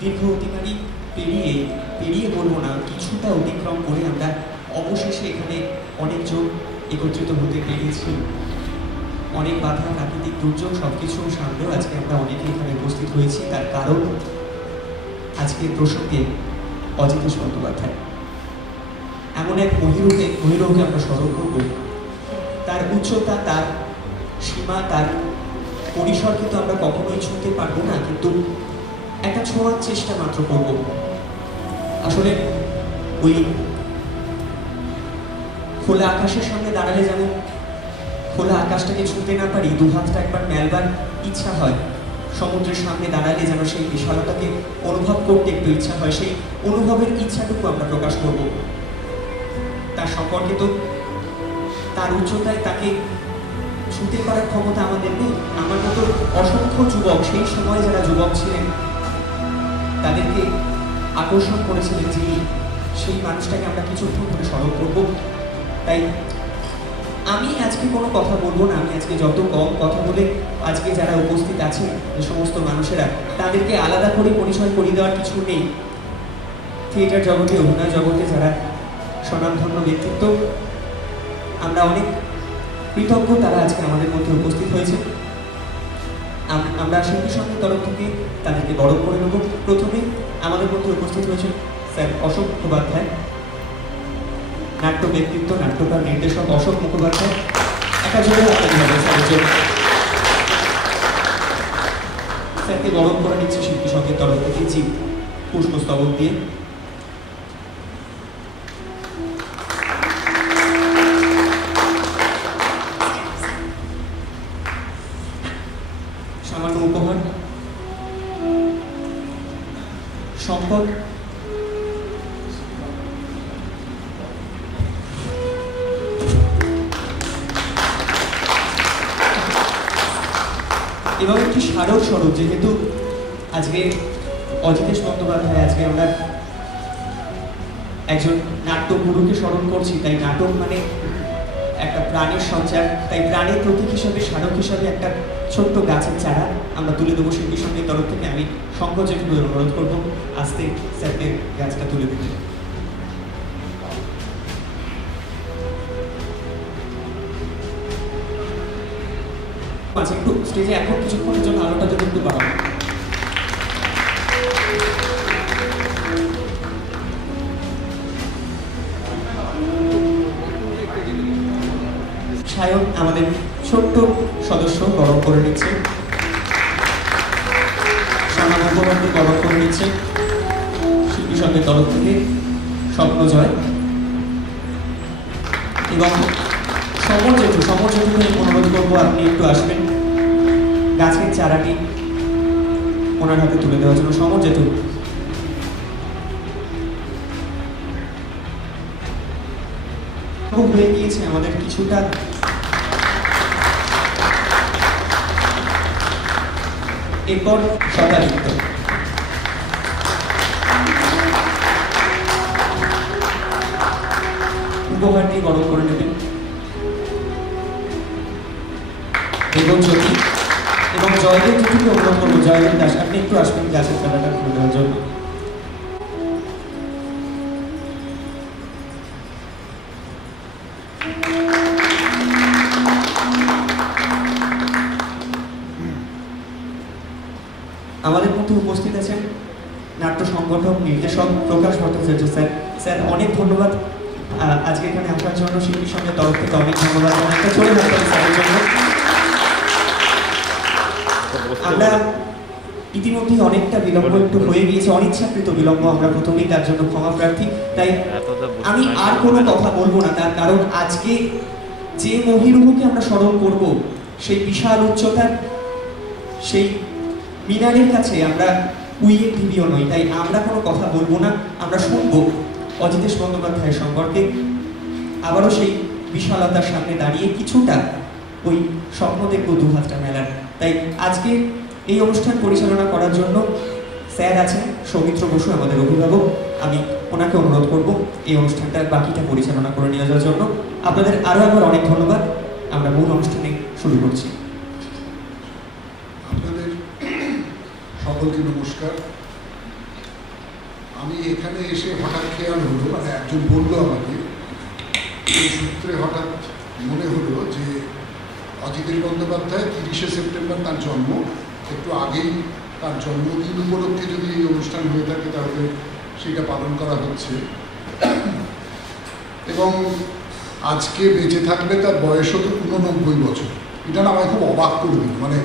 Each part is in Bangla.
দীর্ঘ অতিমারি পেরিয়ে বলবো না, কিছুটা অতিক্রম করে আমরা অবশেষে এখানে অনেকজন একত্রিত হতে পেরেছি। অনেক বাধা, প্রাকৃতিক দুর্যোগ সবকিছু সামলেও আজকে আমরা অনেকে এখানে উপস্থিত হয়েছি। তার কারণ আজকের প্রসঙ্গে অজিতেশ বন্দ্যোপাধ্যায় এমন এক মহিরুহকে আমরা স্মরণ করব। তার উচ্চতা, তার সীমা, তার পরিসরকে তো আমরা কখনোই ছুঁতে পারবো না, কিন্তু একটা ছোঁয়ার চেষ্টা মাত্র করব। আসলে ওই খোলা আকাশের সামনে দাঁড়ালে যেমন খোলা আকাশটাকে ছুঁতে না পারি, দু হাতটা একবার মেলবার ইচ্ছা হয়, সমুদ্রের সামনে দাঁড়ালে যেন সেই বিশালতাকে অনুভব করতে একটু ইচ্ছা হয়, সেই অনুভবের ইচ্ছাটুকু আমরা প্রকাশ করব। তার সম্পর্কে তো তার উচ্চতায় তাকে ছুঁতে পারার ক্ষমতা আমাদের নেই। আমার মতো অসংখ্য যুবক, সেই সময় যারা যুবক ছিলেন তাদেরকে আকর্ষণ করেছিলেন যিনি, সেই মানুষটাকে আমরা কিছুক্ষণ ধরে স্মরণ করব। তাই আমি আজকে কোনো কথা বলবো না। আমি আজকে যত কম কথা বলে আজকে যারা উপস্থিত আছেন যে সমস্ত মানুষেরা, তাদেরকে আলাদা করে পরিচয় করিয়ে দেওয়ার কিছু নেই। থিয়েটার জগতে, অভিনয় জগতে যারা স্বনামধন্য ব্যক্তিত্ব, আমরা অনেক কৃতজ্ঞ তারা আজকে আমাদের মধ্যে উপস্থিত হয়েছে। আমরা শিল্পী সঙ্গের তরফ থেকে তাদেরকে বরণ করে নেব। প্রথমে আমাদের মধ্যে উপস্থিত হয়েছে স্যার অশোক মুখোপাধ্যায়, নাট্য ব্যক্তিত্ব, নাট্যকার, নির্দেশক অশোক মুখোপাধ্যায়। একটা জোরে আপনাদের হবে স্যারের জন্য। স্যারকে বরণ করে নিচ্ছে শিল্পী সঙ্গের তরফ থেকে জি পুষ্পস্তবক দিয়ে। সামান্য উপহার সম্পদ এবং একটি স্মারক স্বরূপ। যেহেতু আজকে অজিতেশ বন্দ্যোপাধ্যায়, আজকে আমরা একজন নাট্যগুরুকে স্মরণ করছি, তাই নাটক মানে একটা প্রাণের সঞ্চার, তাই প্রাণের প্রতীক হিসাবে, স্মারক হিসাবে একটা ছোট্ট গাছের চারা আমরা তুলে দেবো শিল্পী সঙ্গীর তরফ থেকে। আমি সংকোচে অনুরোধ করবো আস্তে স্যারকে গাছটা তুলে দিতে। আচ্ছা, একটু স্টেজে এখন কিছুক্ষণের জন্য আলোটা যদি একটু বাড়াবো। সায়ন আমাদের ছোট্ট সদস্য গরম করে নিচ্ছে, সানা মুখোপাধ্যায় গরম করে নিচ্ছে শিল্পী সঙ্গের তরফ থেকে স্বপ্ন জয় এবং সমর জেঠুকে অনুরোধ করবো আপনি একটু আসবেন গাছের চারাটি ওনার হাতে তুলে দেওয়ার জন্য। সমর জেঠু হয়ে গিয়েছে আমাদের কিছুটা এরপর শতাধিক উপহার দিয়ে গরম করে নেবেন এবং জ্যোতি এবং জয়দেব জ্যোতিকে অনুরোধ করবো। জয়দেব দাস আপনি একটু আসবেন গাছের চারাটা তুলে দেওয়ার জন্য। আমাদের মধ্যে উপস্থিত আছেন নাট্য সংগঠক, নির্দেশক প্রকাশ ভট্টাচার্য স্যার। স্যার অনেক ধন্যবাদ আজকে এখানে আসার জন্য। শিল্পী সঙ্গের তরফ থেকে অনেক ধন্যবাদ। একটা চলে থাকবেন স্যারের জন্য। আমরা ইতিমধ্যে অনেকটা বিলম্ব একটু হয়ে গিয়েছে, অনিচ্ছাকৃত বিলম্ব, আমরা প্রথমেই তার জন্য ক্ষমা প্রার্থী। তাই আমি আর কোনো কথা বলবো না, তার কারণ আজকে যে মহিরুহকে আমরা স্মরণ করব, সেই বিশাল উচ্চতার সেই মিনারের কাছে আমরা উইয়ের ঢিবিও নই। তাই আমরা কোনো কথা বলবো না, আমরা শুনবো অজিতেশ বন্দ্যোপাধ্যায়ের সম্পর্কে। আবারও সেই বিশালতার সামনে দাঁড়িয়ে কিছুটা ওই স্বপ্ন দেখবো দু হাতটা মেলার। তাই আজকে এই অনুষ্ঠান পরিচালনা করার জন্য স্যার আছেন সৌমিত্র বসু, আমাদের অভিভাবক। আমি ওনাকে অনুরোধ করব এই অনুষ্ঠানটা বাকিটা পরিচালনা করে নিয়ে যাওয়ার জন্য। আপনাদের আরও একবার অনেক ধন্যবাদ। আমরা মূল অনুষ্ঠানে শুরু করছি। আপনাদের সকলকে নমস্কার। আমি এখানে এসে হঠাৎ খেয়াল হলো, মানে একজন বললো আমাকে, এই সূত্রে হঠাৎ মনে হলো যে অজিতেশ বন্দ্যোপাধ্যায় 30শে সেপ্টেম্বর তার জন্ম, একটু আগেই তার জন্মদিন উপলক্ষে যদি এই অনুষ্ঠান হয়ে থাকে তাহলে সেটা পালন করা হচ্ছে। এবং আজকে বেঁচে থাকলে তার বয়স হতো 89 বছর। এটা না আমায় খুব অবাক করে দিল। মানে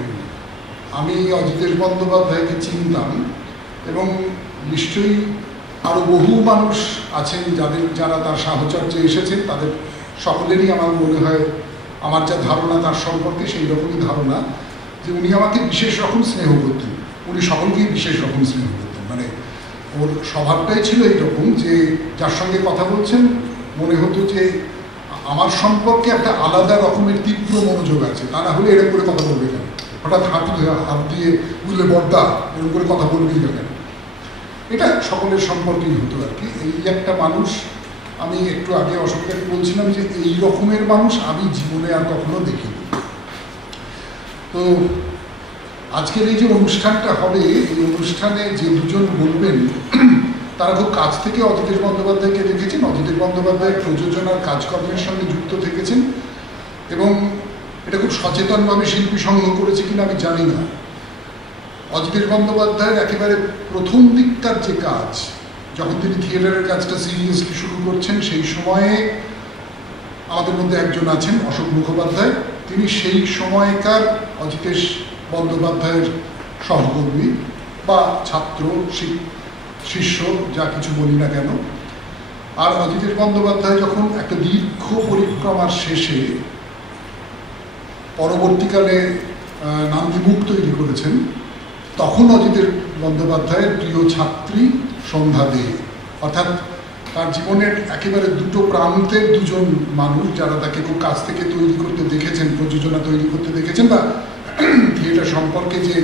আমি অজিতেশ বন্দ্যোপাধ্যায়কে চিনতাম এবং নিশ্চয়ই আরও বহু মানুষ আছেন যারা তার সাহচর্যে এসেছেন, তাদের সকলেরই আমার মনে হয়, আমার যা ধারণা তার সম্পর্কে সেই রকমই ধারণা, যে উনি আমাকে বিশেষ রকম স্নেহ করতেন। উনি সকলকেই বিশেষ রকম স্নেহ করতেন। মানে ওর স্বভাবটাই ছিল এইরকম যে যার সঙ্গে কথা বলছেন মনে হতো যে আমার সম্পর্কে একটা আলাদা রকমের তীব্র মনোযোগ আছে, তা না হলে এরকম করে কথা বলবে কেন, হঠাৎ হাত দিয়ে বুঝলে বর্দা এরকম করে কথা বলবেই না কেন। এটা সকলের সম্পর্কেই হতো আর কি। এই একটা মানুষ, আমি একটু আগে অশোককে বলছিলাম যে এই রকমের মানুষ আমি জীবনে আর কখনো দেখিনি। তো আজকের এই যে অনুষ্ঠানটা হবে, এই অনুষ্ঠানে যে দুজন বলবেন তারা খুব কাছ থেকে অজিতেশ বন্দ্যোপাধ্যায়কে দেখেছেন, অজিতেশ বন্দ্যোপাধ্যায়ের প্রযোজনার কাজকর্মের সঙ্গে যুক্ত থেকেছেন এবং এটা খুব সচেতনভাবে শিল্পী সংঘ করেছে কিনা আমি জানি না। অজিতেশ বন্দ্যোপাধ্যায়ের একেবারে প্রথম দিককার যে কাজ, যখন তিনি থিয়েটারের কাজটা সিরিয়াসলি শুরু করছেন, সেই সময়ে আমাদের মধ্যে একজন আছেন অশোক মুখোপাধ্যায়। তিনি সেই সময়কার অজিতেশ বন্দ্যোপাধ্যায়ের সহকর্মী বা ছাত্র, শিষ্য, যা কিছু বলি না কেন। আর অজিতেশ বন্দ্যোপাধ্যায় যখন একটা দীর্ঘ পরিক্রমার শেষে পরবর্তীকালে নান্দিমুখ তৈরি করেছেন, তখন অজিতেশ বন্দ্যোপাধ্যায়ের প্রিয় ছাত্রী সন্ধ্যা দে, অর্থাৎ তার জীবনের একেবারে দুটো প্রান্তের দুজন মানুষ যারা তাকে খুব কাছ থেকে তৈরি করতে দেখেছেন, প্রযোজনা তৈরি করতে দেখেছেন, বা থিয়েটার সম্পর্কে যে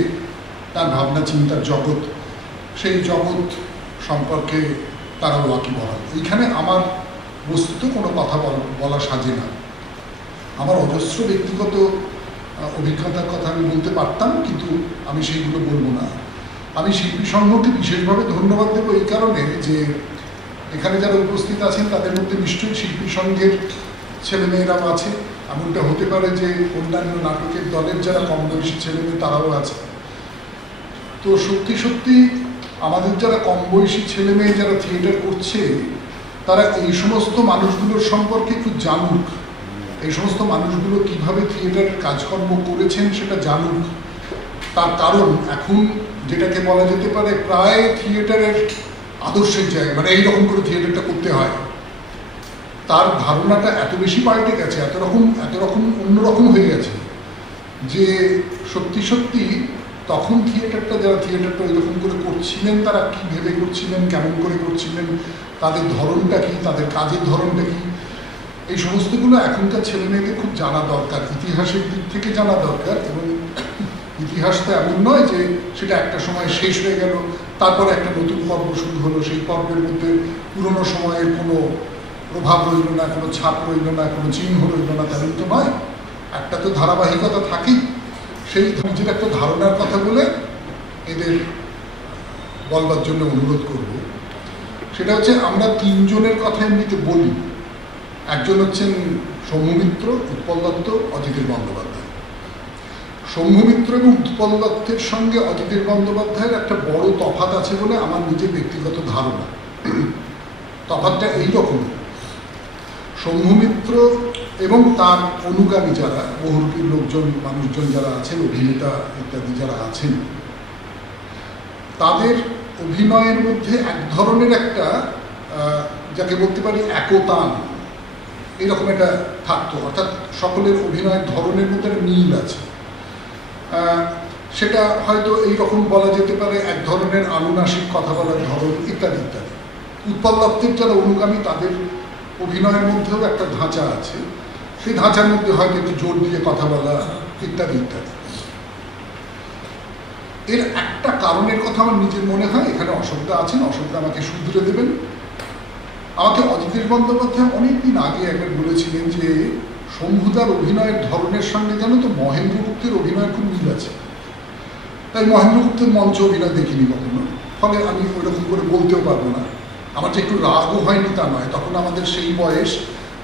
তার ভাবনা চিন্তার জগৎ, সেই জগৎ সম্পর্কে তারা ওয়াকিবহাল। এইখানে আমার বস্তুত কোনো কথা বলা সাজে না। আমার অজস্র ব্যক্তিগত অভিজ্ঞতার কথা আমি বলতে পারতাম, কিন্তু আমি সেইগুলো বলবো না। আমি শিল্পী সংঘকে বিশেষভাবে ধন্যবাদ দেবো এই কারণে যে এখানে যারা উপস্থিত আছেন তাদের মধ্যে নিশ্চয়ই শিল্পী সংঘের ছেলেমেয়েরাও আছে। এমনটা হতে পারে যে অন্যান্য নাটকের দলের যারা কম বয়সী ছেলেমেয়ে তারাও আছে। তো সত্যি সত্যি আমাদের যারা কম বয়সী ছেলেমেয়ে যারা থিয়েটার করছে, তারা এই সমস্ত মানুষগুলোর সম্পর্কে একটু জানুক, এই সমস্ত মানুষগুলো কিভাবে থিয়েটারের কাজকর্ম করেছেন সেটা জানুক। তার কারণ এখন যেটাকে বলা যেতে পারে প্রায় থিয়েটারের আদর্শের জায়গা, মানে এইরকম করে থিয়েটারটা করতে হয়, তার ধারণাটা এত বেশি পাল্টে গেছে, এত রকম অন্যরকম হয়ে গেছে যে সত্যি সত্যি তখন যারা থিয়েটারটা এরকম করে করছিলেন, তারা কি ভেবে করছিলেন, কেমন করে করছিলেন, তাদের ধরনটা কি, তাদের কাজের ধরনটা কি, এই সমস্তগুলো এখনকার ছেলেমেয়েদের খুব জানা দরকার, ইতিহাসের দিক থেকে জানা দরকার। এবং ইতিহাস তো এমন নয় যে সেটা একটা সময় শেষ হয়ে গেল, তারপরে একটা নতুন পর্ব শুরু হলো, সেই পর্বের মধ্যে পুরনো সময়ের কোনো প্রভাব রইল না, কোনো ছাপ রইল না, কোনো চিহ্ন রইল না, তেমন তো নয়। একটা তো ধারাবাহিকতা থাকেই। সেই নিজের একটা ধারণার কথা বলে এদের বলবার জন্য অনুরোধ করব। সেটা হচ্ছে, আমরা তিনজনের কথা এমনিতে বলি। একজন হচ্ছেন সৌম্য মিত্র, উৎপল দত্ত, অজিতেশ বন্দ্যোপাধ্যায়। সৌম্য মিত্র এবং উৎপল দত্তের সঙ্গে অজিতেশ বন্দ্যোপাধ্যায়ের একটা বড় তফাৎ আছে বলে আমার নিজের ব্যক্তিগত ধারণা। তফাৎটা এইরকম, সৌম্য মিত্র এবং তার অনুগামী যারা বহুরূপীর মানুষজন যারা আছেন, অভিনেতা ইত্যাদি যারা আছেন, তাদের অভিনয়ের মধ্যে এক ধরনের একটা যাকে বলতে পারি একতান, এইরকম একটা থাকতো। অর্থাৎ সকলের অভিনয়ের ধরনের মধ্যে একটা মিল আছে। সেটা হয়তো এইরকম বলা যেতে পারে, এক ধরনের আনুনাসিক কথা বলার ধরন ইত্যাদি ইত্যাদি। উৎপল দত্তের যারা অনুগামী তাদের অভিনয়ের মধ্যেও একটা ধাঁচা আছে, সেই ধাঁচার মধ্যে হয়তো একটু জোর দিয়ে কথা বলা ইত্যাদি ইত্যাদি। এর একটা কারণের কথা আমার নিজের মনে হয়, এখানে অশোকদা আছেন, অশোকদা আমাকে শুধরে দেবেন। আমাকে অজিতেশ বন্দ্যোপাধ্যায় অনেকদিন আগে একবার বলেছিলেন যে শম্ভুদার অভিনয়ের ধরনের সঙ্গে জানো তো মহেন্দ্রগুপ্তের অভিনয়ের খুব মিল আছে। তাই মহেন্দ্রগুপ্তের মঞ্চ অভিনয় দেখিনি কখনো, ফলে আমি ওইরকম করে বলতেও পারবো না। আমার যে একটু রাগও হয়নি তা নয়, তখন আমাদের সেই বয়স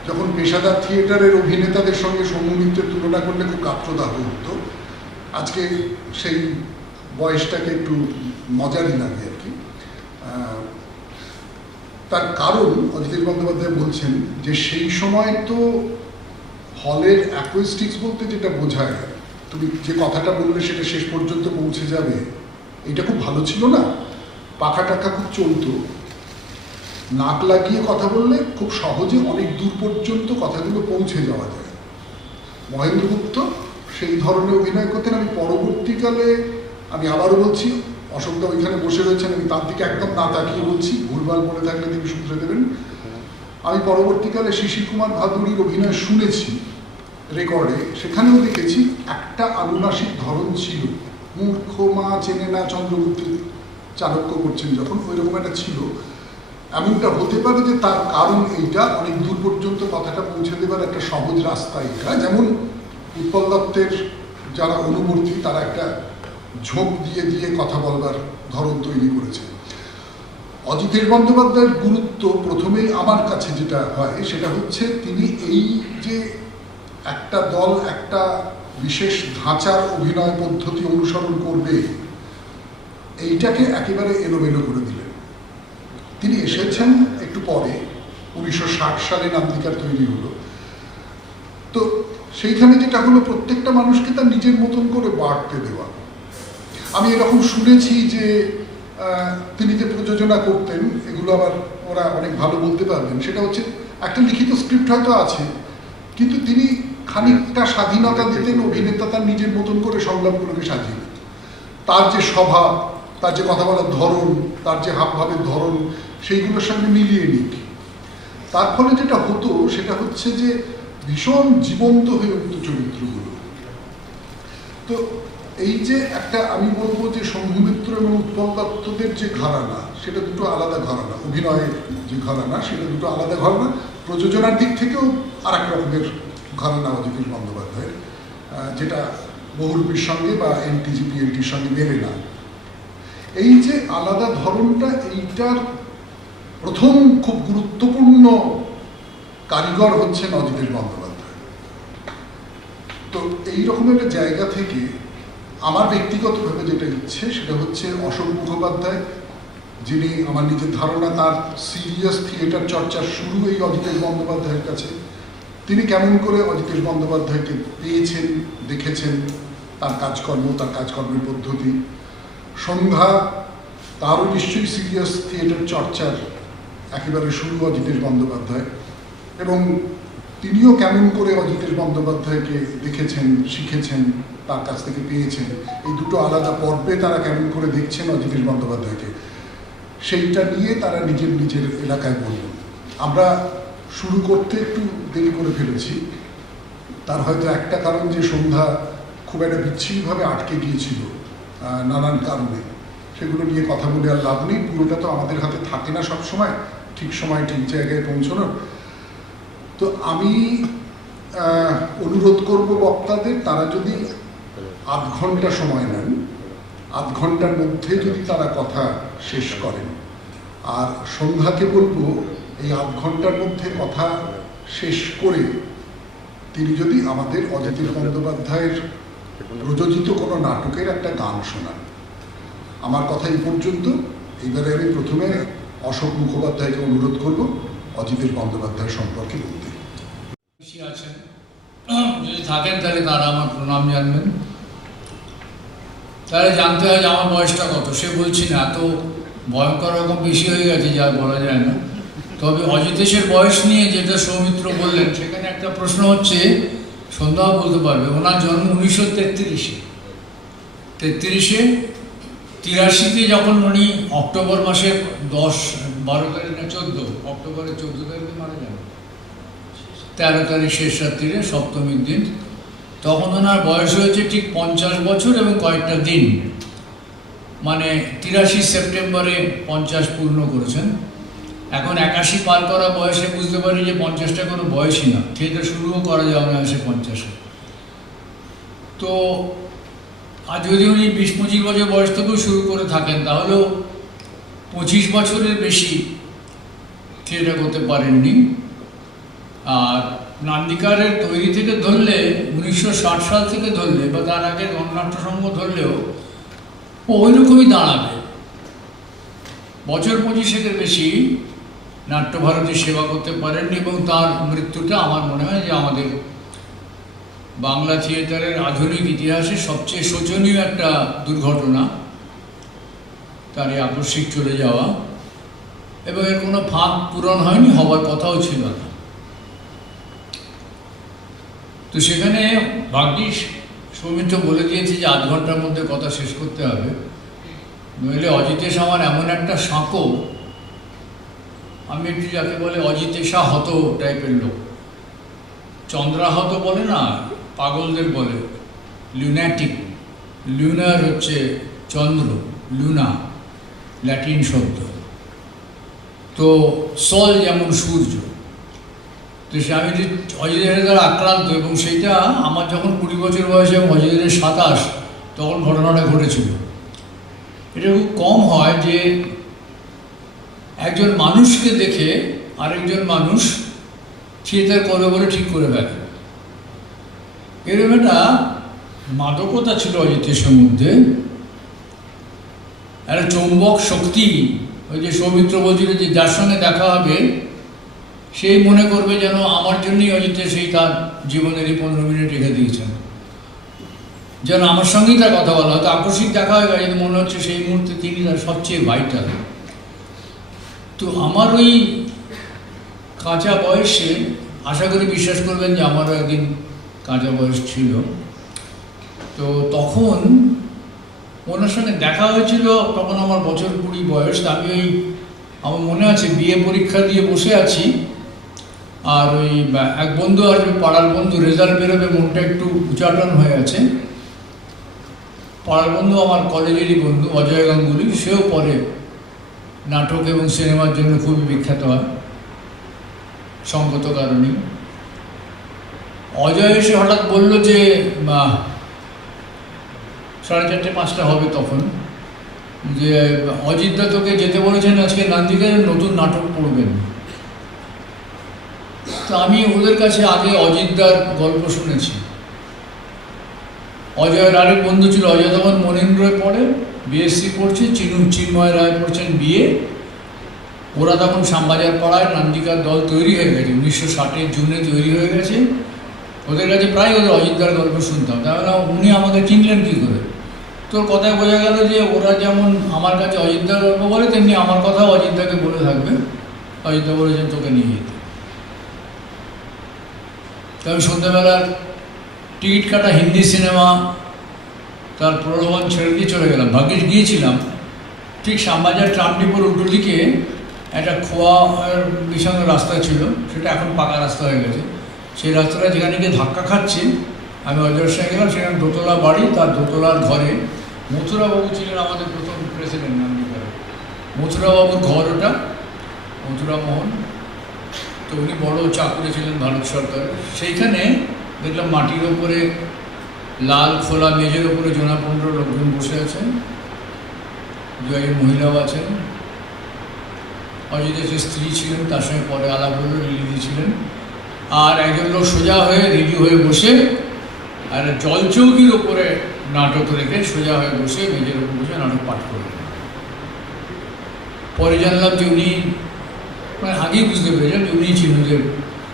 যখন পেশাদার থিয়েটারের অভিনেতাদের সঙ্গে সৌম্য মিত্রের তুলনা করলে খুব গাত্রদাহ হতো। আজকে সেই বয়সটাকে একটু মজারই লাগে আর কি। তার কারণ অজিতেশ বন্দ্যোপাধ্যায় বলছেন যে সেই সময় তো হলের অ্যাকুইস্টিক্স বলতে যেটা বোঝায়, তুমি যে কথাটা বললে সেটা শেষ পর্যন্ত পৌঁছে যাবে, এটা খুব ভালো ছিল না। পাখা টাকা খুব চলতো, নাক লাগিয়ে কথা বললে খুব সহজে অনেক দূর পর্যন্ত কথাগুলো পৌঁছে যাওয়া যায়। মহেন্দ্র গুপ্ত সেই ধরনের অভিনয় করতেন। আমি পরবর্তীকালে, আমি আবারও বলছি, অশোকদা ওইখানে বসে রয়েছেন, আমি তার দিকে একদম না তাকিয়ে বলছি, ভুলভাল বলে থাকলে তিনি শুধরে দেবেন। আমি পরবর্তীকালে শিশির কুমার ভাদুড়ির অভিনয় শুনেছি রেকর্ডে, সেখানেও দেখেছি একটা আনুনাসিক ধরন ছিল। মূর্খ মা চেনে না চন্দ্রগুপ্তের চাণক্য করছেন যখন, ওই রকম একটা ছিল। এমনটা হতে পারে যে তার কারণ এইটা, অনেক দূর পর্যন্ত কথাটা পৌঁছে দেবার একটা সহজ রাস্তা এটা। যেমন উৎপল দত্তের যারা অনুবর্তী তারা একটা ঝোঁক দিয়ে দিয়ে কথা বলবার ধরন তৈরি করেছে। অজিতেশ বন্দ্যোপাধ্যায়ের গুরুত্ব প্রথমেই আমার কাছে যেটা হয় সেটা হচ্ছে তিনি এই যে একটা দল একটা বিশেষ ধাঁচার অভিনয় পদ্ধতি অনুসরণ করবে এইটাকে একেবারে এলোমেলো করে দিলেন। তিনি এসেছেন একটু পরে, 1960 সালে নান্দিকার তৈরি হলো। তো সেইখানে যেটা হলো, প্রত্যেকটা মানুষকে তার নিজের মতন করে বাড়তে দেওয়া। আমি এরকম শুনেছি যে তিনি যে প্রযোজনা করতেন, এগুলো আবার ওরা অনেক ভালো বলতে পারবেন, সেটা হচ্ছে একটা লিখিত স্ক্রিপ্ট হয়তো আছে, কিন্তু তিনি খানিকটা স্বাধীনতা দিতেন অভিনেতা তার নিজের মতন করে সংলাপগুলোকে সাজিয়ে দিতেন। তার যে স্বভাব, তার যে কথা বলার ধরন, তার যে হাবভাবের ধরন, সেইগুলোর সঙ্গে মিলিয়ে নিক। তার ফলে যেটা হতো সেটা হচ্ছে যে ভীষণ জীবন্ত হয়ে উঠত চরিত্রগুলো। তো এই যে একটা, আমি বলবো যে শম্ভু মিত্র এবং উৎপল দত্তদের যে ঘরানা, সেটা দুটো আলাদা ঘরানা। অভিনয়ের যে ঘরানা সেটা দুটো আলাদা ঘরানা, প্রযোজনার দিক থেকেও আর এক রকমের ঘরানা অজিতেশ বন্দ্যোপাধ্যায়ের, যেটা বহুরূপীর সঙ্গে বা এনটিজিপিএলটির সঙ্গে মেলে না। এই যে আলাদা ধরনটা, এইটার প্রথম খুব গুরুত্বপূর্ণ কারিগর হচ্ছেন অজিতেশ বন্দ্যোপাধ্যায়। তো এইরকম একটা জায়গা থেকে আমার ব্যক্তিগতভাবে যেটা ইচ্ছে সেটা হচ্ছে অশোক মুখোপাধ্যায়, যিনি আমার নিজের ধারণা তার সিরিয়াস থিয়েটার চর্চার শুরু এই অজিতেশ বন্দ্যোপাধ্যায়ের কাছে। তিনি কেমন করে অজিতেশ বন্দ্যোপাধ্যায়কে পেয়েছেন, দেখেছেন, তার কাজকর্ম, তার কাজকর্মের পদ্ধতি। সন্ধ্যা, তারও নিশ্চয়ই সিরিয়াস থিয়েটার চর্চার একেবারে শুরু অজিতেশ বন্দ্যোপাধ্যায়, এবং তিনিও কেমন করে অজিতেশ বন্দ্যোপাধ্যায়কে দেখেছেন, শিখেছেন, তার কাছ থেকে পেয়েছেন। এই দুটো আলাদা পর্বে তারা কেমন করে দেখছেন অজিতেশ বন্দ্যোপাধ্যায়কে, সেইটা নিয়ে তারা নিজের নিজের এলাকায় বলবেন। আমরা শুরু করতে একটু দেরি করে ফেলেছি, তার হয়তো একটা কারণ যে সন্ধ্যা খুব একটা বিচ্ছিন্নভাবে আটকে গিয়েছিল নানান কারণে। সেগুলো নিয়ে কথা বলে আর লাভ নেই, পুরোটা তো আমাদের হাতে থাকে না সব সময় ঠিক সময় ঠিক জায়গায় পৌঁছানোর। তো আমি অনুরোধ করব বক্তাদের, তারা যদি আধ ঘন্টা সময় নেন, আধ ঘন্টার মধ্যে যদি তারা কথা শেষ করেন, আর সন্ধ্যাকে বলবো এই আধ ঘন্টার মধ্যে কথা শেষ করে তিনি যদি আমাদের অজিতেশ বন্দ্যোপাধ্যায়ের প্রযোজিত কোনো নাটকের একটা গান শোনান। আমার কথা এই পর্যন্ত। এইবারে আমি প্রথমে অশোক মুখোপাধ্যায়কে অনুরোধ করব অজিতেশ বন্দ্যোপাধ্যায় সম্পর্কে বলতে। আছেন যদি থাকেন তাহলে তারা আমার প্রণাম জানবেন। তাহলে জানতে হয় যে আমার বয়সটা কত। সে বলছি না, এত ভয়ঙ্কর রকম বেশি হয়ে গেছে যা বলা যায় না। তবে অজিতেশের বয়স নিয়ে যেটা সৌমিত্র বললেন, সেখানে একটা প্রশ্ন হচ্ছে, সন্ধ্যাও বলতে পারবে, ওনার জন্ম 1933-এ। 83-তে যখন উনি অক্টোবর মাসের 10-12 তারিখ না 14, অক্টোবরের 14 তারিখে মারা যান, 13 তারিখ শেষ রাত্রিরে সপ্তমীর দিন, তখন ওনার বয়স হয়েছে ঠিক 50 বছর এবং কয়েকটা দিন। মানে 83 সেপ্টেম্বরে 50 পূর্ণ করেছেন। এখন 81 পার করা বয়সে বুঝতে পারি যে 50টা কোনো বয়সই না, থিয়েটার শুরুও করা যায় অনায়াসে 50-এ। তো আর যদি উনি 20-25 বছর বয়স থেকেও শুরু করে থাকেন, তাহলেও 25 বছরের বেশি থিয়েটার করতে পারেননি। আর নান্দিকারের তৈরি থেকে ধরলে 1960 সাল থেকে ধরলে বা তার আগে গণনাট্য সংঘ ধরলেও ও ওই রকমই দাঁড়াবে। বছর 25-এর বেশি নাট্যভারতী সেবা করতে পারেননি এবং তার মৃত্যুটা আমার মনে হয় যে আমাদের বাংলা থিয়েটারের আধুনিক ইতিহাসে সবচেয়ে শোচনীয় একটা দুর্ঘটনা, তার এই আকস্মিক চলে যাওয়া, এবং এর কোনো ফাঁক পূরণ হয়নি, হবার কথাও ছিল না। তো সেখানে ভাগ্যিস সৌমিত্র বলে দিয়েছে যে 8 ঘন্টার মধ্যে কথা শেষ করতে হবে, নইলে অজিতেশ আমার এমন একটা সাঁকো, আমি একটু যাকে বলে অজিতেশা হত টাইপের লোক। চন্দ্রাহত বলে না, পাগলদের বলে লুনাটিক। লুনার হচ্ছে চন্দ্র, লুনা ল্যাটিন শব্দ। তো সল যেমন সূর্য, তো সে আমি যে অজিতের দ্বারা আক্রান্ত, এবং সেইটা আমার যখন 20 বছর বয়সে এবং অজিতের 27, তখন ঘটনাটা ঘটেছিল। এটা খুব কম হয় যে একজন মানুষকে দেখে আরেকজন মানুষ থিয়েটার করবে বলে ঠিক করে ফেলে। এরকম একটা মাদকতা ছিল অজিতেশের মধ্যে, একটা চৌম্বক শক্তি। ওই যে সৌমিত্র বলছিল যে যার সঙ্গে দেখা হবে সেই মনে করবে যেন আমার জন্যই অজিতেশ সেই তার জীবনের এই 15 মিনিট রেখে দিয়েছেন, যেন আমার সঙ্গেই তার কথা বলা। হয়তো আকস্মিক দেখা হয়ে গেছে, মনে হচ্ছে সেই মুহূর্তে তিনি তার সবচেয়ে ভাইটাল। তো আমার ওই কাঁচা বয়সে, আশা করি বিশ্বাস করবেন যে আমারও একদিন কাঁচা বয়স ছিল, তো তখন ওনার সঙ্গে দেখা হয়েছিল। তখন আমার বছর 20 বয়স। আমি ওই, আমার মনে আছে বিএ পরীক্ষা দিয়ে বসে আছি, আর ওই এক বন্ধু আসবে, পাড়ার বন্ধু, রেজাল্ট বেরোবে, মনটা একটু উচাটন হয়ে আছে। পাড়ার বন্ধু আমার কলেজেরই বন্ধু অজয় গাঙ্গুলি, সেও পরে নাটক এবং সিনেমার জন্য খুবই বিখ্যাত হয় সঙ্গত কারণে। অজয় এসে হঠাৎ বলল যে 4:30-5টা হবে তখন, যে অজিতদা তোকে যেতে বলেছেন আজকে নান্দিকার নতুন নাটক পড়বেন। তো আমি ওদের কাছে আগে অজিতদার গল্প শুনেছি। অজয়ের আরেক বন্ধু ছিল, অজয় তখন মনীন্দ্রয় পড়ে, বিএসসি পড়ছে, চিন্ময় রায় পড়ছেন বিএ। ওরা তখন শ্যামবাজার পাড়ায় নান্দিকার দল তৈরি হয়ে গেছে, 1960-এর জুনে তৈরি হয়ে গেছে। ওদের কাছে প্রায় ওদের অজিতদার গল্প শুনতাম। তাহলে উনি আমাকে চিনলেন কী করে? তোর কথায় বোঝা গেল যে ওরা যেমন আমার কাছে অজিতদার গল্প বলে, তেমনি আমার কথাও অজিতদাকে বলে থাকবে। অজিতদা বলেছেন তোকে নিয়ে যেতে। তবে সন্ধ্যাবেলার টিকিট কাটা হিন্দি সিনেমা, তার প্রলোভন ছেড়ে দিয়ে চলে গেলাম। ভাগ্যিস গিয়েছিলাম ঠিক শ্যামবাজার ট্রাম ডিপোর উল্টো দিকে একটা খোয়ার বিছানো রাস্তা ছিল, সেটা এখন পাকা রাস্তা হয়ে গেছে। সেই রাস্তাটা যেখানে গিয়ে ধাক্কা খাচ্ছি, আমি অজয়ের সঙ্গে গেলাম। সেখানে দোতলা বাড়ি, তার দোতলার ঘরে মথুরাবাবু ছিলেন আমাদের প্রথম প্রেসিডেন্ট নান্দিকার। মথুরাবাবুর ঘর ওটা, মথুরা মোহন। তো উনি বড় চাকুরে ছিলেন ভারত সরকার। সেইখানে দেখলাম মাটির ওপরে লাল খোলা মেঝের ওপরে 15 লোকজন বসে আছেন, 2 মহিলাও আছেন। অজিতেশের স্ত্রী ছিলেন, তার সঙ্গে পরে আলাপ হলো, লিলি ছিলেন। আর একজন লোক সোজা হয়ে রেডি হয়ে বসে, আর জলচৌকির ওপরে নাটক রেখে সোজা হয়ে বসে মেঝের ওপর বসে নাটক পাঠ করলেন। পরে জানলাম যে উনি, মানে আগেই বুঝতে পেরেছেন যে উনি ছিলেন যে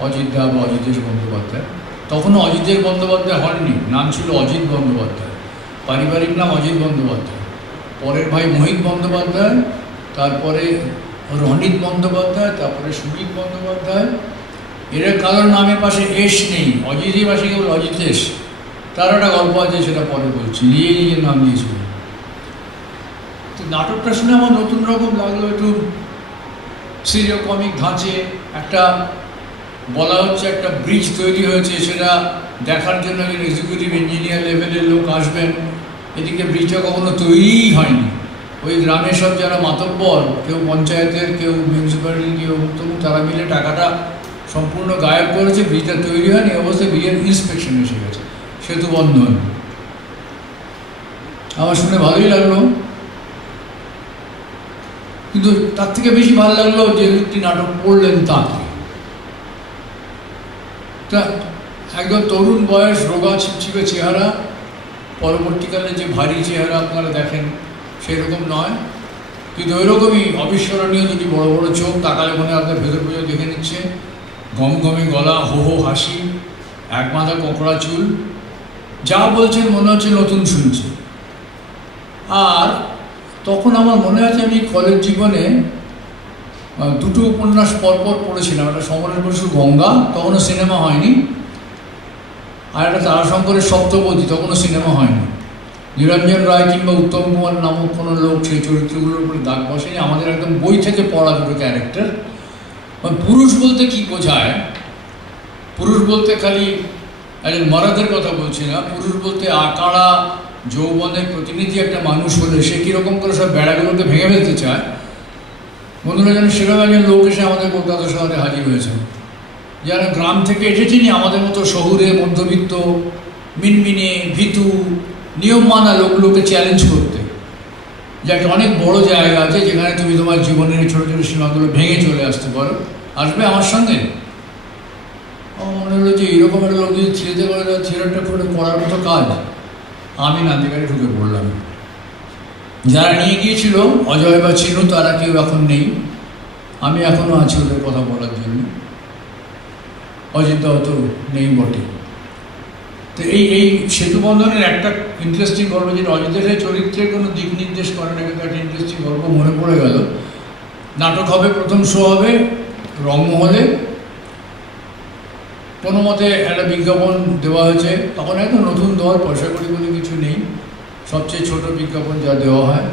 অজিতদা বা অজিতেশ বন্দ্যোপাধ্যায়। তখনও অজিতেশ বন্দ্যোপাধ্যায় হননি, নাম ছিল অজিত বন্দ্যোপাধ্যায়, পারিবারিক নাম অজিত বন্দ্যোপাধ্যায়। পরের ভাই মোহিত বন্দ্যোপাধ্যায়, তারপরে রণিত বন্দ্যোপাধ্যায়, তারপরে সুমিত বন্দ্যোপাধ্যায়। এরা কারোর নামের পাশে এস নেই, অজিতের পাশে কেবল অজিতেশ। তার একটা গল্প আছে, সেটা পরে বলছি। নিজের নাম দিয়েছিল। তো নাটকটা শুনে আমার নতুন রকম লাগলো, একটু সিরিয় কমিক ধাঁচে। একটা বলা হচ্ছে একটা ব্রিজ তৈরি হয়েছে, সেটা দেখার জন্য একজন এক্সিকিউটিভ ইঞ্জিনিয়ার লেভেলের লোক আসবেন। এদিকে ব্রিজটা কখনো তৈরিই হয়নি। ওই গ্রামের সব যারা মাতব্বর, কেউ পঞ্চায়েতের, কেউ মিউনিসিপ্যালিটি, কেউ তবু তারা মিলে টাকাটা সম্পূর্ণ গায়েব করেছে। ব্রিজটা তৈরি হয়নি, অবস্থায় ব্রিজের ইন্সপেকশন এসে গেছে, সেতু বন্ধ হয়নি। আমার শুনে ভালোই লাগলো। কিন্তু তার থেকে বেশি ভালো লাগলো যে একটি নাটক পড়লেন তাকে। তা একদম তরুণ বয়স, রোগা ছিপছিপে চেহারা, পরবর্তীকালে যে ভারী চেহারা আপনারা দেখেন সেরকম নয়, কিন্তু ওইরকমই অবিস্মরণীয় দুটি বড় বড় চোখ, তাকালে মনে হয় আপনার ভেতর ভেতর দেখে নিচ্ছে, গমগমে গলা, হো হো হাসি, এক মাথা কোঁকড়া চুল, যা বলছেন মনে হচ্ছে নতুন শুনছে। আর তখন আমার মনে আছে আমি কলেজ জীবনে দুটো উপন্যাস পরপর পড়েছিলাম, একটা সমরেশ বসুর গঙ্গা, তখনও সিনেমা হয়নি, আর একটা তারাশঙ্করের সপ্তপদী, তখনও সিনেমা হয়নি। নিরঞ্জন রায় কিংবা উত্তম কুমার নামক কোনো লোক সেই চরিত্রগুলোর উপরে দাগ বসেনি, আমাদের একদম বই থেকে পড়া দুটো ক্যারেক্টার। পুরুষ বলতে কি বোঝায়, পুরুষ বলতে খালি একজন মরাদের কথা বলছি না, পুরুষ বলতে আকাড়া যৌবনের প্রতিনিধি একটা মানুষ হলে সে কীরকম করে সব বেড়াগুলোকে ভেঙে ফেলতে চায়। বন্ধুরা যেন সেরকম একজন লোক এসে আমাদের কলকাতা শহরে হাজির হয়েছে, যারা গ্রাম থেকে এসেছেনি আমাদের মতো শহুরে মধ্যবিত্ত মিনমিনে ভীতু নিয়ম মানা লোকগুলোকে চ্যালেঞ্জ করতে, যে একটা অনেক বড় জায়গা আছে যেখানে তুমি তোমার জীবনের ছোটো ছোটো সীমাগুলো ভেঙে চলে আসতে পারো, আসবে আমার সঙ্গে। আমার মনে হলো যে এইরকম একটা লোক যদি থিয়েটার করে, থিয়েটারটা করে করার মতো কাজ। আমি নান্দিঘাটে ঢুকে পড়লাম। যারা নিয়ে গিয়েছিল অজয় বা চিনু, তারা কেউ এখন নেই, আমি এখনও আছি ওদের কথা বলার জন্য, অজিতদা হয়তো নেই বটে। তো এই সেতু বন্ধনের একটা ইন্টারেস্টিং গল্প, যেটা অজিতের চরিত্রের কোনো দিক নির্দেশ করে না, কিন্তু একটা ইন্টারেস্টিং গল্প মনে পড়ে গেল। নাটক হবে, প্রথম শো হবে রংমহলে, কোনো মতে একটা বিজ্ঞাপন দেওয়া হয়েছে, তখন একদম নতুন দল, পয়সা করি বলে কিছু নেই, সবচেয়ে ছোট বিজ্ঞাপন যা দেওয়া হয়।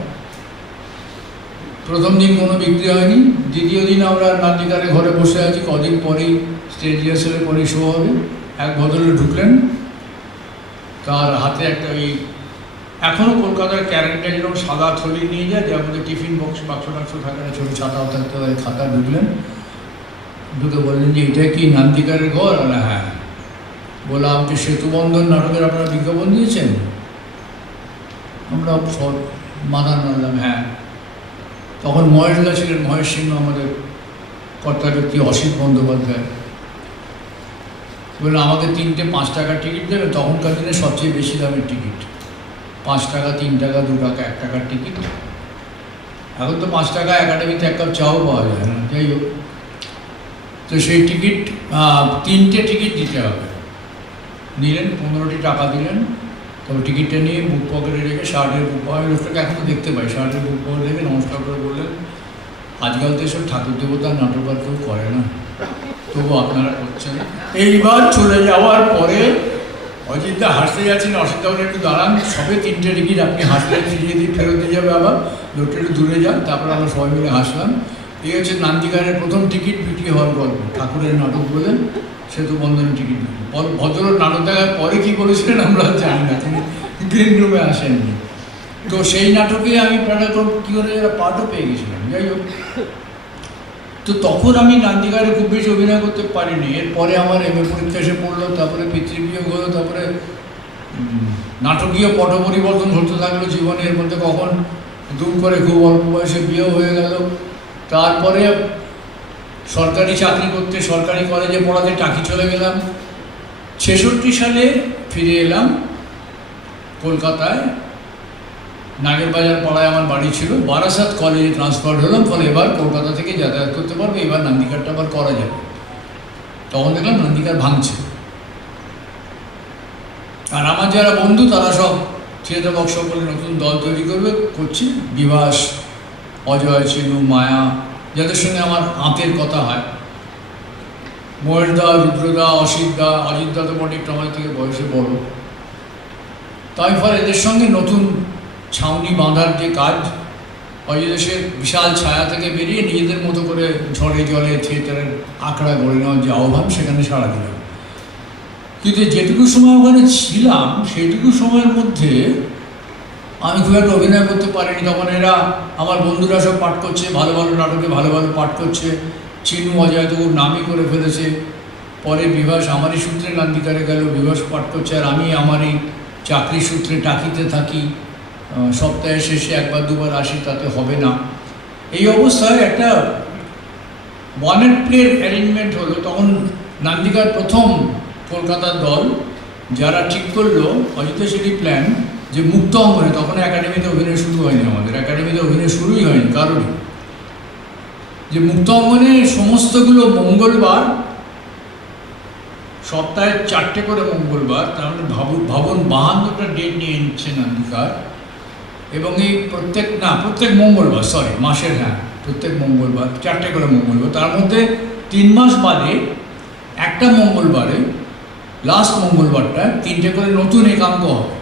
প্রথম দিন কোনো বিক্রি হয়নি, দ্বিতীয় দিন আমরা নান্দিঘাটে ঘরে বসে আছি, কদিন পরেই স্টেজ রিহার্সালের পরেই শো হবে। এক ভদ্রলোক ঢুকলেন, তার হাতে একটা ওই এখনও কলকাতার ক্যারেন্টার যেরকম সাদা থলি নিয়ে যায়, যার মধ্যে টিফিন বাক্স টাক্স থাকে না, ছোটো ছাতাও থাকতে পারে, খাতা। ঢুকে বললেন যে এটা কি নান্দিঘাটের ঘর? হ্যাঁ। বলে আমাকে সেতু বন্ধন নাটকের আপনারা বিজ্ঞাপন দিয়েছেন? আমরা সব মাথা নাড়লাম, হ্যাঁ। তখন মহেশদা ছিলেন, মহেশ সিংহ আমাদের কর্তা ব্যক্তি, অসিত বন্দ্যোপাধ্যায়। বললেন আমাকে 3টে 5 টাকার টিকিট দেবে, তখনকার দিনে সবচেয়ে বেশি দামের টিকিট, 5 টাকা, 3 টাকা, 2 টাকা, 1 টাকার টিকিট। এখন তো 5 টাকা একাডেমিতে এক কাপ চাও পাওয়া যায় না, যাই হোক। তো সেই টিকিট 3টে টিকিট দিতে হবে, নিলেন, 15টি টাকা দিলেন। তবে টিকিটটা নিয়ে বুক পকেটে রেখে, শার্টের বুক পকেটে, লোকটাকে এখনও দেখতে পাই, শার্টের বুক পকেটে রেখে নমস্কার করে বললেন, আজকাল তো এসব ঠাকুর দেবতার নাটক আর কেউ করে না, তবু আপনারা করছেন। এইবার চলে যাওয়ার পরে অজিতদা হাসতে যাচ্ছেন, অসিতদা একটু দাঁড়ান, সবে 3টে টিকিট, আপনি হাসলে ফিরিয়ে দিয়ে ফেরত দিয়ে যাবে, আবার লোকটা একটু দূরে যান। তারপরে আমরা সবাই মিলে হাসলাম। এই হচ্ছে নান্দিঘাটের প্রথম টিকিট বিক্রি হওয়ার গল্প, ঠাকুরের নাটক বলে সেতু বন্ধনের টিকিট। ভদ্রলোক নাটক দেখার পরে কী করেছিলেন আমরা জানি না, তিনি গ্রিন রুমে আসেননি। তো সেই নাটকে আমি কী করে পার্টও পেয়ে গেছিলাম, যাই হোক। তো তখন আমি নান্দিঘাটে খুব বেশি অভিনয় করতে পারিনি। এরপরে আমার MA পরীক্ষা এসে পড়লো, তারপরে পিতৃবিয়োগ হলো, তারপরে নাটকীয় পট পরিবর্তন ঘটতে থাকলো জীবনের মধ্যে। কখন দুম করে খুব অল্প বয়সে বিয়েও হয়ে গেল। তারপরে সরকারি চাকরি করতে, সরকারি কলেজে পড়াতে টাকি চলে গেলাম। 66 সালে ফিরে এলাম কলকাতায়, নাগেরবাজার পাড়ায় আমার বাড়ি ছিল। বারাসাত কলেজে ট্রান্সফার হলাম, ফলে এবার কলকাতা থেকে যাতায়াত করতে পারবো, এবার নান্দিঘাটটা আবার করা যাবে। তখন দেখলাম নান্দিঘাট ভাঙছে, আর আমার যারা বন্ধু তারা সব থিয়েটার ওয়ার্কশপ বলে নতুন দল তৈরি করছে, বিভাস, অজয়, চিনু, মায়া, যাদের সঙ্গে আমার আঁতের কথা হয়, মহেশদা, রুদ্রদা, অসিতদা, অজিতদা তো বটে একটু আমাদের থেকে বয়সে বড়। তাই ফলে এদের সঙ্গে নতুন ছাউনি বাঁধার যে কাজ, অজিদেশের বিশাল ছায়া থেকে বেরিয়ে নিজেদের মতো করে ঝড়ে জলে থিয়েটারের আঁকড়া গড়ে নেওয়ার যে আহ্বান, সেখানে সাড়া দিলাম। কিন্তু যেটুকু সময় ওখানে ছিলাম, সেইটুকু সময়ের মধ্যে আমি খুব একটা অভিনয় করতে পারিনি। তখন এরা আমার বন্ধুরা সব পাঠ করছে, ভালো ভালো নাটকে ভালো ভালো পাঠ করছে। চিনু, অজয় তো নামই করে ফেলেছে। পরে বিভাস আমারই সূত্রে নান্দিঘাটে গেল, বিভাস পাঠ করছে, আর আমি আমারই চাকরি সূত্রে টাকিতে থাকি। সপ্তাহের শেষে 1-2 বার আসি, তাতে হবে না। এই অবস্থায় একটা ওয়ানের প্লের অ্যারেঞ্জমেন্ট হলো। তখন নান্দিকার প্রথম কলকাতার দল যারা ঠিক করলো অজিতেশ এরই প্ল্যান যে মুক্ত অঙ্গনে, তখন একাডেমিতে অভিনয় শুরু হয়নি, আমাদের একাডেমিতে অভিনয় শুরুই হয়নি কারোরই, যে মুক্ত অঙ্গনে সমস্তগুলো মঙ্গলবার, সপ্তাহে 4টে করে মঙ্গলবার, তার মানে ভাবুন 52টা ডেট নিয়ে নিচ্ছে নান্দিকার। এবং এই প্রত্যেক মঙ্গলবার, মাসের, প্রত্যেক মঙ্গলবার 4টে করে মঙ্গলবার, তার মধ্যে 3 মাস বাদে একটা মঙ্গলবারে, লাস্ট মঙ্গলবারটা 3টে করে নতুন একাঙ্ক হবে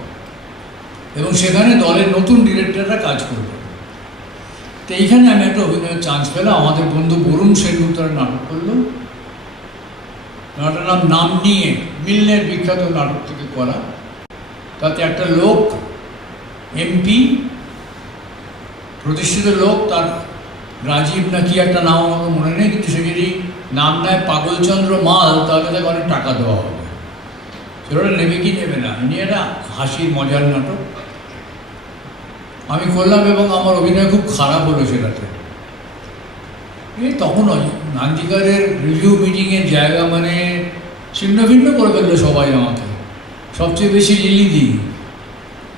এবং সেখানে দলের নতুন ডিরেক্টররা কাজ করবে। তো এইখানে আমি একটা অভিনয়ের চান্স পেলাম। আমাদের বন্ধু বরুণ সেনগুপ্তরা নাটক করলো, নাটকের নাম নিয়ে, মিলনের বিখ্যাত নাটক থেকে করা। তাতে একটা লোক এমপি, প্রতিষ্ঠিত লোক, তার রাজীব না কি একটা নাম আমার মনে নেই, কিন্তু সে যদি নাম নেয় পাগলচন্দ্র মাল, তাহলে তাকে অনেক টাকা দেওয়া হবে। সেটা নেবে কি নেবে না, নিয়ে একটা হাসির মজার নাটক আমি করলাম এবং আমার অভিনয় খুব খারাপ হলো সেটাতে। তখন নান্দিকারের রিভিউ মিটিংয়ের জায়গা মানে ছিন্ন ভিন্ন করে ফেললো সবাই আমাকে, সবচেয়ে বেশি লিলি দি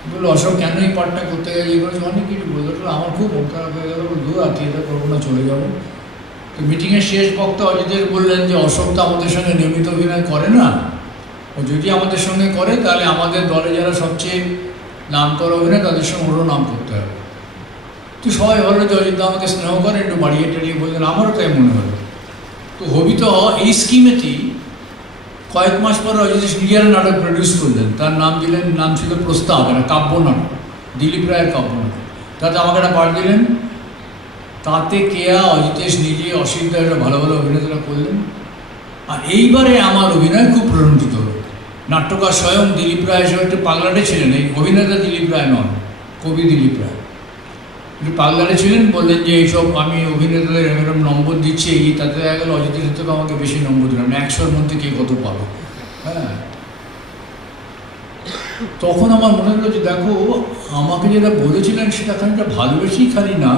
বললো অশোক কেন এই পার্টটা করতে গেছে, এই করেছে, অনেক কিছু বললো। আমার খুব মন খারাপ হয়ে গেল, দূর আর থিয়েটার করবো না, চলে যাবো। তো মিটিংয়ের শেষ বক্তা অজিতেশ বললেন যে অশোক তো আমাদের সঙ্গে নিয়মিত অভিনয় করে না, ও যদি আমাদের সঙ্গে করে তাহলে আমাদের দলে যারা সবচেয়ে নাম করা অভিনয় তাদের সঙ্গে ওরও নাম করতে হবে। তো সবাই ভালো যে অজিত আমাকে স্নেহ করে, একটু বাড়িয়ে টাড়িয়ে বললেন, আমারও তাই মনে হলো। তো হবি তো এই স্কিমেতেই কয়েক মাস পরে অজিতেশ নিজের নাটক প্রডিউস করলেন, তার নাম ছিল প্রস্তাব, একটা কাব্য নাটক, দিলীপ রায়ের কাব্য নাটক। তাতে আমাকে একটা পাঠ দিলেন, তাতে কেয়া, অজিতেশ নিজে, অসিদ্ধা, একটা ভালো ভালো অভিনেতারা করলেন। আর এইবারে আমার অভিনয় খুব প্রণোদিত হলো। নাট্যকার স্বয়ং দিলীপ রায় এসব একটু পাগলাটে ছিলেন, এই অভিনেতা দিলীপ রায় নন, কবি দিলীপ রায় একটু পাগলাটে ছিলেন। বললেন যে এইসব আমি অভিনেতাদের এরকম নম্বর দিচ্ছি, এই তাতে দেখা গেল অজিতেশের থেকে আমাকে বেশি নম্বর দিলাম, 100-র মধ্যে কে কত পাবো। হ্যাঁ, তখন আমার মনে হলো যে দেখো, আমাকে যেটা বলেছিলেন সেটা খানিকটা ভালোবেসেই খালি না,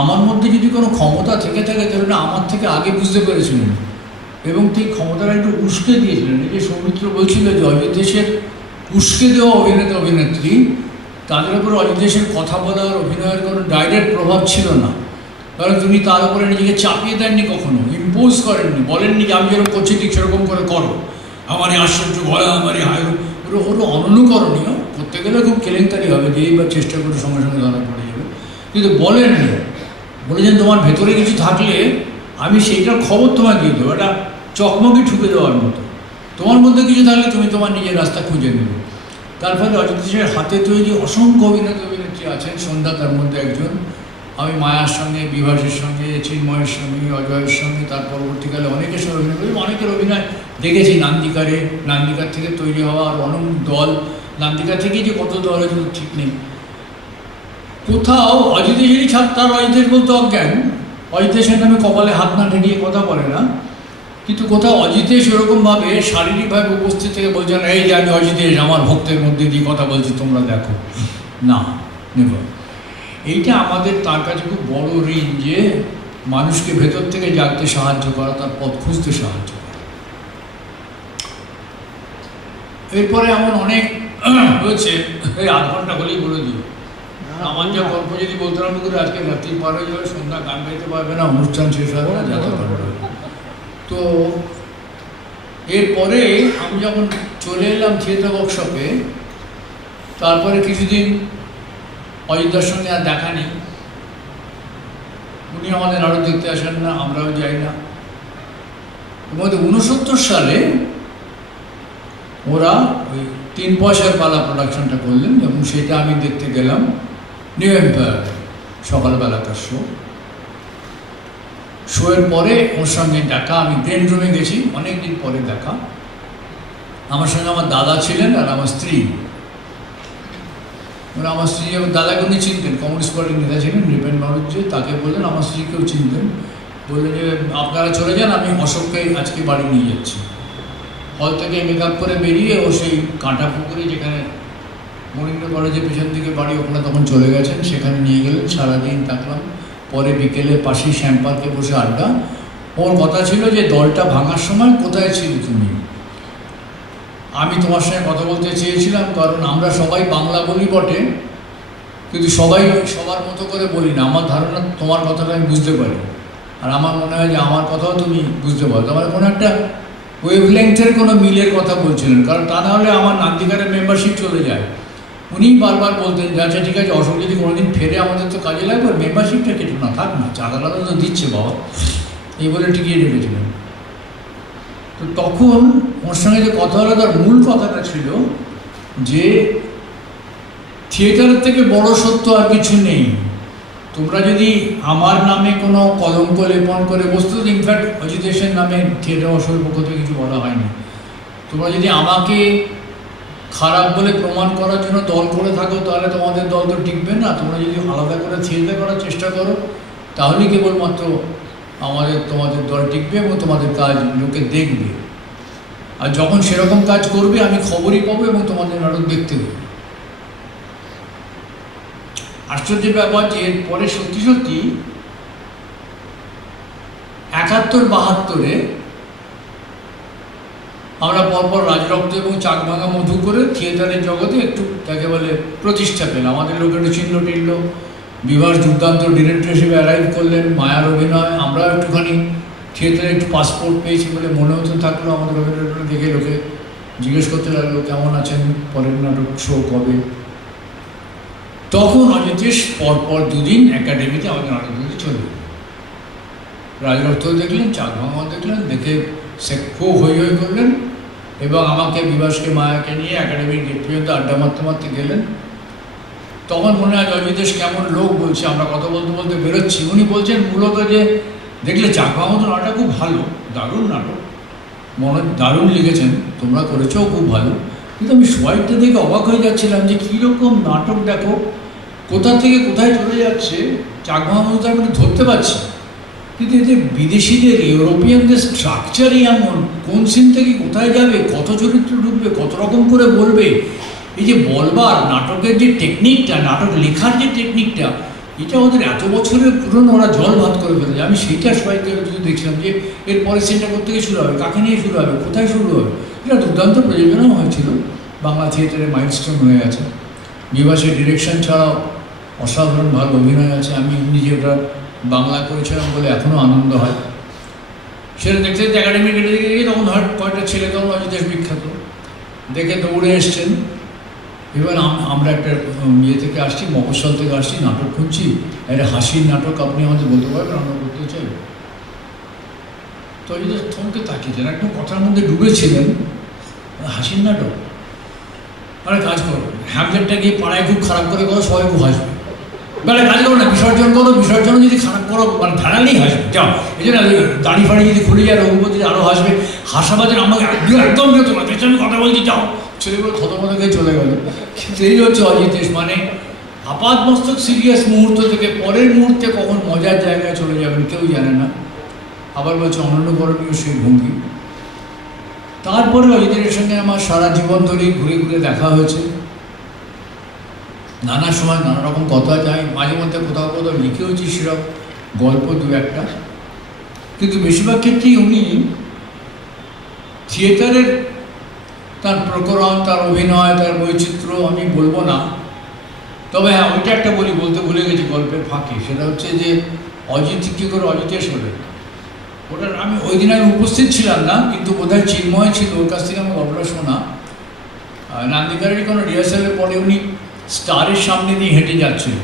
আমার মধ্যে যদি কোনো ক্ষমতা থেকে থাকে তাহলে আমার থেকে আগে বুঝতে পেরেছিলেন এবং সেই ক্ষমতাটা একটু উস্কে দিয়েছিলেন। এই যে সৌমিত্র বলছিল যে অজিতেশের উস্কে দেওয়া অভিনেতা অভিনেত্রী, তাদের উপরে অজিতেশের কথা বলার, অভিনয়ের কোনো ডাইরেক্ট প্রভাব ছিল না, কারণ তুমি তার উপরে নিজেকে চাপিয়ে দেননি, কখনো ইম্পোজ করেননি, বলেননি যে আমি যেরকম করছি ঠিক সেরকম করে করো, আমারই আশ্চর্য গলা, আমারই হায়, ওরা অনুকরণীয় করতে গেলে খুব কেলেঙ্কারি হবে, যে এইবার চেষ্টা করে সঙ্গে সঙ্গে ধরা পড়ে যাবে। কিন্তু বলেননি, বলেছেন তোমার ভেতরে কিছু থাকলে আমি সেইটার খবর তোমায় দিয়ে দেবো, এটা চকমকি ঠুকে দেওয়ার মতো, তোমার মধ্যে কিছু থাকলে তুমি তোমার নিজের রাস্তা খুঁজে নেবে। তার ফলে অজিতেশের হাতে তৈরি অসংখ্য অভিনেতা অভিনেত্রী আছেন, সন্ধ্যা তার মধ্যে একজন, আমি মায়ার সঙ্গে, বিভাসের সঙ্গে, চিন্ময়ের সঙ্গে, অজয়ের সঙ্গে, তার পরবর্তীকালে অনেকের সঙ্গে অভিনয় করি, অনেকের অভিনয় দেখেছি নান্দিকার থেকে তৈরি হওয়া আর অনেক দল, নান্দিকা থেকেই যে কত দল হয়েছিল ঠিক নেই। কোথাও অজিতেশেরই ছাত্র, তার অজিতেশ বলতে অজ্ঞান, অজিতেশের নামে কপালে হাত না ঠেকিয়ে কথা বলে না, কিন্তু কোথাও অজিতেশ ওরকমভাবে শারীরিকভাবে উপস্থিত থেকে বলছেন এই যে আমি অজিতেশ, আমার ভক্তের মধ্যে দিয়ে কথা বলছি, তোমরা দেখো না, নেবার। এইটা আমাদের তার কাছে খুব বড় ঋণ, যে মানুষকে ভেতর থেকে জাগতে সাহায্য করা, তার পথ খুঁজতে সাহায্য করা। এরপরে এমন অনেক হয়েছে, এই 8 ঘন্টা হলেই বলে দিও, আমার যা গল্প যদি বলতে আরম্ভ করে আজকে রাত্রি পার হয়ে যাবে, সন্ধ্যা গান গাইতে পারবে না, অনুষ্ঠান শেষ হবে না, যাতে পারবে। তো এরপরে আমি যখন চলে এলাম থিয়েটার ওয়ার্কশপে, তারপরে কিছুদিন অজিতদার সঙ্গে আর দেখা নেই, উনি আমাদের নাটক দেখতে আসেন না, আমরাও যাই না। এবং 69 সালে ওরা ওই 3 পয়সার পালা প্রোডাকশনটা করলেন এবং সেটা আমি দেখতে গেলাম নিউ এম্পায়ার, সকালবেলাকার শোয়ের পরে ওর সঙ্গে দেখা, আমি গ্রেন রুমে গেছি, অনেকদিন পরে দেখা। আমার সঙ্গে আমার দাদা ছিলেন আর আমার স্ত্রী। আমার স্ত্রী, দাদাকে উনি চিনতেন, কমিউনিস্ট পার্টির নেতা ছিলেন, নৃপেন বাণিজ্যে, তাকে বললেন, আমার স্ত্রীকেও চিনতেন, বললেন যে আপনারা চলে যান, আমি অশোককে আজকে বাড়ি নিয়ে যাচ্ছি। হল থেকে মেকআপ করে বেরিয়ে ও সেই কাঁটা পুকুরে, যেখানে মনীন্দ্র কলেজের পেছন দিকে বাড়ি, ওখানে তখন চলে গেছেন, সেখানে নিয়ে গেলেন। সারাদিন থাকলাম, পরে বিকেলে পাশেই শ্যাম পার্কে বসে আড্ডা। ওর কথা ছিল যে দলটা ভাঙার সময় কোথায় ছিল তুমি। আমি তোমার সঙ্গে কথা বলতে চেয়েছিলাম, কারণ আমরা সবাই বাংলা বলি বটে, কিন্তু সবাই সবার মতো করে বলি না। আমার ধারণা তোমার কথাটা আমি বুঝতে পারি, আর আমার মনে হয় যে আমার কথাও তুমি বুঝতে পারো। তোমার কোনো একটা ওয়েভলেংথের কোনো মিলের কথা বলছিলেন, কারণ তা না হলে আমার নান্দিকারের মেম্বারশিপ চলে যায়। উনি বারবার বলতেন যে আচ্ছা ঠিক আছে, অশোক যদি কোনোদিন ফেরে আমাদের তো কাজে লাগবে, মেম্বারশিপটা কেটে না, থাক না, চাঁদা তো দিচ্ছে বাবা, এই বলে টিকিয়ে রেখেছিলেন। তো তখন ওর সঙ্গে যে কথা হলো, তার মূল কথাটা ছিল যে থিয়েটারের থেকে বড় সত্য আর কিছু নেই। তোমরা যদি আমার নামে কোনো কলঙ্ক লেপন করে, বস্তুত ইনফ্যাক্ট অজিতেশের নামে থিয়েটার অশোকের পক্ষ থেকে কিছু বলা হয়নি, তোমরা যদি আমাকে খারাপ বলে প্রমাণ করার জন্য দল করে থাকো, তাহলে তোমাদের দল তো টিকবে না। তোমরা যদি আলাদা করে থিয়েটার করার চেষ্টা করো, তাহলেই কেবলমাত্র তোমাদের দল টিকবে এবং তোমাদের কাজ লোকে দেখবে। আর যখন সেরকম কাজ করবে আমি খবরই পাবো এবং তোমাদের নাটক দেখতে হবে। আশ্চর্যের ব্যাপার যে এরপরে সত্যি সত্যি 71-72-এ আমরা পরপর রাজরক্ত এবং চাকভাঙা মধু করে থিয়েটারের জগতে একটু তাকে বলে প্রতিষ্ঠা পেলাম। আমাদের লোক একটু চিনল টিনল, বিভাস দুর্দান্ত ডিরেক্টর হিসেবে অ্যারাইভ করলেন, মায়ার অভিনয়, আমরা একটুখানি থিয়েটারে একটু পাসপোর্ট পেয়েছি বলে মনে হতে থাকলো। আমাদের অভিনয়টা দেখে লোকে জিজ্ঞেস করতে লাগলো কেমন আছেন, পরের নাটক শো কবে। তখন অজিতেশ পরপর 2 দিন একাডেমিতে আমাদের নাটক দেখতে চলবে। রাজরক্ত দেখলেন, চাকভাঙাও দেখলেন, দেখে সে খুব হই হই করলেন এবং আমাকে, বিভাসকে, মায়াকে নিয়ে একাডেমির গেট পর্যন্ত আড্ডা মারতে মারতে গেলেন। তখন মনে হয় অজিতেশ কেমন লোক বলছে, আমরা কথা বলতে বলতে বেরোচ্ছি, উনি বলছেন মূলত যে দেখলে চাকভাঙা তো নাটক খুব ভালো, দারুণ নাটক, দারুণ লিখেছেন, তোমরা করেছো খুব ভালো, কিন্তু আমি সবাইটা দেখে অবাক হয়ে যাচ্ছিলাম যে কীরকম নাটক, দেখো কোথা থেকে কোথায় চলে যাচ্ছে, চাকভাঙা মতো আমি ধরতে পারছি। কিন্তু এতে বিদেশিদের, ইউরোপিয়ানদের স্ট্রাকচারই এমন, কোন সিন থেকে কোথায় যাবে, কত চরিত্র ঢুকবে, কত রকম করে বলবে, এই যে বলবার নাটকের যে টেকনিকটা, নাটক লেখার যে টেকনিকটা, এটা ওদের এত বছরের পুরনো, ওরা জল ভাত করে ফেলেছে। আমি সেইটা সবাইকে দেখছিলাম যে এরপরে সিনটা কোথেকে শুরু হবে, কাকে নিয়ে শুরু হবে, কোথায় শুরু হবে। এটা দুর্দান্ত প্রযোজনাও হয়েছিল, বাংলা থিয়েটারে মাইলস্টোন হয়ে গেছে। বিভাসের ডিরেকশন ছাড়াও অসাধারণ ভালো অভিনয় আছে। আমি নিজে ওটা বাংলা করেছিলাম বলে এখনও আনন্দ হয়। সেটা দেখতে দেখতে একাডেমি কেটে দেখে দেখি তখন হয়তো কয়েকটা ছেলে, তখন অজিতেশ বিখ্যাত, দেখে দৌড়ে এসছেন। এবার আমরা একটা ইয়ে থেকে আসছি, মফস্বল থেকে আসছি, নাটক খুঁজছি, একটা হাসির নাটক আপনি আমাদের বলতে পারবেন, আমরা করতে চাই। তো অজিতেশ থমকে তাকিয়েছেন, একদম কথার মধ্যে ডুবেছিলেন, হাসির নাটক, আরে কাজ করো, হ্যামলেটটা গিয়ে পাড়ায় খুব খারাপ করে করো, সবাই খুব হাসবে। বেলা কাজ করো না, বিসর্জন করো, বিসর্জন যদি খারাপ করো মানে ধারালেই হাসবে, যাও। এই জন্য দাড়ি ফাড়ি যদি খুলে যায়, রঘুপতি আরও হাসবে, হাসাবাদের আমাকে একদম বিরত না, আমি কথা বলছি, যাও। ছেলেগুলো থতমত খেয়ে চলে গেল। কিন্তু এই হচ্ছে অজিতেশ, মানে আপাতমস্তক সিরিয়াস মুহূর্ত থেকে পরের মুহূর্তে কখন মজার জায়গায় চলে যাবেন কেউ জানে না। আবার বলছে অনন্যকরণীয় সেই ভঙ্গি। তারপরে অজিতেশের সঙ্গে আমার সারা জীবন ধরেই ঘুরে ঘুরে দেখা হয়েছে, নানা সময় নানা রকম কথা যায়, মাঝে মধ্যে কোথাও কোথাও লিখেওছি সেরকম গল্প 2-1টা, কিন্তু বেশিরভাগ ক্ষেত্রেই উনি থিয়েটারের তার প্রকরণ, তার অভিনয়, তার বৈচিত্র্য আমি বলবো না, তবে হ্যাঁ ওইটা একটা বলতে ভুলে গেছি গল্পের ফাঁকে, সেটা হচ্ছে যে অজিত কী করে অজিতেশ হলেন। ওটার আমি ওই দিন আমি উপস্থিত ছিলাম না, কিন্তু বোধহয় চিন্ময় ছিল, ওর কাছ থেকে আমার গল্পটা শোনা। নান্দিকারেরই কোনো রিহার্সালের পরে উনি স্টারের সামনে দিয়ে হেঁটে যাচ্ছিল,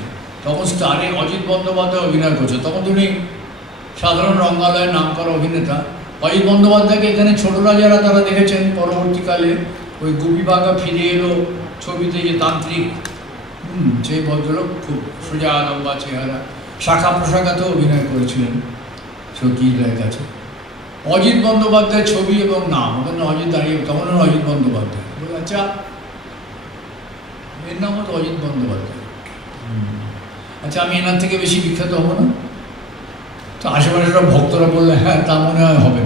তখন স্টারে অজিত বন্দ্যোপাধ্যায় অভিনয় করছে। তখন উনি সাধারণ রঙ্গালয়ের নাম করা অভিনেতা। অজিত বন্দ্যোপাধ্যায়কে এখানে ছোটরা যারা তারা দেখেছেন, পরবর্তীকালে ওই গুপি বাঘা ফিরে এলো ছবিতে, যে তান্ত্রিক, সেই ভদ্রলোক, খুব সোজা লম্বা চেহারা, শাখা প্রশাখাতেও অভিনয় করেছিলেন সত্যি রায়ের কাছে। অজিত বন্দ্যোপাধ্যায়ের ছবি এবং নাম, ওখানে অজিত দাঁড়িয়ে, তখন অজিত বন্দ্যোপাধ্যায়, আচ্ছা এর নাম হতো অজিত বন্দ্যোপাধ্যায়, আচ্ছা আমি এনার থেকে বেশি বিখ্যাত হবো না? তো আশেপাশে সব ভক্তরা বললে হ্যাঁ তা মনে হয় হবে,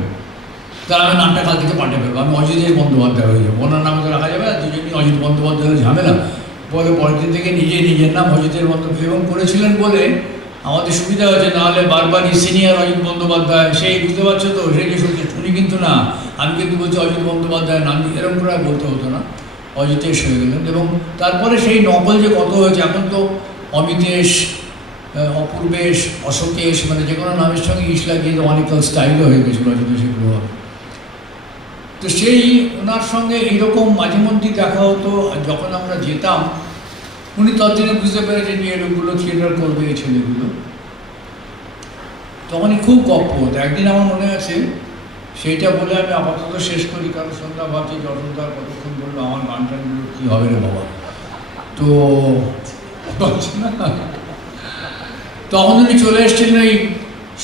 তাহলে আমি নামটা কাল থেকে পাঠিয়ে ফেলবো, আমি অজিতেশ বন্দ্যোপাধ্যায় হয়ে যাবো, ওনার নামে তো রাখা যাবে না, দুজনই অজিত বন্দ্যোপাধ্যায়ের ঝামেলা বলে পরের দিন থেকে নিজের নাম অজিতেশ বন্দ্যোপাধ্যায় এবং করেছিলেন বলে আমাদের সুবিধা হয়েছে, নাহলে বারবারই সিনিয়র অজিত বন্দ্যোপাধ্যায়, সেই বুঝতে পারছো তো, সেই যে শুনছে উনি কিন্তু না, আমি কিন্তু বলছি অজিত বন্দ্যোপাধ্যায় নাম, এরকম করে আর বলতে হতো না, অজিতেশ হয়ে গেলেন। এবং তারপরে সেই নকল যে কত হয়েছে, এখন তো অমিতেশ, অপূর্বেশ, অশোকেশ, মানে যে কোনো নামের সঙ্গে ইস লাগিয়ে অনেক স্টাইলও হয়ে গেছিলো অজিতেশের প্রভাব। তো সেই ওনার সঙ্গে এইরকম মাঝে মধ্যেই দেখা হতো। যখন আমরা যেতাম উনি ততদিনে বুঝতে পেরেছেন যে এরকমগুলো থিয়েটার করবে এই ছেলেগুলো, তখনই খুব গপ্প হতো। একদিন আমার মনে আছে, সেইটা বলে আমি আপাতত শেষ করি, কারণ সন্ধ্যা ভাবছি যশোদার কতক্ষণ বললো আমার গান টানগুলো কী হবে রে বাবা, তো বলছি না। তখন উনি চলে এসেছিলেন এই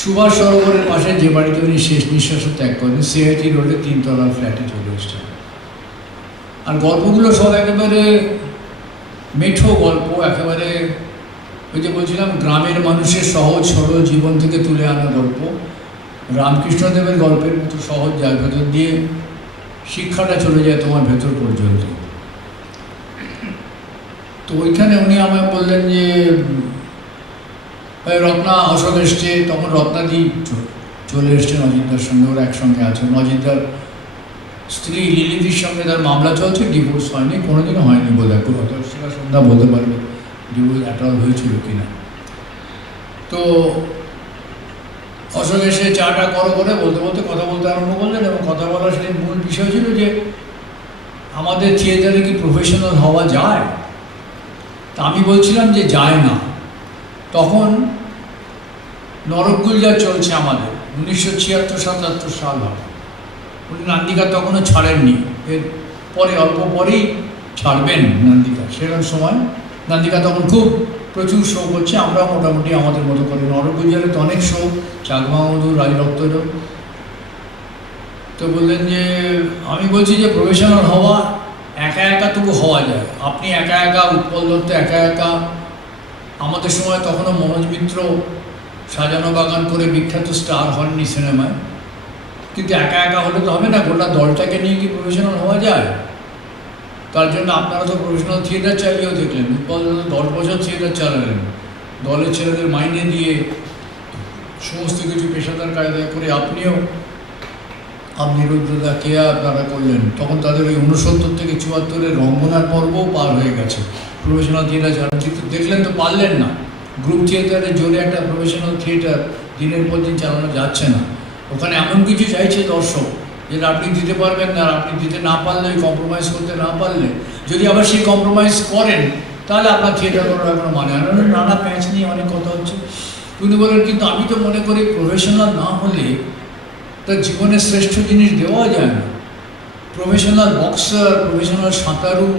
সুভাষ সরোবরের পাশে, যে বাড়িতে উনি শেষ নিঃশ্বাস ত্যাগ করেন, সিআইটি রোডে 3 তলার ফ্ল্যাটে চলে এসেছেন। আর গল্পগুলো সব একেবারে মেঠো গল্প, একেবারে ওই যে বলছিলাম গ্রামের মানুষের সহজ সরল জীবন থেকে তুলে আনা গল্প, রামকৃষ্ণদেবের গল্পের মতো সহজ, যার ভেতর দিয়ে শিক্ষাটা চলে যায় তোমার ভেতর পর্যন্ত। তো ওইখানে উনি আমায় বললেন যে রত্না অশোক এসছে, তখন রত্নাদি চলে এসছেন অজিতদার সঙ্গে, ওরা একসঙ্গে আছেন। অজিতদার স্ত্রী লিলিদির সঙ্গে তার মামলা চলছে, ডিভোর্স হয়নি, কোনোদিনও হয়নি বোধ হয়, সেটা সন্ধ্যা বলতে পারবে ডিভোর্স অ্যাটাল হয়েছিল কিনা। তো অশোক এসে চাটা করে বলতে বলতে কথা বলতে আরম্ভ করলেন, এবং কথা বলার সেদিন মূল বিষয় ছিল যে আমাদের থিয়েটারে কি প্রফেশনাল হওয়া যায়। তা আমি বলছিলাম যে যায় না। তখন নরকগুলজার চলছে আমাদের, 1976-77 সাল হবে। উনি নান্দিকা তখনও ছাড়েননি, এর পরে অল্প পরেই ছাড়বেন নান্দিকা। সেরকম সময় নান্দিকা তখন খুব প্রচুর শো করছে, আমরা মোটামুটি আমাদের মতো করে। নরকগুলজারের তো অনেক শো, চাকমামধু, রাজরক্তরও। তো বললেন যে আমি বলছি যে প্রফেশনাল হওয়া একা একা তবু হওয়া যায়। আপনি একা একা, উৎপল দত্ত একা একা, আমাদের সময় তখনও মনোজ মিত্র সাজানো বাগান করে বিখ্যাত স্টার হননি সিনেমায়, কিন্তু একা একা হলে তো হবে না, গোটা দলটাকে নিয়ে কি প্রফেশনাল হওয়া যায়? তার জন্য আপনারা তো প্রফেশনাল থিয়েটার চালিয়েও দেখলেন, উৎপল দত্ত 10 বছর থিয়েটার চালালেন, দলের ছেলেদের মাইনে দিয়ে সমস্ত কিছু পেশাদার কায়দায় করে। আপনি রুদ্রদা কেয়া আপনারা করলেন, তখন তাদের ওই 69 থেকে 74-এর রঙ্গনার পর্বও পার হয়ে গেছে। প্রফেশনাল থিয়েটার যারা কিন্তু দেখলেন তো পারলেন না, গ্রুপ থিয়েটারের জোরে একটা প্রফেশনাল থিয়েটার দিনের পর দিন চালানো যাচ্ছে না। ওখানে এমন কিছু চাইছে দর্শক যেটা আপনি দিতে পারবেন না, আর আপনি দিতে না পারলে, কম্প্রোমাইজ করতে না পারলে, যদি আবার সেই কম্প্রোমাইজ করেন তাহলে আপনার থিয়েটার করার কোনো মানে হয় না। নানা প্যাচ নিয়ে অনেক কথা হচ্ছে। তিনি বলেন কিন্তু আমি তো মনে করি প্রফেশনাল না হলে তার জীবনের শ্রেষ্ঠ জিনিস দেওয়া যায় না। প্রফেশনাল বক্সার, প্রফেশনাল সাঁতারু,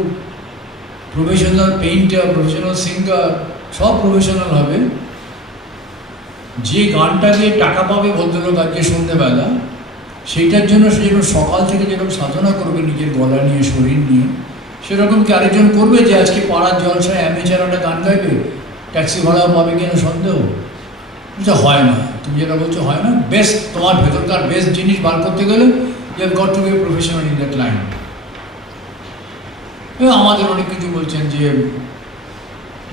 প্রফেশনাল পেইন্টার, প্রফেশনাল সিঙ্গার, সব প্রফেশনাল হবে। যে গানটাকে টাকা পাবে ভদ্রলোক আজকে সন্ধ্যেবেলা, সেইটার জন্য সে যেন সকাল থেকে যেরকম সাধনা করবে নিজের গলা নিয়ে, শরীর নিয়ে, সেরকম কি আরেকজন করবে যে আজকে পাড়ার জলসায় অ্যামেচার একটা গান গাইবে, ট্যাক্সি ভাড়া পাবে কিনা সন্দেহ। এটা হয় না, তুমি যেটা বলছো হয় না। বেস্ট, তোমার ভেতরকার বেস্ট জিনিস বার করতে গেলে you have got to be professional in that line. আমাদের অনেক কিছু বলছেন যে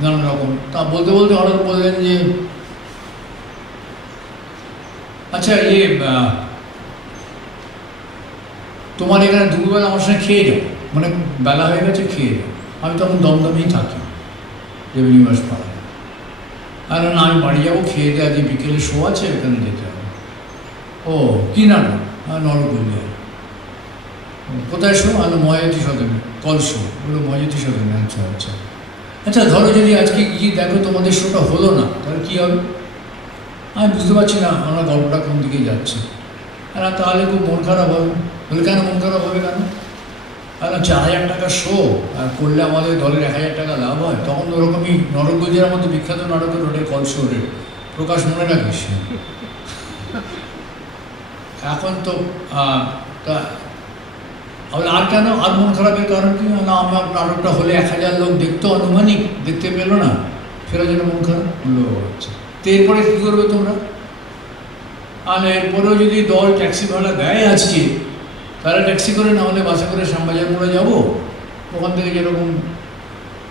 নানান রকম, তা বলতে বলতে হঠাৎ বললেন যে আচ্ছা তোমার এখানে দুপুরবেলা আমার সঙ্গে খেয়ে যাও, মানে বেলা হয়ে গেছে, খেয়ে যাও। আমি তখন দমদমেই থাকি, দেবনিবাস পাড়ায়। আর না, আমি বাড়ি যাবো, খেয়ে দিয়ে আজকে বিকেলে শো আছে, ওখানে যেতে হবে। ও কি নাটক? নরকগুলজার। কোথায় শো? ময়াতি সদনে, কল শো। বললো ময়াতি সদনে। আচ্ছা আচ্ছা আচ্ছা, ধরো যদি আজকে গিয়ে দেখো তোমাদের শোটা হলো না, তাহলে কী হবে? আমি বুঝতে পারছি না আমার গল্পটা কোন দিকে যাচ্ছে। আর তাহলে খুব মন খারাপ হবে। বলে কেন মন খারাপ হবে কেন? আর 4,000 টাকা শো, আর করলে আমাদের দলের 1,000 টাকা লাভ হয়। তখন ওরকমই নরকগুলজারের মধ্যে বিখ্যাত নাটকের রোডে কল শো রে, প্রকাশ মনে রাখিস। এখন তো তা আর কেন, আর মন খারাপের কারণ কি? না, আমার নাটকটা হলে 1,000 লোক দেখতো, আনুমানিক দেখতে পেলো না, ফেরার জন্য মন খারাপ হলো। আচ্ছা, তো এরপরে কী করবে তোমরা? আর এরপরেও যদি দল ট্যাক্সি ভাড়া দেয় আজকে, তাহলে ট্যাক্সি করে, না হলে বাসে করে শ্যামবাজার মোড়ে যাবো, ওখান থেকে যেরকম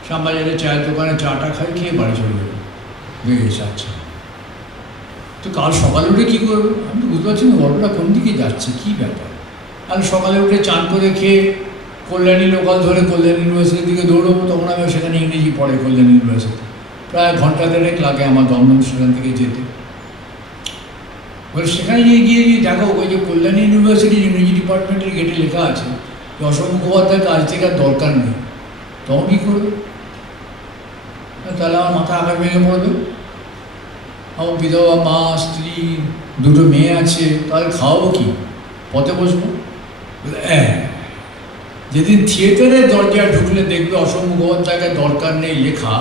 শ্যামবাজারে চায়ের দোকানে চাটা খাই, খেয়ে বাড়ি চলে যাবো। বেশ, আচ্ছা তো কাল সকালে উঠে কী করবে? আমি তো বুঝতে পারছি না গল্পটা কোন দিকে যাচ্ছে, কী ব্যাপার। আর সকালে উঠে চান করে খেয়ে কল্যাণী লোকাল ধরে কল্যাণী ইউনিভার্সিটির দিকে দৌড়বো, তখন আমি সেখানে ইংরেজি পড়ে কল্যাণী ইউনিভার্সিটি। প্রায় ঘন্টা দেড়েক লাগে আমার দমদম সেখান থেকে যেতে। বলে সেখানে গিয়ে দেখো ওই যে কল্যাণী ইউনিভার্সিটির ইংরেজি ডিপার্টমেন্টের গেটে লেখা আছে যে অশোক মুখোপাধ্যায়ের কাজ থেকে আর দরকার নেই। তখন কী করবে? তাহলে আমার মাথা আঘাত ভেঙে পড়বে। আমার বিধবা মা, স্ত্রী, দুটো মেয়ে আছে, তাহলে খাওয়াবো কি? পথে বসবো? হ্যাঁ, যেদিন থিয়েটারের দরজায় ঢুকলে দেখবে অশোক মুখোপাধ্যায়কে দরকার নেই লেখা,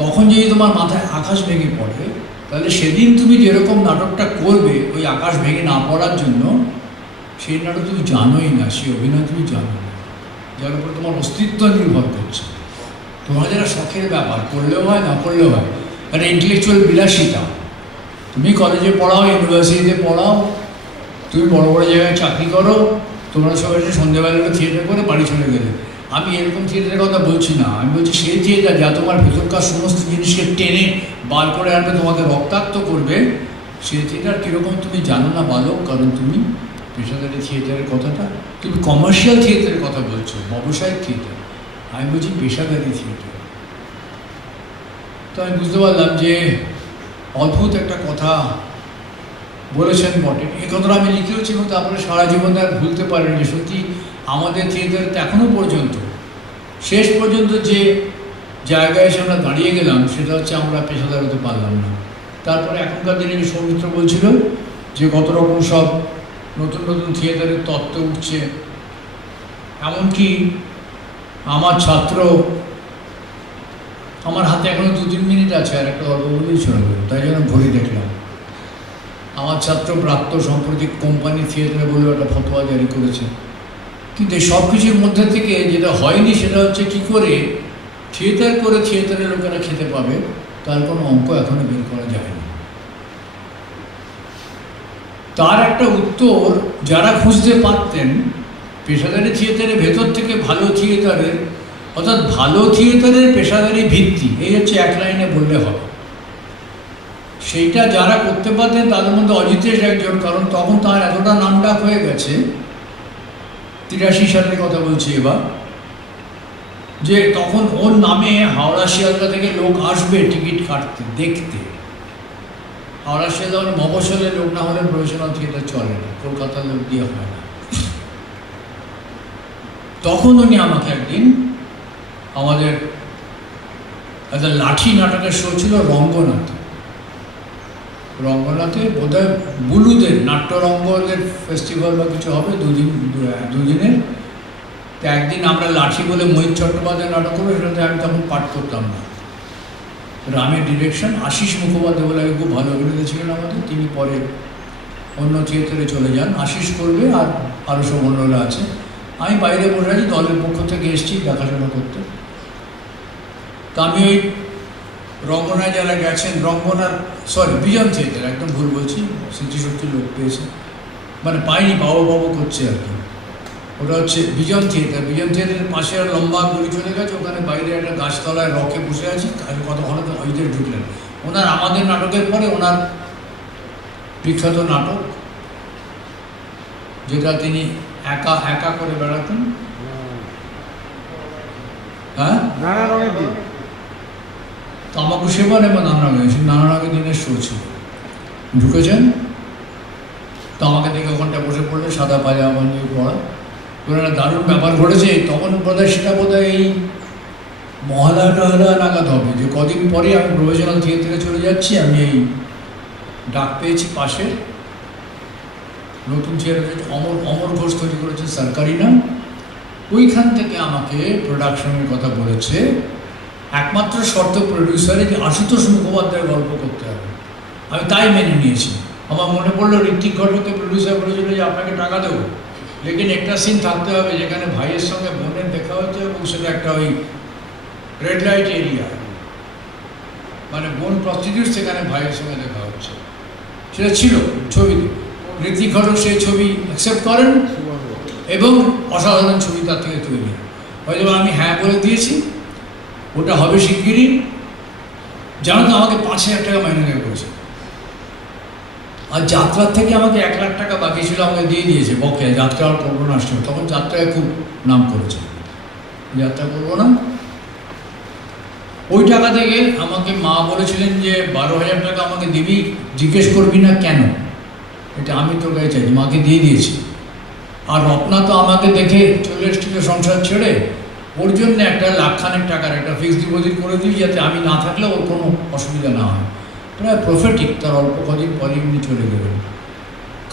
তখন যদি তোমার মাথায় আকাশ ভেঙে পড়ে, তাহলে সেদিন তুমি যেরকম নাটকটা করবে ওই আকাশ ভেঙে না পড়ার জন্য, সেই নাটক তুমি জানোই না, সেই অভিনয় তুমি জানো না, যার উপর তোমার অস্তিত্ব নির্ভর করছে। তোমার যেটা শখের ব্যাপার, করলেও হয় না করলেও হয়, একটা ইন্টেলেকচুয়াল বিলাসিতা। তুমি কলেজে পড়াও, ইউনিভার্সিটিতে পড়াও, তুমি বড় বড় জায়গায় চাকরি করো, তোমরা সবাই সন্ধ্যেবেলা থিয়েটার করে বাড়ি চলে গেলে। আমি এরকম থিয়েটারের কথা বলছি না, আমি বলছি সেই থিয়েটার যা তোমার ভেতরকার সমস্ত জিনিসকে টেনে বার করে আনবে, তোমাকে রক্তাক্ত করবে, সেই থিয়েটার কীরকম তুমি জানো না বালক। কারণ তুমি পেশাদারি থিয়েটারের কথাটা, তুমি কমার্শিয়াল থিয়েটারের কথা বলছো, ব্যবসায়িক থিয়েটার। আমি বলছি পেশাদারি থিয়েটার। তো আমি বুঝতে পারলাম যে অদ্ভুত একটা কথা বলেছেন বটে। এই কথাটা আমি লিখেওছি এবং তারপরে সারা জীবন আর ভুলতে পারিনি যে সত্যি আমাদের থিয়েটারতে এখনও পর্যন্ত শেষ পর্যন্ত যে জায়গায় এসে আমরা দাঁড়িয়ে গেলাম, সেটা হচ্ছে আমরা পেশাদার হতে পারলাম না। তারপরে এখনকার দিনে যে সৌমিত্র বলছিল যে কত রকম সব নতুন নতুন থিয়েটারের তত্ত্ব উঠছে, এমনকি আমার ছাত্র, আমার হাতে এখনো 2-3 মিনিট আছে, আর একটা গল্প বলেই চলে গেল, তাই জন্য ঘড়ি দেখলাম। আমার ছাত্র ব্রাত্য সম্প্রতি কোম্পানি থিয়েটারে বলে একটা ফতোয়া জারি করেছে। কিন্তু এই সব কিছুর মধ্যে থেকে যেটা হয়নি সেটা হচ্ছে কী করে থিয়েটার করে থিয়েটারের লোকেরা খেতে পাবে, তার কোনো অঙ্ক এখনো বের করা যায়নি। তার একটা উত্তর যারা খুঁজতে পারতেন, পেশাদারি থিয়েটারের ভেতর থেকে ভালো থিয়েটারের, অর্থাৎ ভালো থিয়েটারের পেশাদারি ভিত্তি, এই হচ্ছে এক লাইনে বললে হবে। সেইটা যারা করতে পারতেন তাদের মধ্যে অজিতেশ একজন, কারণ তখন তার এতটা নামডাক হয়ে গেছে, 83 সালের কথা বলছি এবার, যে তখন ওর নামে হাওড়া শিয়ালদা থেকে লোক আসবে টিকিট কাটতে, দেখতে। হাওড়া শিয়ালদা মানে মফস্বলের লোক না হলে প্রফেশনাল থিয়েটার চলে না, কলকাতার লোক দিয়ে হয় না। তখন উনি আমাকে একদিন, আমাদের একটা লাঠি নাটকের শো ছিল রঙ্গনাথে, বোধহয় বুলুদের নাট্যরঙ্গের ফেস্টিভ্যাল বা কিছু হবে, দুদিনের। তো একদিন আমরা লাঠি বলে মহিত চট্টোপাধ্যায় নাটক করবো, সেটাতে আমি তখন পাঠ করতাম না। রামের ডিরেকশন, আশিস মুখোপাধ্যায় বলে খুব ভালো অভিনেতা ছিলেন আমাদের, তিনি পরে অন্য থিয়েটারে চলে যান। আশিস করবে আর আরও সব অন্যরা আছে। আমি বাইরে বসে আছি, দলের পক্ষ থেকে এসেছি দেখাশোনা করতে। তা আমি ওই রঙ্গনায় যারা গেছেন, বিজন থিয়েটার, একদম ভুল বলছি, স্মৃতিশক্তি লোক পেয়েছে, মানে পাইনি, বাবু করছে আর কি। ওটা হচ্ছে বিজন থিয়েটার। বিজন থিয়েটারের পাশে আর লম্বা গলি চলে গেছে, ওখানে বাইরে একটা গাছতলায় রকে বসে আছি, কতক্ষণ অজিতেশ ঢুকলেন। ওনার আমাদের নাটকের পরে ওনার বিখ্যাত নাটক, যেটা তিনি একা করে বেড়াতেন, হ্যাঁ, নানা রঙের দিন, তামাকু সেবন এবং নানা রঙের দিনের শো ছিল। ঢুকেছেন তো আমাকে দেখে ওখানটা বসে পড়লে, সাদা পায়জামা নিয়ে পড়া। একটা দারুণ ব্যাপার ঘটেছে তখন, সেটা বোধহয় এই মহালয়া টহালয়া নাগাদ হবে, যে কদিন পরে আমি প্রফেশনাল থিয়েটারে চলে যাচ্ছি। আমি এই ডাক পেয়েছি পাশে নতুন থিয়েটার অমর ঘোষ তৈরি করেছে, সরকারি নাম। ওইখান থেকে আমাকে প্রোডাকশনের কথা বলেছে, একমাত্র শর্ত প্রডিউসারে যে আশুতোষ মুখোপাধ্যায়ের গল্প করতে হবে। আমি তাই মেনে নিয়েছি। আমার মনে পড়লো ঋত্বিক ঘটককে প্রডিউসার বলেছিল যে আপনাকে টাকা দেবো, লেকিন একটা সিন থাকতে হবে যেখানে ভাইয়ের সঙ্গে বোনের দেখা হচ্ছে, এবং সেটা একটা ওই রেড লাইট এরিয়া, মানে বোন প্রস্টিটিউট, সেখানে ভাইয়ের সঙ্গে দেখা হচ্ছে। সেটা ছিল ছবিতে। ঋত্বিক ঘটক সেই ছবি অ্যাকসেপ্ট করেন এবং অসাধারণ ছবি তার থেকে তৈরি। হয়তো আমি হ্যাঁ বলে দিয়েছি, ওটা হবে শিগগিরই। জানো তো আমাকে 5,000 টাকা মাইনে দেওয়া করেছে। আর যাত্রার থেকে আমাকে 1 লাখ টাকা বাকি ছিল, আমাকে দিয়ে দিয়েছে বকে, যাত্রা আর করবো না আসছে। তখন যাত্রায় খুব নাম করেছে, যাত্রা করবো না। ওই টাকা থেকে আমাকে মা বলেছিলেন যে 12,000 টাকা আমাকে দিবি, জিজ্ঞেস করবি না কেন, এটা আমি তোর কাছে চাইছি, মাকে দিয়ে দিয়েছি। আর রত্না তো আমাকে দেখে চলে এসেছিল সংসার ছেড়ে, ওর জন্য 1 লাখ টাকার একটা ফিক্সড ডিপোজিট করে দিই, যাতে আমি না থাকলে ওর কোনো অসুবিধা না হয়। প্রায় প্রফেটিক, তার অল্প কদিন পরে এমনি চলে গেলেন।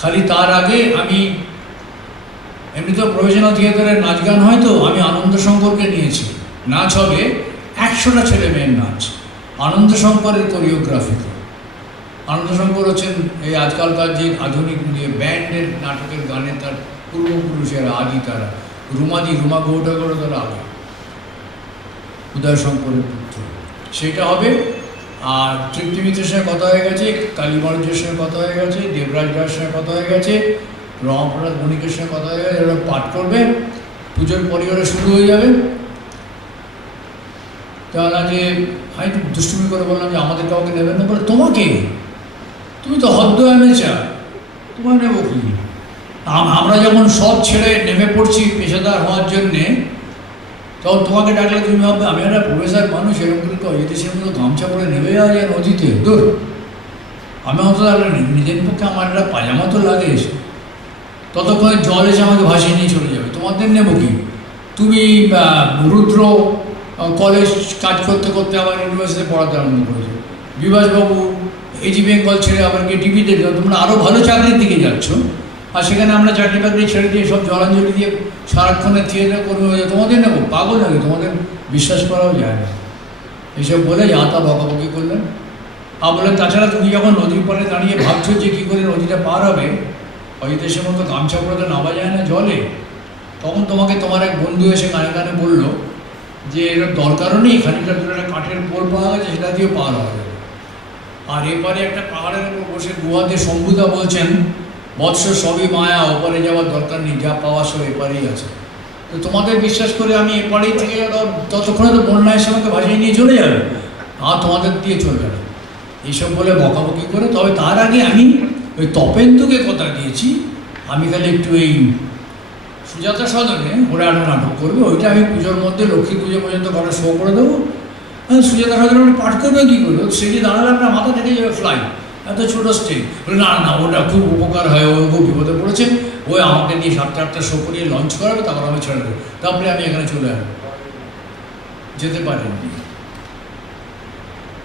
খালি তার আগে আমি এমনি তো প্রফেশনাল থিয়েটারের নাচ গান হয়, তো আমি আনন্দ শঙ্করকে নিয়েছি, নাচ হবে 100টা ছেলে মেয়ের নাচ, আনন্দ শঙ্করের কোরিওগ্রাফিতে। আনন্দ শঙ্কর হচ্ছেন এই আজকালকার যে আধুনিক ব্যান্ডের নাটকের গানে তার পূর্বপুরুষেরা, আদি তারা, রুমা গৌটাগড় তারা আগে, উদয় শঙ্করের পুত্র, সেটা হবে। আর তৃপ্তি মিত্রের সঙ্গে কথা হয়ে গেছে, কালীবাণিজ্যের সঙ্গে কথা হয়ে গেছে, দেবরাজ রায়ের সঙ্গে কথা হয়ে গেছে, রমাপ্রসাদ বণিকের সঙ্গে কথা হয়ে গেছে, এরা পাঠ করবে, পুজোর পরিবারে শুরু হয়ে যাবে। তারা যে আমি একটু দুষ্টুমি করে বললাম যে আমাদের কাউকে নেবেন না, বলে তোমাকে, তুমি তো হদ্দ অ্যামেচার, তোমার নেব কি? আমরা যখন সব ছেড়ে নেমে পড়ছি পেশাদার হওয়ার জন্যে, তখন তোমাকে ডাকলে তুমি ভাববে আমি একটা প্রফেসর মানুষ, এরকম কিন্তু অজিতেশের মতো গামছা পরে নেমে যাওয়া যায় নদীতে, দূর। আমি অন্তত নিজের পক্ষে আমার একটা পাজামা তো লাগে, এসে ততক্ষণে জল এসে আমাকে ভাসিয়ে নিয়ে চলে যাবে, তোমাদের নেব কি? তুমি রুদ্র কলেজ কাজ করতে করতে আবার ইউনিভার্সিটিতে পড়াতে আরম্ভ করেছো, বিভাসবাবু এজি বেঙ্গল ছেড়ে আবার গিয়ে টিভিতে, তোমরা আরও ভালো চাকরির দিকে যাচ্ছ, আর সেখানে আমরা চাকরি বাকরি ছেড়ে দিয়ে সব জলাঞ্জলি দিয়ে সারাক্ষণের থিয়েটার করবে, তোমাদের নেবো, পাগল নাকি, তোমাদের বিশ্বাস করাও যায় না। এইসব বলে যাতা বকাবকি করলেন। আর বললেন তাছাড়া তুমি যখন নদীর পরে দাঁড়িয়ে ভাবছো যে কী করে নদীটা পার হবে, অজিতেশের মতো গামছা পরে তো নামা যায় না জলে, তখন তোমাকে তোমার এক বন্ধু এসে কানে কানে বললো যে এর দরকারও নেই, খানিকটা দূরে একটা কাঠের পোল পাওয়া গেছে, সেটা দিয়ে পার হওয়া যাবে। আর এবারে একটা পাহাড়ের উপর বসে গুহাতে শম্ভুদা বলছেন, বৎস সবই মায়া, ওপারে যাওয়ার দরকার নেই, যা পাওয়া সব এপারেই আছে। তো তোমাদের বিশ্বাস করে আমি এপারেই থেকে ততক্ষণে তো বন্যা এসে আমাকে ভাসিয়ে নিয়ে চলে যাবে, আর তোমাদের দিয়ে চলে যাবে, এইসব বলে বকাবকি করে। তবে তার আগে আমি ওই তপেন্দুকে কথা দিয়েছি, আমি খালি একটু এই সুজাতা সদনে ওরা আরও নাটক করবে, ওইটা আমি পুজোর মধ্যে লক্ষ্মী পুজো পর্যন্ত করার শো করে দেবো। সুজাতা সদনে উনি পাঠ করবে কী করবে, সেটি দাঁড়ালাম না, মাথা থেকে যাবে ফ্লাই, এত ছোটো স্টেজ, বলে না না ওটা খুব উপকার হয়, ও খুব বিপদে পড়েছে, ওই আমাকে দিয়ে 7টা শো করিয়ে লঞ্চ করাবে, তারপর আমি ছেড়ে দেবো, তারপরে আমি এখানে চলে আসবো। যেতে পারেননি,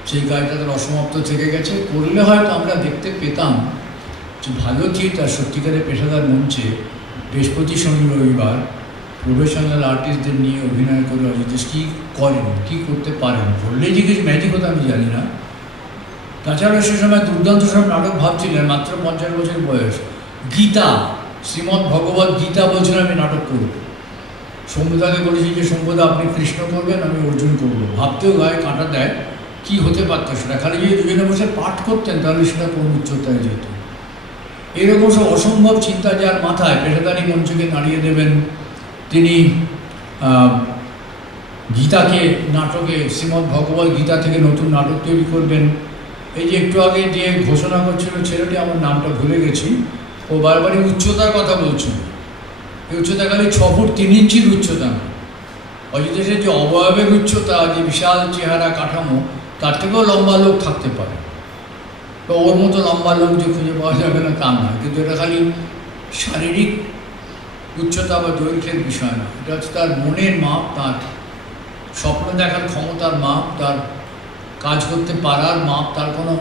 সেই কাজটা তার অসমাপ্ত থেকে গেছে। করলে হয়তো আমরা দেখতে পেতাম যে ভালো থিয়েটার সত্যিকারের পেশাদার মঞ্চে বৃহস্পতি শনি রবিবার প্রফেশনাল আর্টিস্টদের নিয়ে অভিনয় করে অজিতেশ কী করেন, কী করতে পারেন, বললেই যে কিছু ম্যাজিক হতো আমি জানি না। তাছাড়া সে সময় দুর্দান্ত সব নাটক ভাবছিলেন, মাত্র 50 বছর বয়স। গীতা, শ্রীমদ্ ভগবত গীতা বলছিলেন আমি নাটক করব। শম্ভুদাকে বলেছি যে শম্ভুদা আপনি কৃষ্ণ করবেন, আমি অর্জুন করবো। ভাবতেও গায়ে কাঁটা দেয়, কী হতে পারতো সেটা। খালি যদি দুজনে বসে পাঠ করতেন তাহলে সেটা কোন উচ্চতায় যেত। এরকম সব অসম্ভব চিন্তা যার মাথায়, পেশাদারি মঞ্চকে দাঁড়িয়ে দেবেন তিনি, গীতাকে নাটকে, শ্রীমদ্ ভগবত গীতা থেকে নতুন নাটক তৈরি করবেন। এই যে একটু আগে যে ঘোষণা করছিল ছেলেটি, আমার নামটা ভুলে গেছি, ও বারবারই উচ্চতার কথা বলছিল। এই উচ্চতা খালি 6 ফুট 3 ইঞ্চির উচ্চতা না, অজিতেশের যে অবয়বের উচ্চতা, যে বিশাল চেহারা কাঠামো, তার থেকেও লম্বা লোক থাকতে পারে। তো ওর মতো লম্বা লোক যে খুঁজে পাওয়া যাবে না তা না, কিন্তু এটা খালি শারীরিক উচ্চতা বা দৈর্ঘ্যের বিষয় না, এটা হচ্ছে তার মনের মাপ, তার স্বপ্ন দেখার ক্ষমতার মাপ, তার কাজ করতে পারার মাপ, তার কোনো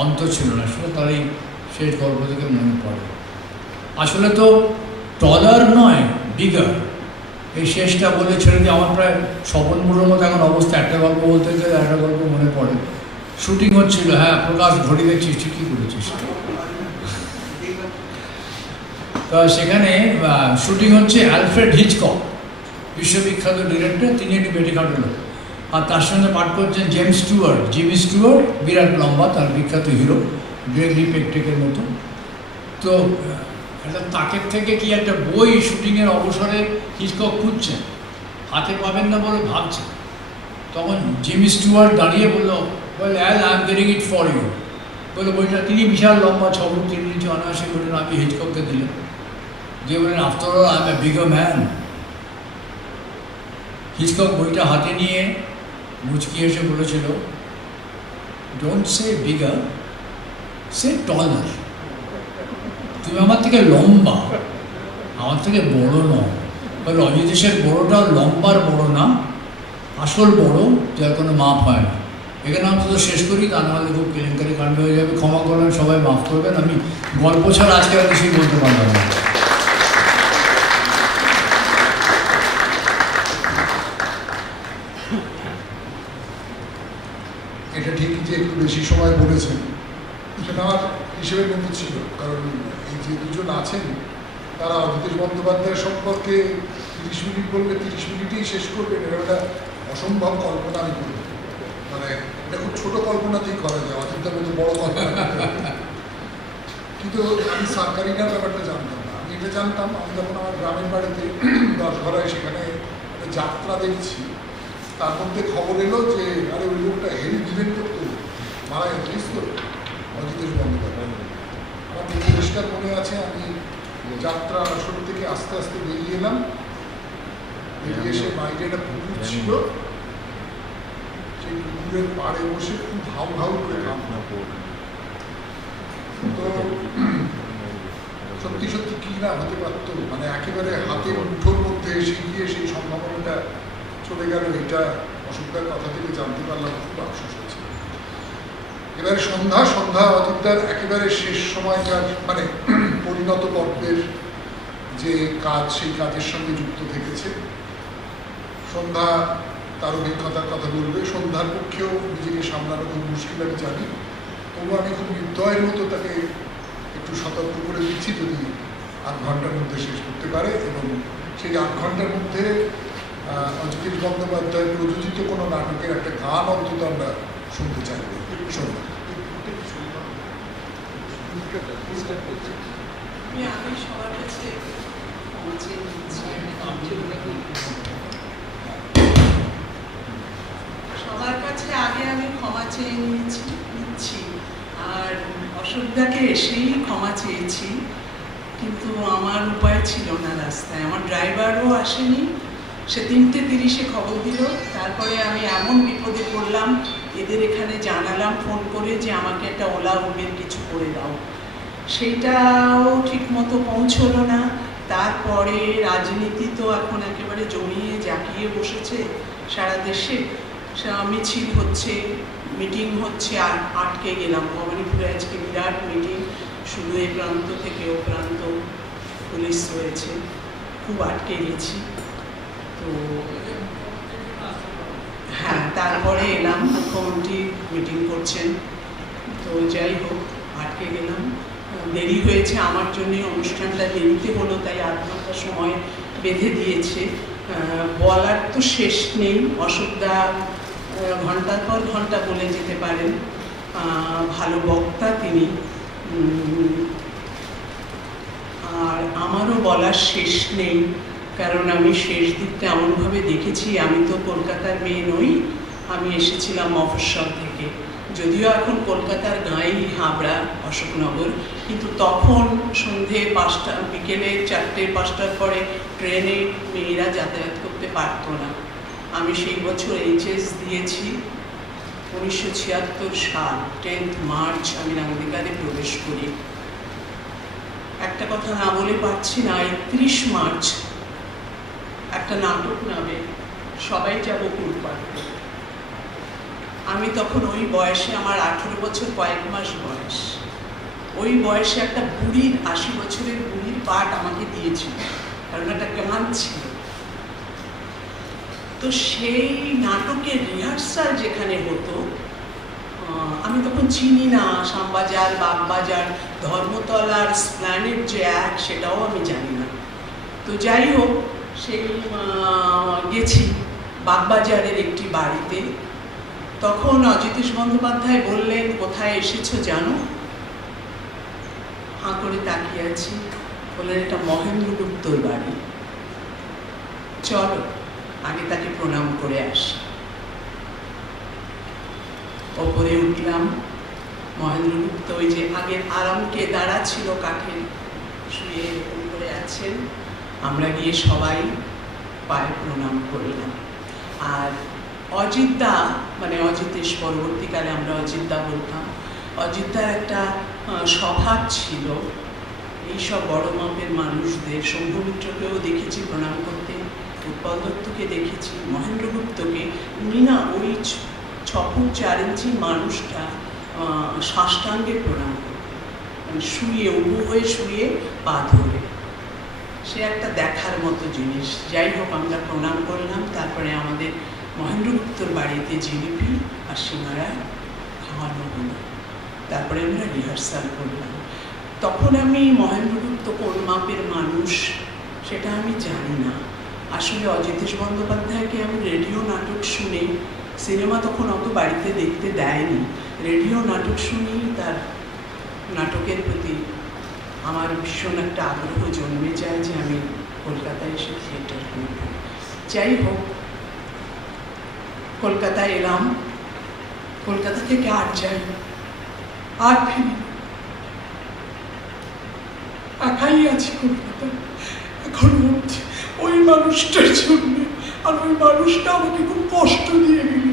অন্ত ছিল না। সেটা তার এই শেষ গল্প থেকে মনে পড়ে। আসলে তো টলার নয়, বিগার। এই শেষটা বলে ছেড়ে দিয়ে আমার প্রায় স্বপনগুলোর মতো এখন অবস্থা। একটা গল্প বলতে গেলে একটা গল্প মনে পড়ে, শুটিং হচ্ছিল, হ্যাঁ প্রকাশ ঘড়ি দেখছিস, ঠিকই করেছিস। তো সেখানে শুটিং হচ্ছে, অ্যালফ্রেড হিচকক বিশ্ববিখ্যাত ডিরেক্টর, তিনি একটি বেটিখাটো লোক, আর তার সঙ্গে পাঠ করছেন জিমি স্টুয়ার্ট, বিরাট লম্বা, তার বিখ্যাত হিরো, গ্রেগরি পেকটেকের মতো। তো একটা তাকের থেকে কি একটা বই শুটিংয়ের অবসরে হিচকক খুঁজছেন, হাতে পাবেন না বলে ভাবছেন। তখন জিমি স্টুয়ার্ট দাঁড়িয়ে বলল, well Al, I am getting it for you. বলে বইটা তিনি বিশাল লম্বা 6 ফুট 3 ইঞ্চি অনায়াসে বললেন, আমি হিচকককে দিলেন, দিয়ে বললেন after all I am a bigger man. Hitchcock বইটা হাতে নিয়ে মুচকি এসে বলেছিল, ডোন্ট সে বিগার, সে টলার। তুমি আমার থেকে লম্বা, আমার থেকে বড় নও। বলে অজিতেশের বড়টাও লম্বার বড় না, আসল বড় যার কোনো মাপ হয় না। এখানে অন্তত শেষ করি, তা নাহলে খুব কেলেঙ্কারি কাণ্ড হয়ে যাবে। ক্ষমা করবেন, সবাই মাফ করবেন। আমি গল্প ছাড়া আজকে আর কিছুই বলতে পারলাম না। এটা ঠিকই যে একটু বেশি সময় বলেছেন, সেটা আমার হিসেবের মধ্যে ছিল, কারণ এই যে দুজন আছেন তারা অজিতেশ বন্দ্যোপাধ্যায় সম্পর্কে 30 মিনিট বললে 30 মিনিটেই শেষ করবেন, এটা একটা অসম্ভব কল্পনা আমি করি। মানে এটা খুব ছোট কল্পনাতেই করা যায়, অজিতের মতো বড় কল্পনা করতে হবে। কিন্তু আমি সার্কারিনার ব্যাপারটা জানতাম না। আমি এটা জানতাম, আমি যখন আমার গ্রামের বাড়িতে 10 ঘরায় সেখানে একটা যাত্রা দেখছি, তার মধ্যে খবর এলো যে আরে ওই লোকটা হেভি ডিবেট করতো, মারা গেছিস তো, অজিতেশ বন্দ্যোপাধ্যায়। আমার পরিষ্কার মনে আছে, আমি যাত্রা আসর থেকে আস্তে আস্তে বেরিয়ে এলাম, বেরিয়ে এসে বাইরে একটা পুকুর ছিল, সেই পুকুরের পাড়ে বসে খুব হাউ হাউ করে কান্না করল। তো সত্যি সত্যি কি না হতে পারতো, মানে একেবারে হাতে মুঠোর মধ্যে এসে গিয়ে সেই সম্ভাবনাটা চলে গেল, এটা অসুবিধার কথা থেকে জানতে পারলাম, খুব আফসোস হয়েছে। এবারে সন্ধ্যা অজিতদার একেবারে শেষ সময়কার মানে পরিণত পর্বের যে কাজ, সেই কাজের সঙ্গে যুক্ত থেকেছে। সন্ধ্যা তার অভিজ্ঞতার কথা বলবে, সন্ধ্যার পক্ষেও নিজেকে সামলানো খুব মুশকিল আমি জানি, তবু আমি খুব নির্দয়ের মতো তাকে একটু সতর্ক করে দিচ্ছি যদি 8 ঘন্টার মধ্যে শেষ করতে পারে, এবং সেই 8 ঘন্টার মধ্যে অজিতেশ বন্দ্যোপাধ্যায় প্রযোজিত কোনো নাটকের একটা গান অন্তত আমরা শুনতে চাইব। আমি সবার কাছে আগে আমি ক্ষমা চেয়ে নিচ্ছি, আর অসুবিধাকে এসেই ক্ষমা চেয়েছি, কিন্তু আমার উপায় ছিল না। রাস্তায় আমার ড্রাইভারও আসেনি, সে 3:30 খবর দিল। তারপরে আমি এমন বিপদে পড়লাম, এদের এখানে জানালাম ফোন করে যে আমাকে একটা ওলা উবের কিছু করে দাও, সেইটাও ঠিক মতো পৌঁছলো না। তারপরে রাজনীতি তো এখন একেবারে জমিয়ে জাঁকিয়ে বসেছে সারা দেশে, মিছিল হচ্ছে, মিটিং হচ্ছে, আর আটকে গেলাম। ভবানীপুরে আজকে বিরাট মিটিং, শুধু এ প্রান্ত থেকে ও প্রান্ত পুলিশ রয়েছে, খুব আটকে গেছি। তো হ্যাঁ, তারপরে এলাম, মুখ্যমন্ত্রী মিটিং করছেন, তো যাই হোক আটকে গেলাম। দেরি হয়েছে আমার জন্যে, অনুষ্ঠানটা দেরিতে হলো, তাই 8 ঘন্টা সময় বেঁধে দিয়েছে। বলার তো শেষ নেই, অসুবিধা ঘন্টার পর ঘন্টা বলে যেতে পারেন, ভালো বক্তা তিনি। আর আমারও বলার শেষ নেই, কারণ আমি শেষ দিকটা এমনভাবে দেখেছি। আমি তো কলকাতার মেয়ে নই, আমি এসেছিলাম মফস্বল থেকে, যদিও এখন কলকাতার গাঁই হাবড়া, অশোকনগর, কিন্তু তখন সন্ধে 5টা, বিকেলে 4টে-5টার পরে ট্রেনে মেয়েরা যাতায়াত করতে পারতো না। আমি সেই বছর HS দিয়েছি, 1976 সাল 10 মার্চ আমি রাঙ্গিকারে প্রবেশ করি। একটা কথা না বলে পারছি না, 31 মার্চ একটা নাটক নামে সবাই যাব কুলপাড়। আমি তখন ওই বয়সে, আমার 18 বছর কয়েক মাস বয়স, ওই বয়সে একটা বুড়ির, 80 বছরের বুড়ির পাঠ আমাকে দিয়েছিল, কারণ একটা গান ছিল। তো সেই নাটকের রিহার্সাল যেখানে হতো, আমি তখন চিনি না শ্যামবাজার, বাগবাজার, ধর্মতলার স্প্ল্যানেড যে এক, সেটাও আমি জানি না। তো যাই হোক, সেই গেছি বাগবাজারের একটি বাড়িতে। তখন অজিতেশ বন্দ্যোপাধ্যায় বললেন, কোথায় এসেছো জানো? হাঁ করে তাকিয়ে আছি। বললেন, এটা মহেন্দ্রগুপ্তর বাড়ি, চলো আগে তাকে প্রণাম করে আসি। ওপরে উঠলাম, মহেন্দ্রগুপ্ত ওই যে আগের আরামকে দাঁড়া ছিল কাঠের শুয়ে এরকম করে আছেন। আমরা গিয়ে সবাই পায়ে প্রণাম করলাম। আর অজিতদা, মানে অজিতেশ, পরবর্তীকালে আমরা অজিতদা বলতাম, অজিতদার একটা স্বভাব ছিল এইসব বড় মাপের মানুষদের, শম্ভু মিত্রকেও দেখেছি প্রণাম করতে, উৎপল দত্তকে দেখেছি, মহেন্দ্রগুপ্তকে, উনি না ওই 6 ফুট 4 ইঞ্চি মানুষটা সাষ্টাঙ্গে প্রণাম করতেন, মানে শুয়ে, উবু হয়ে শুয়ে পা ধরে। সে একটা দেখার মতো জিনিস। যাই হোক, আমরা প্রণাম করলাম। তারপরে আমাদের মহেন্দ্রগুপ্তর বাড়িতে জিলিপি আর সিঙ্গারা খাওয়ানো হলো। তারপরে আমরা রিহার্সাল করলাম। তখন আমি মহেন্দ্রগুপ্ত কোন মাপের মানুষ সেটা আমি জানি না। আসলে অজিতেশ বন্দ্যোপাধ্যায়কে আমি রেডিও নাটক শুনে, সিনেমা তখন অত বাড়িতে দেখতে দেয়নি, রেডিও নাটক শুনেই তার নাটকের প্রতি আমার ভীষণ একটা আগ্রহ জন্মে যায় যে আমি কলকাতায় এসে থিয়েটার করব। যাই হোক, কলকাতায় এলাম। কলকাতা থেকে আর যাই, আর ফিরি, একাই আছি কলকাতায় এখন মধ্যে ওই মানুষটার জন্য। আর ওই মানুষটা আমাকে খুব কষ্ট দিয়ে গেল।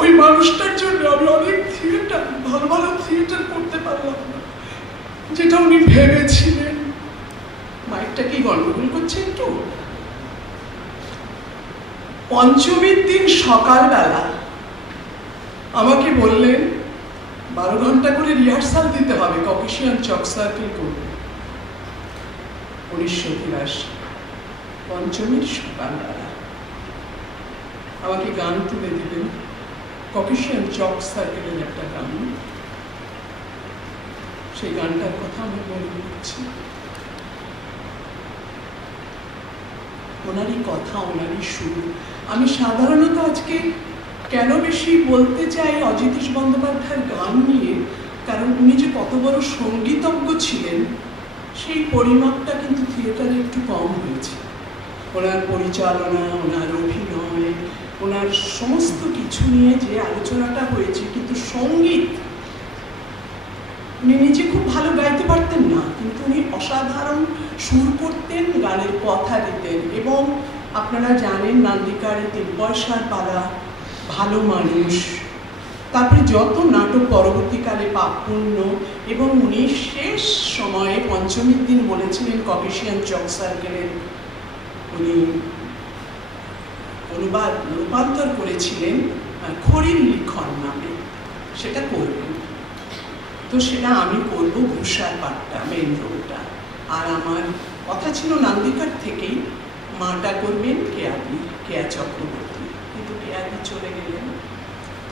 ওই মানুষটার জন্য আমি অনেক থিয়েটার, ভালো ভালো থিয়েটার করতে পারলাম না, যেটা উনি ভেবেছিলেন। মাইকটা কি গন্ডগোল করছে একটু? পঞ্চমীর দিন সকালবেলা আমাকে বললেন 12 ঘন্টা করে রিহার্সাল দিতে হবে, ককেশিয়ান চক সার্কেল করবে। 1983 পঞ্চমীর সকালবেলা আমাকে গান তুলে দিলেন, ককেশিয়ান চক সার্কেলের একটা গান। সেই গানটার কথা আমি মনে করছি। ওনারই কথা, ওনারই সুর। আমি সাধারণত আজকে কেন বেশি বলতে চাই অজিতেশ বন্দ্যোপাধ্যায়ের গান নিয়ে, কারণ উনি যে কত বড় সঙ্গীতজ্ঞ ছিলেন সেই পরিমাপটা কিন্তু থিয়েটারে একটু কম হয়েছে। ওনার পরিচালনা, ওনার অভিনয়, ওনার সমস্ত কিছু নিয়ে যে আলোচনাটা হয়েছে, কিন্তু সঙ্গীত, উনি নিজে খুব ভালো গাইতে পারতেন না, কিন্তু উনি অসাধারণ সুর করতেন, গানের কথা দিতেন। এবং আপনারা জানেন নান্দিকার 3 পয়সার পালা, ভালো মানুষ, তারপরে যত নাটক পরবর্তীকালে পাপপুণ্য, এবং উনি শেষ সময়ে পঞ্চমীর দিন বলেছিলেন ককেশিয়ান চক সার্কেলের উনি রূপান্তর করেছিলেন খড়ির লিখন নামে, সেটা করবেন। তো সেটা আমি করবো ঘুষার পাটটা, মেন রোলটা। আর আমার কথা ছিল নান্দিকার থেকেই মাটা করবেন কেয়া চক্রবর্তী, কিন্তু কেয়াদি চলে গেলেন।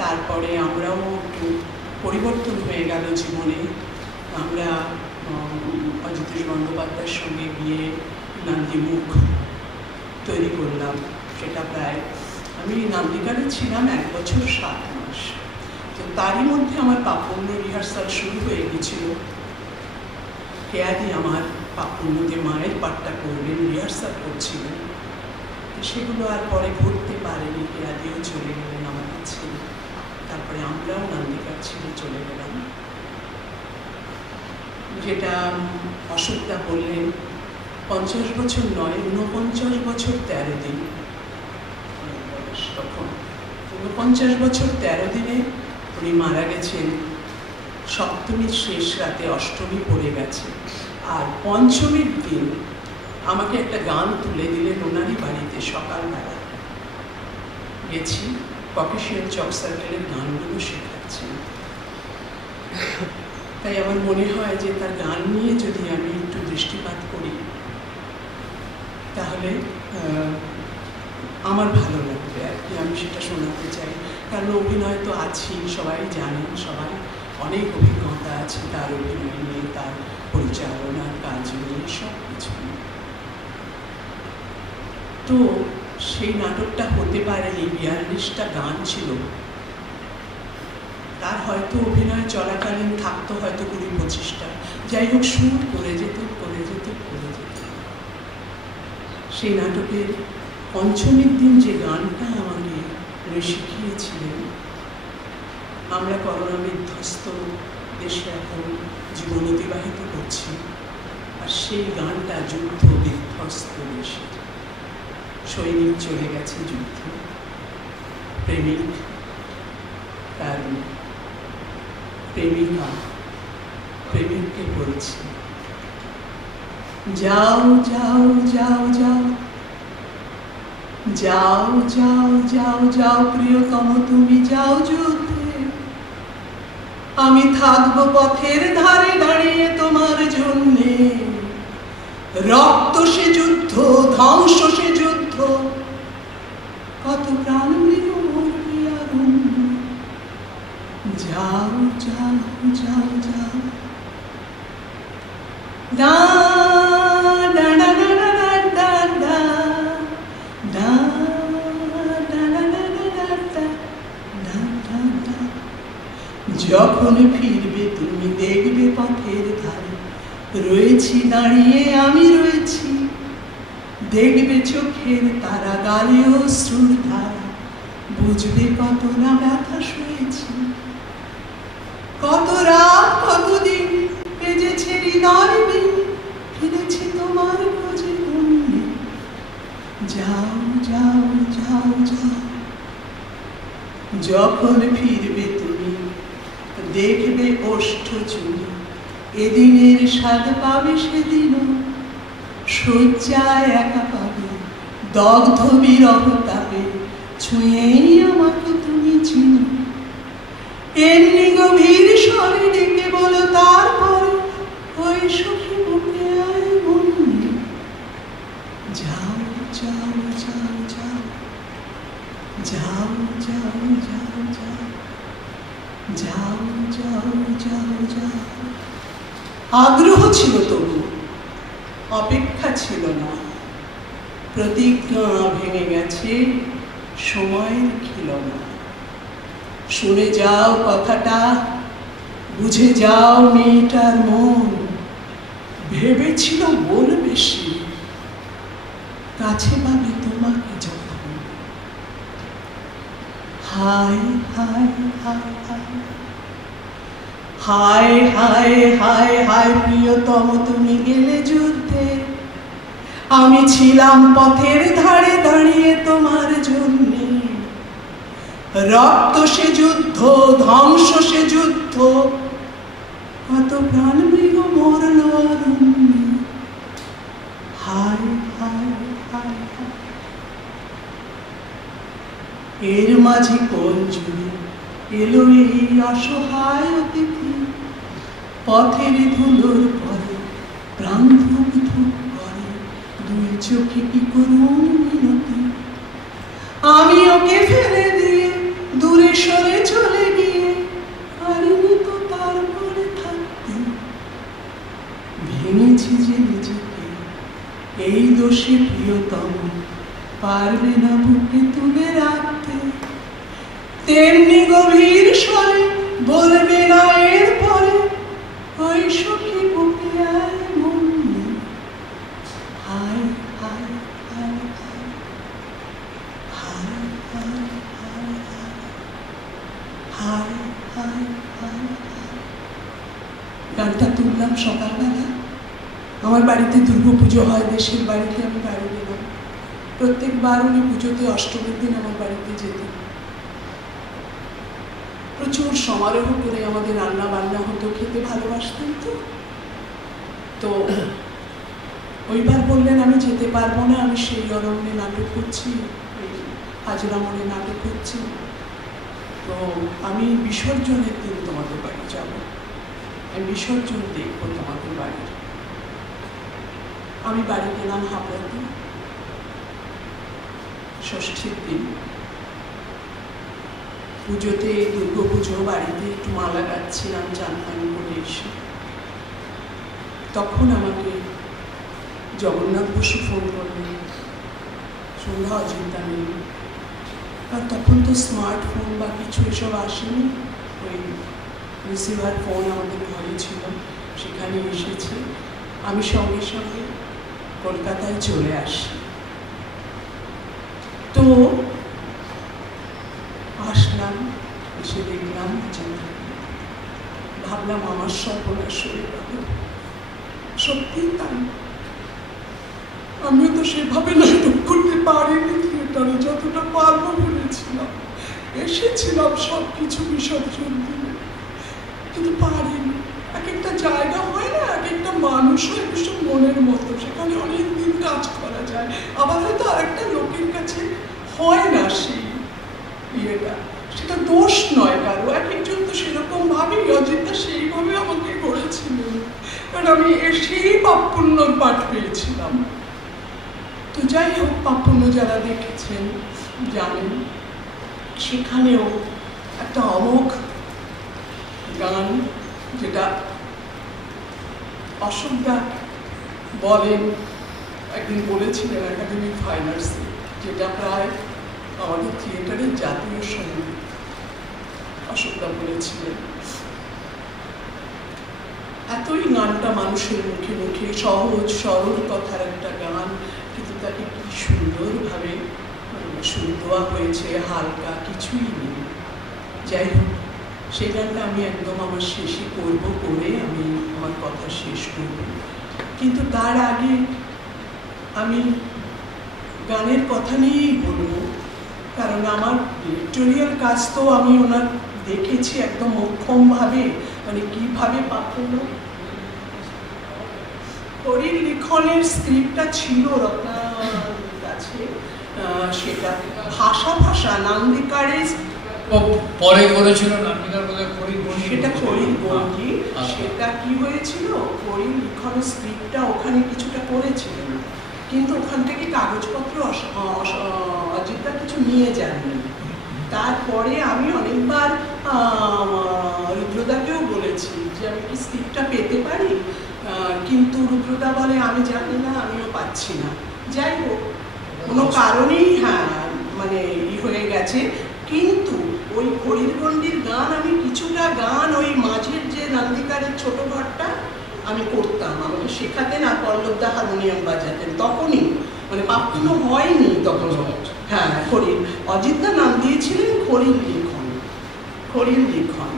তারপরে আমরাও একটু পরিবর্তন হয়ে গেল জীবনে। আমরা অজিতেশ বন্দ্যোপাধ্যায়ের সঙ্গে গিয়ে নান্দিমুখ তৈরি করলাম। সেটা প্রায়, আমি নান্দিকারে ছিলাম 1 বছর 7 মাস। তো তারই মধ্যে আমার পাপপুণ্য রিহার্সাল শুরু হয়ে গেছিল। কেয়াদি আমার পাপপুণ্যতে মায়ের পাঠটা করবেন, রিহার্সাল করছিলেন। সেগুলো আর পরে ঘুরতে পারেনি, কেয়াদিও চলে গেলেন আমাদের ছেলে। তারপরে আমরাও নান্দিকার ছেড়ে চলে গেলাম। যেটা অশোকদা বললেন, 50 বছর নয়, 49 বছর 13 দিন। তখন 49 বছর 13 দিনে উনি মারা গেছেন। সপ্তমীর শেষ রাতে অষ্টমী পড়ে গেছে। আর পঞ্চমীর দিন আমাকে একটা গান তুলে দিলেন ওনারই বাড়িতে সকালবেলা। গেছি, ককেশিয়ান চক সার্কেলের গানগুলো শেখাচ্ছেন। তাই আমার মনে হয় যে তার গান নিয়ে যদি আমি একটু দৃষ্টিপাত করি তাহলে আমার ভালো লাগবে আর কি। আমি সেটা শোনাতে চাই, কারণ অভিনয় তো আছেই, সবাই জানেন, সবাই অনেক অভিজ্ঞতা আছে তার অভিনয় নিয়ে, তার পরিচালনার কাজ নিয়ে, সব কিছু। তো সেই নাটকটা হতে পারেনি, 42টা গান ছিল। তার হয়তো অভিনয় চলাকালীন থাকতো হয়তো 20-25টা। যাই হোক, শুট করে যেত। সেই নাটকের পঞ্চমীর দিন যে গানটা আমাকে উনি শিখিয়েছিলেন, আমরা করোনা বিধ্বস্ত দেশে এখন জীবন অতিবাহিত করছি, আর সেই গানটা যুদ্ধ বিধ্বস্ত দেশে। সৈনিক চলে গেছে যুদ্ধে, প্রেমিক তার প্রেমিকা প্রেমিককে বলছে, যাও যাও যাও যাও যাও যাও যাও যাও প্রিয়তম তুমি যাও যুদ্ধে, আমি থাকবো পথের ধারে দাঁড়িয়ে তোমার জন্যে। রক্ত সে যুদ্ধ, ধ্বংস সে যুদ্ধ, কত প্রাণ মৃগ মরবে আগুনে। যাও যাও যাও যাও দা দা দা দা দা দা দা দা দা দা দা দা দা দা। যখন ফিরবে তুমি দেখবে পথের ধারে রয়েছি দাঁড়িয়ে আমি রয়েছি, দেখবে চোখের তারা গালে অশ্রুর ধারা, বুঝবে কত না ব্যথা সয়েছি। কত রাত কতদিন বেজেছে হৃদয় বিন, ফিরেছি তোমার খোঁজে তুমি। যাও যাও যাও যাও, যখন ফিরবে তুমি দেখবে ওষ্ঠ চুনি, এদিনের স্বাদ পাবে সেদিনও, শয্যায় একা পাবে দগ্ধ বিরহ তাপে, ছুঁয়েই আমাকে তুমি চিনো। এমনি গভীর স্বরে ডেকে বলো তারপরে, ওই সখী বুকে আয় মনে। যাও যাও যাও যাও যাও যাও যাও যাও যাও যাও যাও যাও। আগ্রহ ছিল তবু, অপেক্ষা ছিল না। প্রতিজ্ঞা ভেঙে গেছে, সময়ের খিলনা। শুনে যাও কথাটা, বুঝে যাও মেয়েটার মন। ভেবেছিল বলবে সে, কাছে পাবে তোমাকে যখন। হায় হায় হায় হায় হায় হায় হায় হায় প্রিয়তম তুমি গেলে যুদ্ধে, আমি ছিলাম পথের ধারে দাঁড়িয়ে তোমার জন্যে। রক্ত সে যুদ্ধ, ধ্বংস সে যুদ্ধ, কত প্রাণ মৃগ মরল অরণ্যে। হায় হায় হায় হায়। এর মাঝে কোন জুড়ে এলো এই অসহায় অতিথি, পথের ধুলোর পরে প্রাণ ধুক ধুক করে, দুই চোখে কি করুন মিনতি। আমি ওকে ফেলে দিয়ে দূরে সরে চলে গিয়ে পারিনি তো তারপরে থাকতে। ভেঙেছি যে নিজেকে এই দোষে প্রিয়তম, পারবে না বুকে তুলে রাখতে। তেমনি গভীর স্বরে বলবে না এর পরে, ওই সখী বুকে আয় মনে। হায় হায় হায় হায় হায় হায় হায় হায় হায় হায় হায়। গানটা তুললাম সকালবেলা। আমার বাড়িতে দুর্গাপুজো হয়, দেশের বাড়িতে আমি বাড়ি গেলাম। প্রত্যেকবার উনি পুজোতে অষ্টমীর দিন আমার বাড়িতে যেতেন। প্রচুর সমারোহ করে আমাদের রান্না বান্না হতো, খেতে ভালোবাসতেন। তো ওইবার বললেন আমি যেতে পারবো না, আমি সেই অরণ্যে নাটক করছি, হাজরামনে নাটক করছি, তো আমি বিসর্জনের দিন তোমাদের বাড়ি যাব, আমি বিসর্জন দেখবো তোমাদের বাড়ির। আমি বাড়ি গেলাম হাবড়াতে ষষ্ঠীর দিন। পুজোতে, দুর্গাপুজো বাড়িতে একটু মালা গাচ্ছিলাম চান করে এসে, তখন আমাকে জগন্নাথ বসু ফোন করলেন, সন্ধ্যা অজিন্তা নেই। আর তখন তো স্মার্টফোন বা কিছু এসব আসেনি, ওই রিসিভার ফোন আমাদের ঘরে ছিল, সেখানে এসেছে। আমি সঙ্গে সঙ্গে কলকাতায় চলে আসি। তো আসলাম, এসে দেখলাম যে ভাবলাম আমার সর্বনাশ হয়ে যাবে। সত্যিই তাই, আমিও তো সেভাবে নাটক করতে পারিনি থিয়েটারে, যতটা পারবো ভেবেছিলাম। এসেছিলাম সব কিছু বিসর্জন দিয়ে, কিন্তু পারিনি। এক একটা জায়গা হয় না, এক একটা মানুষ হয় ভীষণ মনের মতো, সেখানে অনেক দিন কাজ করা যায়। আবার হয়তো আরেকটা লোকের কাছে হয় না সেই ইয়েটা, সেটা দোষ নয় কারো, এক একজন তো সেরকম ভাবে। অজিতদা সেইভাবে আমাকে করেছিলেন, কারণ আমি সেই পাপ্পুন্নর পাঠ পেয়েছিলাম। তো যাই হোক, পাপ্পুন্ন যারা দেখেছেন জানেন, সেখানেও একটা অমোঘ গান, যেটা অশোকদা বলেন, একদিন বলেছিলেন একাডেমিক ফাইন আর্টসে, যেটা প্রায় আমাদের থিয়েটারের জাতীয় সঙ্গীত। অশোকদা বলেছিলেন, এতই গানটা মানুষের মুখে মুখে, সহজ সরল কথার একটা গান, কিন্তু তাকে কি সুন্দরভাবে সুর দেওয়া হয়েছে, হালকা কিছুই নেই। যাই হোক, সেই গানটা আমি একদম আমার শেষে করবো, করে আমি আমার কথা শেষ করব। কিন্তু তার আগে আমি গানের কথা নিয়েই বলবো, কারণ আমার ডিরেক্টোরিয়াল কাজ তো আমি ওনার দেখেছি একদম মোক্ষমভাবে, মানে কীভাবে পাপ্পুন্ন হরির লিখনের স্ক্রিপ্টটা ছিল রত্নার কাছে, সেটা ভাষা নান্দিকারের পরে করেছিল নান্দিকার বোধহয় খড়ির গণ্ডি, সেটা খড়ির গণ্ডি। সেটা কি হয়েছিল, খড়ির লিখনের স্ক্রিপ্টটা ওখানে কিছুটা করেছিলেন, কিন্তু ওখান থেকে কাগজপত্র অজিতদা কিছু নিয়ে যাননি। তারপরে আমি অনেকবার রুদ্রদাকেও বলেছি যে আমি কি স্ক্রিপ্টটা পেতে পারি, কিন্তু রুদ্রদা বলে আমি জানি না, আমিও পাচ্ছি না। যাই হোক, কোনো কারণেই মানে হয়ে গেছে। কিন্তু ওই খড়ির গণ্ডির গান, আমি কিছুটা গান ওই মাঝের যে নান্দিকারের ছোট ঘরটা আমি করতাম, আমাকে শেখাতেন, আর পল্লবদা হারমোনিয়াম বাজাতেন তখনই, মানে পাপ্পুন্ন হয়নি তখন। হ্যাঁ, খড়ির, অজিতদা নাম দিয়েছিলেন খড়ির লিখন।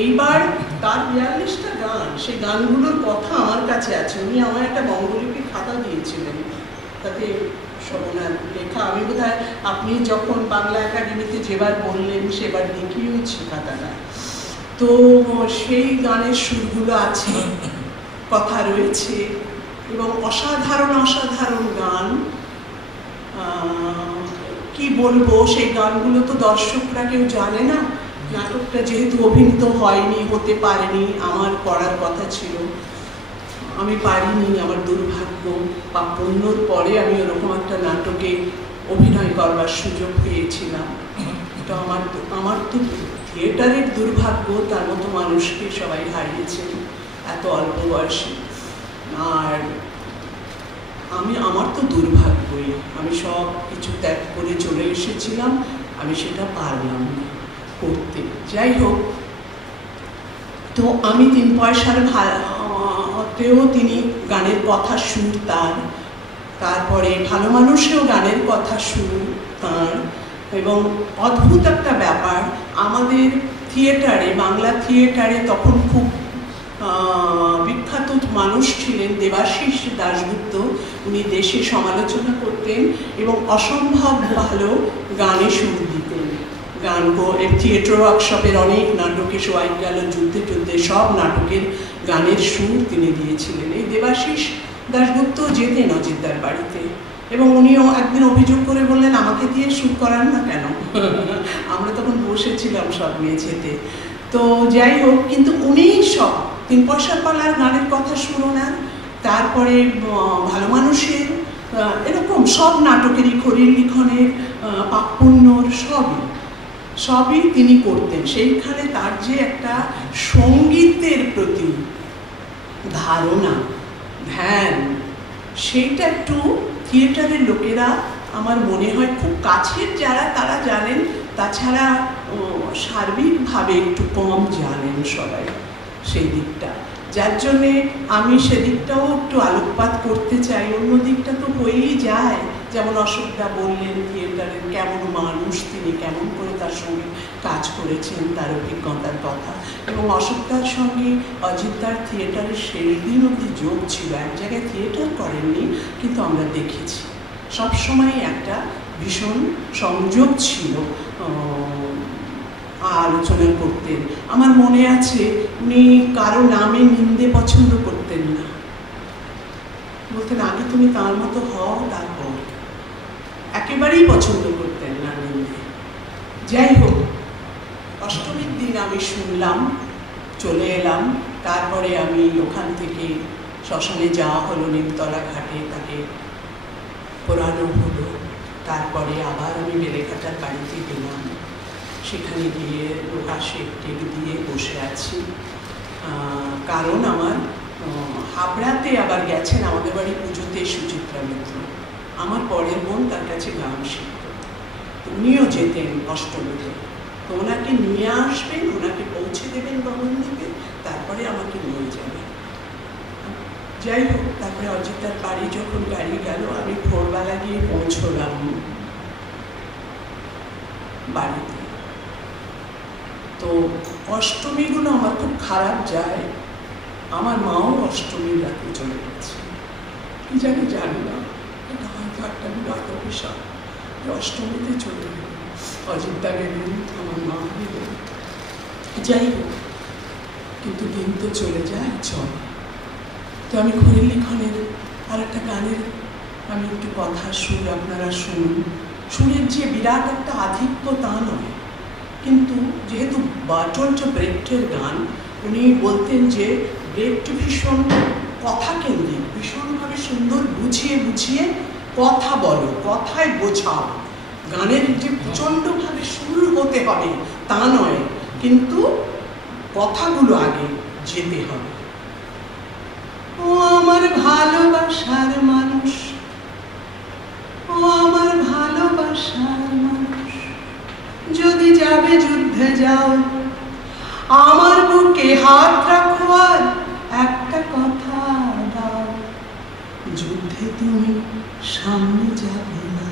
এইবার তার 42টা গান, সেই গানগুলোর কথা আমার কাছে আছে। উনি আমার একটা বঙ্গলিপি খাতা দিয়েছিলেন, তাতে সবনার লেখা। আমি বোধহয় আপনি যখন বাংলা একাডেমিতে যেবার বললেন সেবার দেখিয়েছি খাতাটা। তো সেই গানের সুরগুলো আছে, কথা রয়েছে, এবং অসাধারণ গান। কি বলবো, সেই গানগুলো তো দর্শকরা কেউ জানে না। নাটকটা যেহেতু অভিনীত হয়নি, হতে পারেনি, আমার করার কথা ছিল, আমি পারিনি, আমার দুর্ভাগ্য। পাপ্পুন্নর পরে আমি ওরকম একটা নাটকে অভিনয় করবার সুযোগ পেয়েছিলাম। এটা আমার তো থিয়েটারের দুর্ভাগ্য, তার মতো মানুষকে সবাই হারিয়েছেন এত অল্প বয়সে। আর আমার তো দুর্ভাগ্যই, আমি সব কিছু ত্যাগ করে চলে এসেছিলাম, আমি সেটা পারলাম না করতে। যাই হোক, তো আমি 3 পয়সার ভাতেও তিনি গানের কথা সুর তার, তারপরে ভালো মানুষেও গানের কথা সুর তার। এবং অদ্ভুত একটা ব্যাপার, আমাদের থিয়েটারে, বাংলা থিয়েটারে তখন খুব বিখ্যাত মানুষ ছিলেন দেবাশিস দাশগুপ্ত। উনি দেশে সমালোচনা করতেন এবং অসম্ভব ভালো গানে সুর দিতেন। গান থিয়েটার ওয়ার্কশপের অনেক নাটকে, সোয়াইক গেল, যুদ্ধে সব নাটকের গানের সুর তিনি দিয়েছিলেন। এই দেবাশিস দাশগুপ্ত যেতেন অজিতদার বাড়িতে, এবং উনিও একদিন অভিযোগ করে বললেন আমাকে দিয়ে সুর করান না কেন। আমরা তখন বসেছিলাম সব মেঝেতে। তো যাই হোক, কিন্তু উনি সব 3 পয়সার পালার গানের কথা শুনো না, তারপরে ভালো মানুষের, এরকম সব নাটকেরই, খড়ির লিখনের, পাপ্পুন্নর, সবই তিনি করতেন। সেইখানে তার যে একটা সঙ্গীতের প্রতি ধারণা, ধ্যান, সেইটা একটু থিয়েটারের লোকেরা আমার মনে হয় খুব কাছের যারা, তারা জানেন, তাছাড়া সার্বিকভাবে একটু কম জানেন সবাই সেই দিকটা। যার জন্যে আমি সেদিকটাও একটু আলোকপাত করতে চাই। অন্য দিকটা তো হয়েই যায়, যেমন অশোকদা বললেন থিয়েটারের কেমন মানুষ তিনি, কেমন করে তার সঙ্গে কাজ করেছেন, তার অভিজ্ঞতার কথা। এবং অশোকদার সঙ্গে অজিতদার থিয়েটারের শেষ দিন অবধি যোগ ছিল, এক জায়গায় থিয়েটার করেননি কিন্তু আমরা দেখেছি সবসময় একটা ভীষণ সংযোগ ছিল। আলোচনা করতেন, আমার মনে আছে উনি কারো নামে নিন্দে পছন্দ করতেন না, বলতেন আগে তুমি তার মতো হও তারপর, একেবারেই পছন্দ করতেন না নিন্দে। যাই হোক, অষ্টমীর দিন আমি শুনলাম, চলে এলাম, তারপরে আমি ওখান থেকে শ্মশানে যাওয়া হলো, নিমতলা ঘাটে তাকে পোড়ানো হলো, তারপরে আবার আমি বেলেঘাটার বাড়িতে গেলাম, সেখানে গিয়ে লোহা শেক টেক দিয়ে বসে আছি। কারণ আমার হাবড়াতে আবার গেছেন আমাদের বাড়ি পুজোতে সুচিত্রা মিত্র, আমার পরের বোন, তার কাছে গান শিখত, উনিও যেতেন অষ্টমীতে, তো ওনাকে নিয়ে আসবেন, ওনাকে পৌঁছে দেবেন গগনদ্বীপে, তারপরে আমাকে নিয়ে যাবেন। যাই হোক, তারপরে অজিতার বাড়ি যখন গাড়ি গেল, আমি ভোরবেলা গিয়ে পৌঁছলাম বাড়িতে। তো অষ্টমীগুলো আমার খুব খারাপ যায়, আমার মাও অষ্টমীর রাতে চলে গেছে, কি জানি না, এটা হয়তো একটা বিরাট অভিশাপ, অষ্টমীতে চলে গেল, অজিতদা গেলেন, আমার মা গেলেন। যাই হোক, কিন্তু দিন তো চলে যায়, চল। তো আমি খলিল লিখনের আর একটা গানের আমি একটু কথা সুর আপনারা শুনুন। সুরের যে বিরাট একটা আধিক্য তা নয়, কিন্তু যেহেতু বার্টল্ট ব্রেক্টের গান, উনি বলতেন যে ব্রেক্ট ভীষণ কথা কেন্দ্রিক, ভীষণভাবে সুন্দর বুঝিয়ে বুঝিয়ে কথা বলো, কথায় বোঝাও, গানের যে প্রচণ্ডভাবে সুর হতে হবে তা নয়, কিন্তু কথাগুলো আগে যেতে হবে। ও আমার ভালোবাসার মানুষ, ও আমার ভালোবাসার মানুষ, যদি যাবে যুদ্ধে যাও, আমার বুকে হাত রাখো আর একটা কথা দাও, যুদ্ধে তুমি সামনে যাবে না।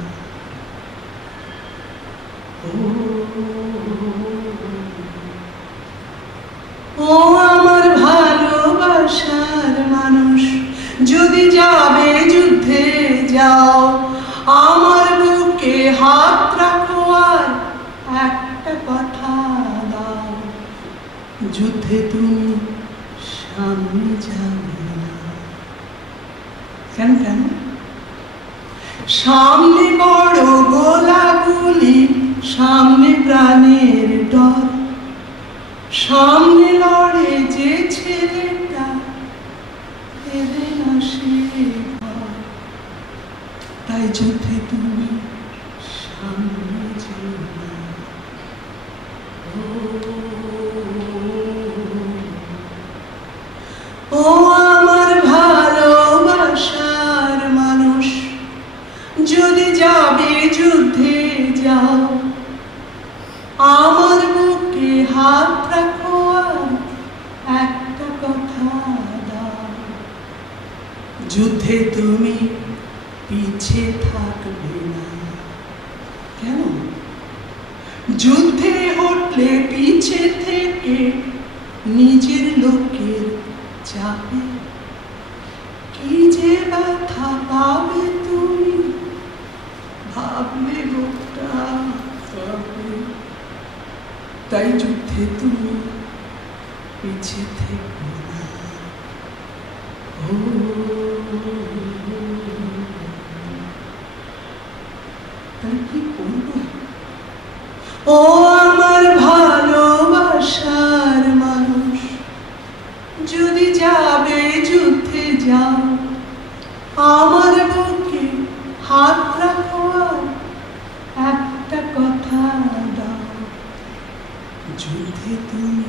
ও আমার ভালোবাসার মানুষ, যদি যাবে যুদ্ধে যাও, আমার বুকে হাত রাখো আর একটা কথা দাও, যুদ্ধে তুমি সামনে যাবে না। কেন কেন? সামনে বড় গোলাগুলি, সামনে প্রাণের ডর, সামনে লড়ে যে ছেলেটা, এবে না সে ঘর, তাই যুদ্ধে তুমি সামনে যেও না। ও আমার ভালোবাসার মানুষ, যদি যাবে যুদ্ধে যাও, আমার বুকে হাত রাখো আর একটা কথা দাও, যুদ্ধে তুমি পিছে থাকবে না। কেন? যুদ্ধে হটলে পিছে থেকে নিজের লোকের চাপে কি যে ব্যথা পাবে তুমি, ভাবলে বুকটা কাঁপে, তাই যুদ্ধে তুমি পিছে থেকো না। তাই কি করবো? ও আমার ভালোবাসার মানুষ, যদি যাবে যুদ্ধে যাও, আমার বুকে হাত রাখো আর একটা কথা দাও, যুদ্ধে তুমি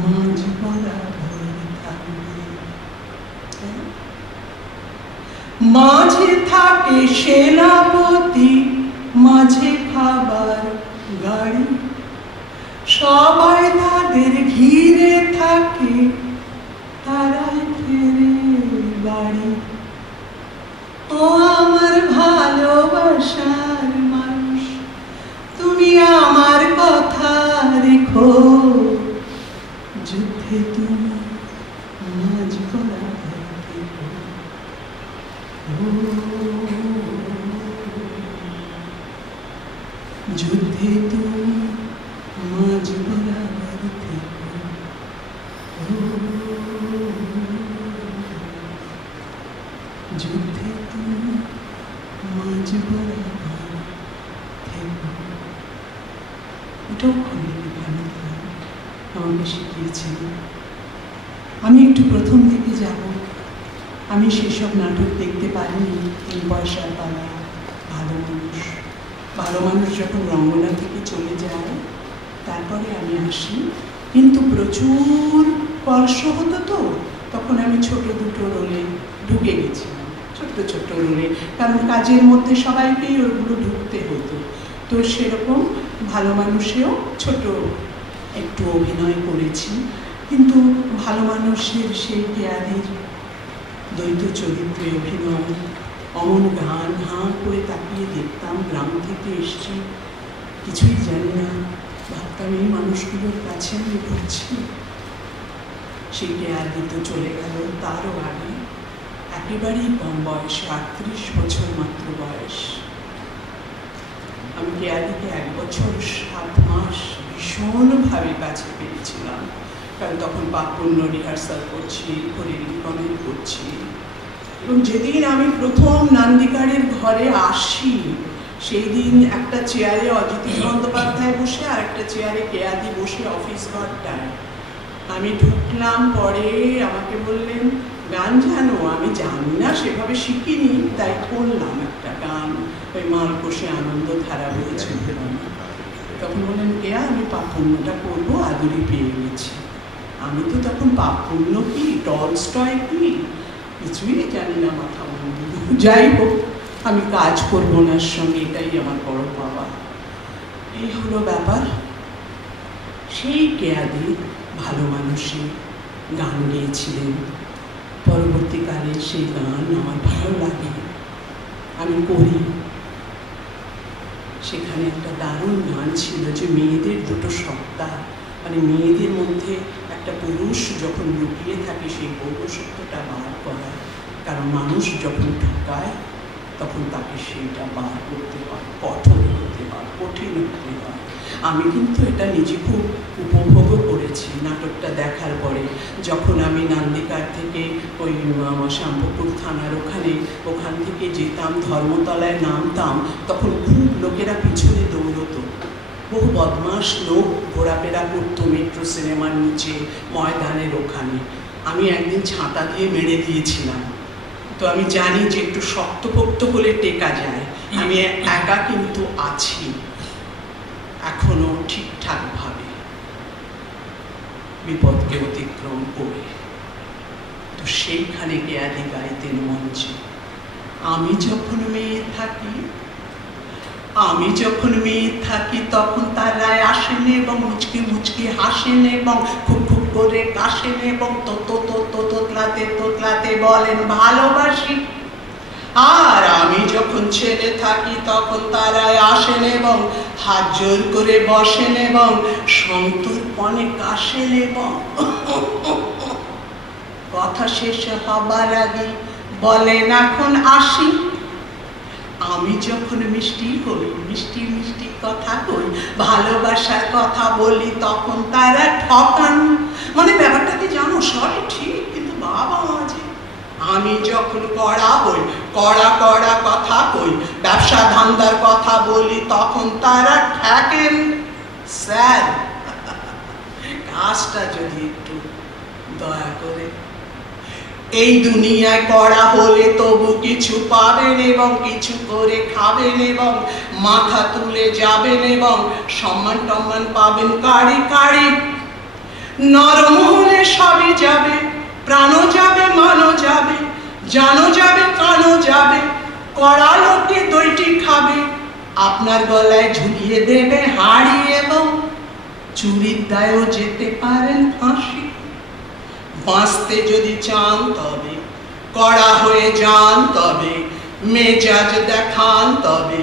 মাঝ বরাবর থাকবে। মাঝে থাকে সেনাপতি, মাঝে খাবার গাড়ি, সবাই তাদের ঘিরে থাকে, তারাই ফেরে বাড়ি। ও আমার ভালোবাসার মানুষ, তুমি আমার কথা রেখো, যুদ্ধে তুমি মাঝ বরাবর থেকো। যুদ্ধে তুমি মাঝ বরাবর থেকো। যুদ্ধে তুমি মাঝ বরাবর থেকো। এটাও খলিল ভানুর গান, আমাকে শিখিয়েছেন। আমি একটু প্রথম দিকে যাব। আমি সেসব নাটক দেখতে পারিনি। 3 পয়সার পালা, ভালো মানুষ। ভালো মানুষ যখন রঙ্গনা থেকে চলে যায়, তারপরে আমি আসি। কিন্তু প্রচুর পরশ হতো, তো তখন আমি ছোট দুটো রোলে ঢুকে গেছিলাম, ছোট্ট ছোট্ট রোলে, কারণ কাজের মধ্যে সবাইকেই ওগুলো ঢুকতে হতো। তো সেরকম ভালো মানুষেও ছোট একটু অভিনয় করেছি। কিন্তু ভালো মানুষের সেই কেয়াদির দ্বৈত চরিত্রে অভিনয়, অমন গান, হাঁ করে তাকিয়ে দেখতাম। গ্রাম থেকে এসছি, কিছুই জানি না, ভাবতাম এই মানুষগুলোর কাছে আমি ঘুরছি। সেই কেয়াদি তো চলে গেল তারও আগে, একেবারেই কম বয়সে, 38 বছর মাত্র বয়স। আমি কেয়াদিকে 1 বছর 7 মাস ভীষণভাবে কাছে পেয়েছিলাম, কারণ তখন পাপপুণ্য রিহার্সাল করছি, পরিলিখনের করছি। এবং যেদিন আমি প্রথম নান্দিকারের ঘরে আসি, সেই দিন একটা চেয়ারে অজিতেশ বন্দ্যোপাধ্যায় বসে আর একটা চেয়ারে কেয়াদি বসে অফিস ঘরটায়। আমি ঢুকলাম, পরে আমাকে বললেন গান জানো? আমি জানি না, সেভাবে শিখিনি, তাই করলাম একটা গান, ওই মালকোষে আনন্দ ধারা বলেছিল। তখন বললেন কেয়া, আমি পাপপুণ্যটা করবো, আদুরি পেয়ে গেছি। আমি তো তখন পাপপুণ্য কি, টলস্টয় কি, কিছুই জানি না, মাথা মুন্ডু। যাই হোক, আমি কাজ করবো ওনার সঙ্গে, এটাই আমার বড় পাওয়া। এই হলো ব্যাপার। সেই কেয়াদি ভালো মানুষে গান গেয়েছিলেন। পরবর্তীকালে সেই গান আমার ভালো লাগে, আমি করি। সেখানে একটা দারুণ গান ছিল যে মেয়েদের দুটো সত্তা, মানে মেয়েদের মধ্যে একটা পুরুষ যখন লুকিয়ে থাকে, সেই পৌরসত্বটা বার করা। কারণ মানুষ যখন ঠকায়, তখন তাকে সেইটা বার করতে হয়, কঠোর হতে হয়, কঠিন হতে হয়। আমি কিন্তু এটা নিজে খুব উপভোগও করেছি নাটকটা দেখার পরে। যখন আমি নান্দিকার থেকে ওই শ্যামপুকুর থানার ওখান থেকে যেতাম, ধর্মতলায় নামতাম, তখন খুব লোকেরা পিছনে দৌড়তো। বহু বদমাস লোক ঘোরাফেরা করতো মেট্রো সিনেমার নিচে, ময়দানের ওখানে। আমি একদিন ছাতা দিয়ে মেরে দিয়েছিলাম। তো আমি জানি যে একটু শক্তপোক্ত হলে টেকা যায়। আমি একা কিন্তু আছি এখনো ঠিকঠাকভাবে, বিপদকে অতিক্রম করে। তো সেইখানে কেয়াদি গাইতেন মঞ্চে, আমি যখন মেয়ে থাকি তখন তার রায় আসেন এবং মুচকি মুচকি হাসেন এবং খুব খুব করে কাশেন এবং তোতলাতে বলেন ভালোবাসি। আর আমি যখন ছেলে থাকি তখন তারাই আসেন এবং হাত জোর করে বসেন এবং সন্তর্পণে কাশেন এবং কথা শেষ হবার আগে বলেন এখন আসি। আমি যখন মিষ্টি হই, মিষ্টি মিষ্টি কথা কই, ভালোবাসার কথা বলি, তখন তারা ঠকান। মানে ব্যাপারটাকে জানো, সবই ঠিক, কিন্তু বাবা মাঝে আমি যখন কড়া হই, কড়া কথা কই, ব্যবসা ধান্দার কথা বলি, তখন তারা ঠেকেন। স্যার, কাজটা যদি একটু দয়া করে, এই দুনিয়ায় কড়া হলে তবু কিছু পাবেন এবং কিছু করে খাবেন এবং মাথা তুলে যাবেন এবং সম্মান টম্মান পাবেন কারি কারি। নরম হলে সবই যাবে, প্রাণও যাবে, মানও যাবে, জানো যাবে, কানও যাবে। কড়া লোকে দইটি খাবে, আপনার গলায় ঝুলিয়ে দেবে হাড়ি এবং চুরির দায়ও যেতে পারেন ফাঁসি। বাঁচতে যদি চান তবে কড়া হয়ে যান, তবে মেজাজ দেখান, তবে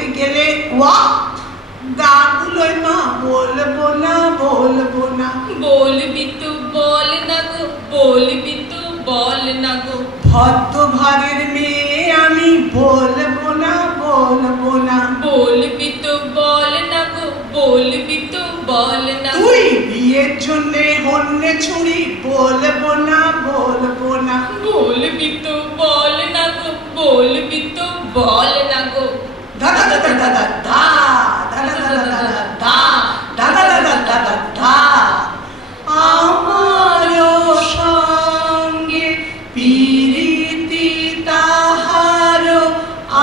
ওয়াট গাগুলোয় মা বলবো না বলবো না। বলবি তো বল না গো, বলবি তো বল না গো। ভদ্র ঘরের মেয়ে আমি বলবো না বলবো না। বলবি তো বল না গো, বলবি তো বল না। তুই বিয়ের জন্য হন্যে ছুরি বলবো না বলবো না। বলবি তো বল না গো, বলবি তো বল না গো। দাদা দাদা দাদা দা দাদা দাদা দাদা দা দাদা দাদা দাদা দা আমারও সঙ্গে পিরিতি তাহারও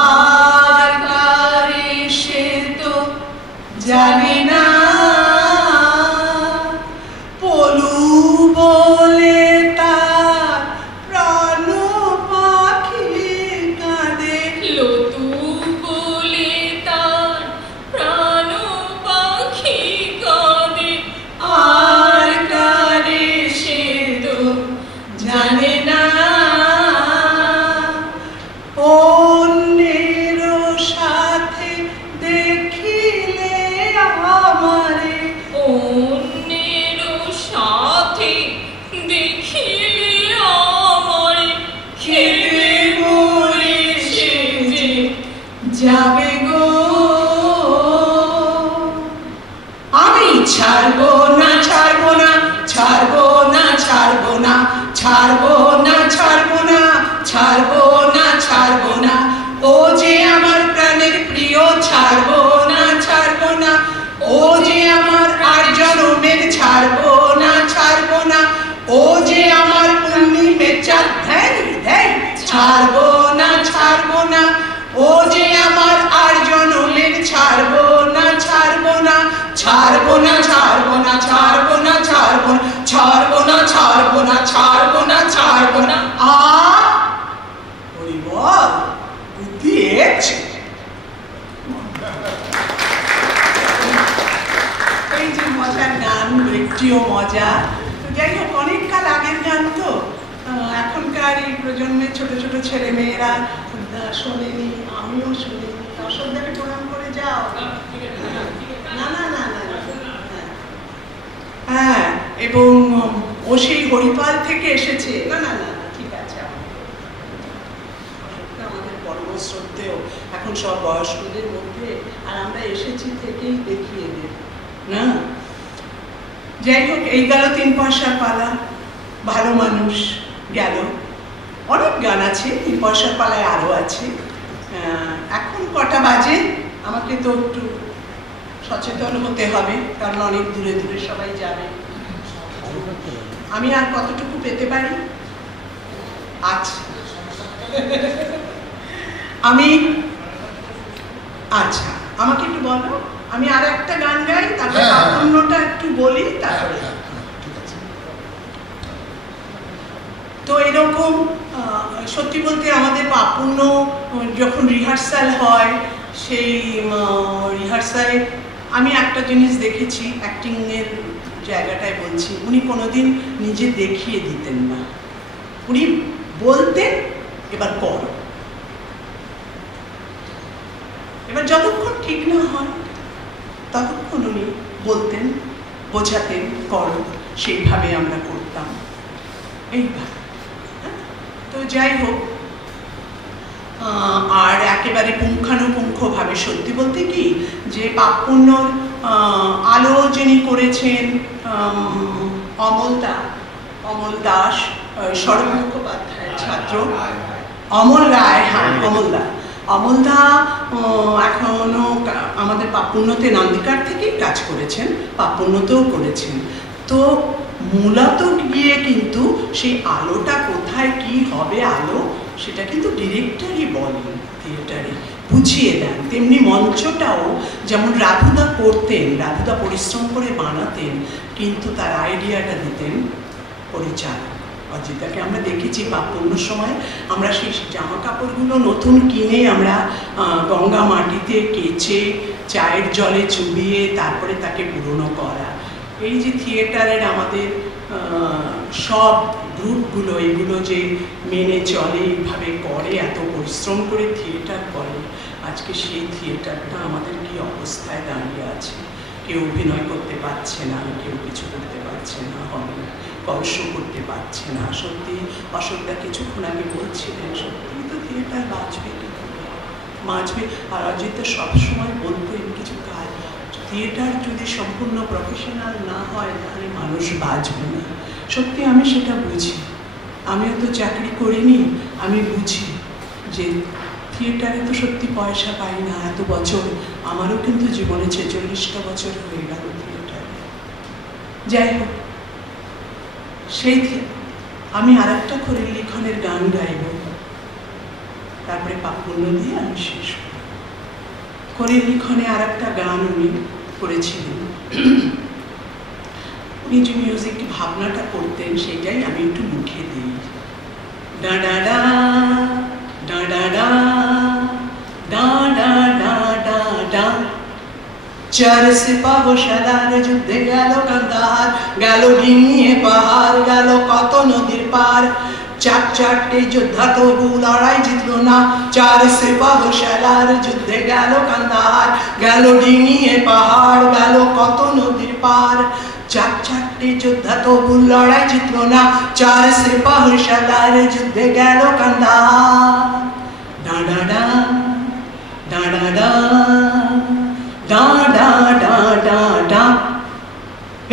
আর কারে সে তো জানে না। পলু বলে তার প্রাণ পাখি কাঁদে। লতু বলে তার প্রাণ পাখি কাঁদে। আর কারে সে তো জানে না। অন্যের সাথে দেখিলে আমারে অন্যের সাথে দেখিলে আমারে খেলে মরে সে যে যাবে গো। আমি ছাড়বো না ছাড়বো না ছাড়বো না ছাড়বো না ছাড়বো না ছাড়বো না ছাড়বো না ছাড়বো না। ও যে আমার প্রাণের প্রিয় ছাড়বো না ছাড়বো না। ও যে আমার আর জনমের ছাড়বো না ছাড়বো না। ও যে আমার পূর্ণিমের চাঁদ ধ্যান ধ্যান ছাড়বো না ছাড়বো না। ও যে আমার আর জনমের ছাড়বো না ছাড়বো না ছাড়বো না ছাড়বো না ছাড়বো না ছাড়বো না ছাড়বো না ছাড়বো না ছাড়বো না ছাড়বো না। ওরে বল বুদ্ধি এসছে। এই যে মজার গান একটিও মজা। তো যাই হোক অনেক কাল আগের গান তো এখনকার এই প্রজন্মের ছোট ছোট ছেলে মেয়েরা শোনেনি, আমিও শুনিনি। অসুবিধাকে প্রণাম করে যাও। না না না না হ্যাঁ, এবং ও সেই হরিপাল থেকে এসেছে। না না না ঠিক আছে, আমাদের পরম শ্রদ্ধেয় এখন সব বয়স্কদের মধ্যে, আর আমরা এসেছি থেকেই দেখিয়ে দেব না। যাই হোক এই গেল 3 পয়সার পালা, ভালো মানুষ গেল। অনেক গান আছে 3 পয়সার পালায়, আরও আছে। এখন কটা বাজে? আমাকে তো একটু সচেতন হতে হবে, কারণ অনেক দূরে দূরে সবাই যাবে। আমি আর কতটুকু পেতে পারি? আচ্ছা আচ্ছা আমাকে একটু বলো, আমি আর একটা গান গাই, তারপরে অন্যটা একটু বলি, তারপরে তো এরকম। সত্যি বলতে আমাদের পাপুন্য যখন রিহার্সাল হয়, সেই রিহার্সালে আমি একটা জিনিস দেখেছি, অ্যাক্টিংয়ের জায়গাটায় বলছি, উনি কোনোদিন নিজে দেখিয়ে দিতেন না। উনি বলতেন এবার করো, এবার যতক্ষণ ঠিক না হয় ততক্ষণ উনি বলতেন, বোঝাতেন, করো। সেইভাবে আমরা করতাম, এইভাবে। তো যাই হোক, আর একেবারে পুঙ্খানুপুঙ্খভাবে সত্যি বলতে কি, যে পাপপুণ্যর আলো যিনি করেছেন অমল দাস, শরৎ মুখোপাধ্যায়ের ছাত্র, অমল রায়। হ্যাঁ, অমলদা এখনো আমাদের পাপপুণ্যতে নান্দিকার থেকেই কাজ করেছেন, পাপপুণ্যতেও করেছেন। তো মূলত গিয়ে কিন্তু সেই আলোটা কোথায় কি হবে আলো, সেটা কিন্তু ডিরেক্টরই বলেন, থিয়েটারে বুঝিয়ে দেন। তেমনি মঞ্চটাও যেমন রাধুদা করতেন, রাধুদা পরিশ্রম করে বানাতেন, কিন্তু তার আইডিয়াটা দিতেন পরিচালক অজিতাকে। আমরা দেখেছি পাপপুণ্যর সময় আমরা সেই জামা কাপড়গুলো নতুন কিনে আমরা গঙ্গা মাটিতে কেচে চায়ের জলে চুবিয়ে তারপরে তাকে পুরনো করা। এই যে থিয়েটারের আমাদের সব গ্রুপগুলো এগুলো যে মেনে চলে, এইভাবে করে, এত পরিশ্রম করে থিয়েটার করে, আজকে সেই থিয়েটারটা আমাদের কি অবস্থায় দাঁড়িয়ে আছে। কেউ অভিনয় করতে পারছে না, কেউ কিছু করতে পারছে না, হবে কলস করতে পারছে না। সত্যি অশোকদা কিছুক্ষণ আগে বলছিলেন, সত্যি তো থিয়েটার বাঁচবে কি করে, বাঁচবে। আর অজিত সবসময় বলতেন কিছু কাজ, থিয়েটার যদি সম্পূর্ণ প্রফেশনাল না হয় তাহলে মানুষ বাঁচবে না। সত্যি আমি সেটা বুঝি, আমিও তো চাকরি করিনি, আমি বুঝি যে থিয়েটারে তো সত্যি পয়সা পাই না। এত বছর আমারও কিন্তু জীবনে 46টা বছর হয়ে গেল থিয়েটারে। যাই হোক, সেই আমি আর একটা করে লিখনের গান গাইব, তারপরে পাপুণ্য দিয়ে আমি শেষ করব। করে লিখনে আর একটা গান উনি করেছিলেন, উনি যে মিউজিক ভাবনাটা করতেন সেটাই আমি একটু মুখে দিই। ডা ডা ডা ডা ডা ডা ডা ডা ডা ডা ডা। চার সিপাহ সাদার যুদ্ধে গেল কান্দাহার, গেল ডিঙিয়ে পাহাড়, গেল কত নদীর পার। চারটে যোদ্ধা তবু লড়াই জিতল না, চার সিপাহ সাদার যুদ্ধে গেল কান্দাহার, গেল ডিঙিয়ে পাহাড়, গেল কত নদীর পার। চারটে যোদ্ধা তবু লড়াই জিতল না, চার সিপাহ সাদার যুদ্ধে গেল কান্দাহার। ডা ডা ডা ডা ডা ডা ডা ডা ডা ডা ডা।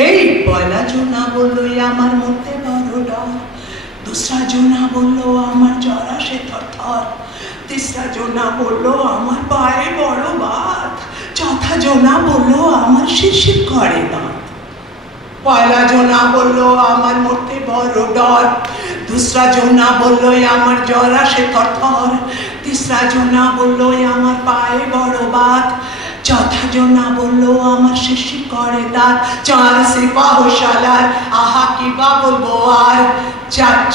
এই পয়লা জোনা বললো আমার মধ্যে বড় ডর, दूसरा জোনা বললো আমার জ্বর আসে থরথর, तीसरा জোনা বললো আমার পায়ে বড় বাত, চৌথা জোনা বললো আমার শিরশির করে দাঁত। পয়লা জোনা বললো আমার মধ্যে বড় ডর, दूसरा জোনা বললো আমার জ্বর আসে থরথর, तीसरा জোনা বললো আমার পায়ে বড় বাত, চৌথা জোনা বললো আমার শিরশির করে দাঁত। চার সিপাহ সালার আহা কি বা বলবো আর,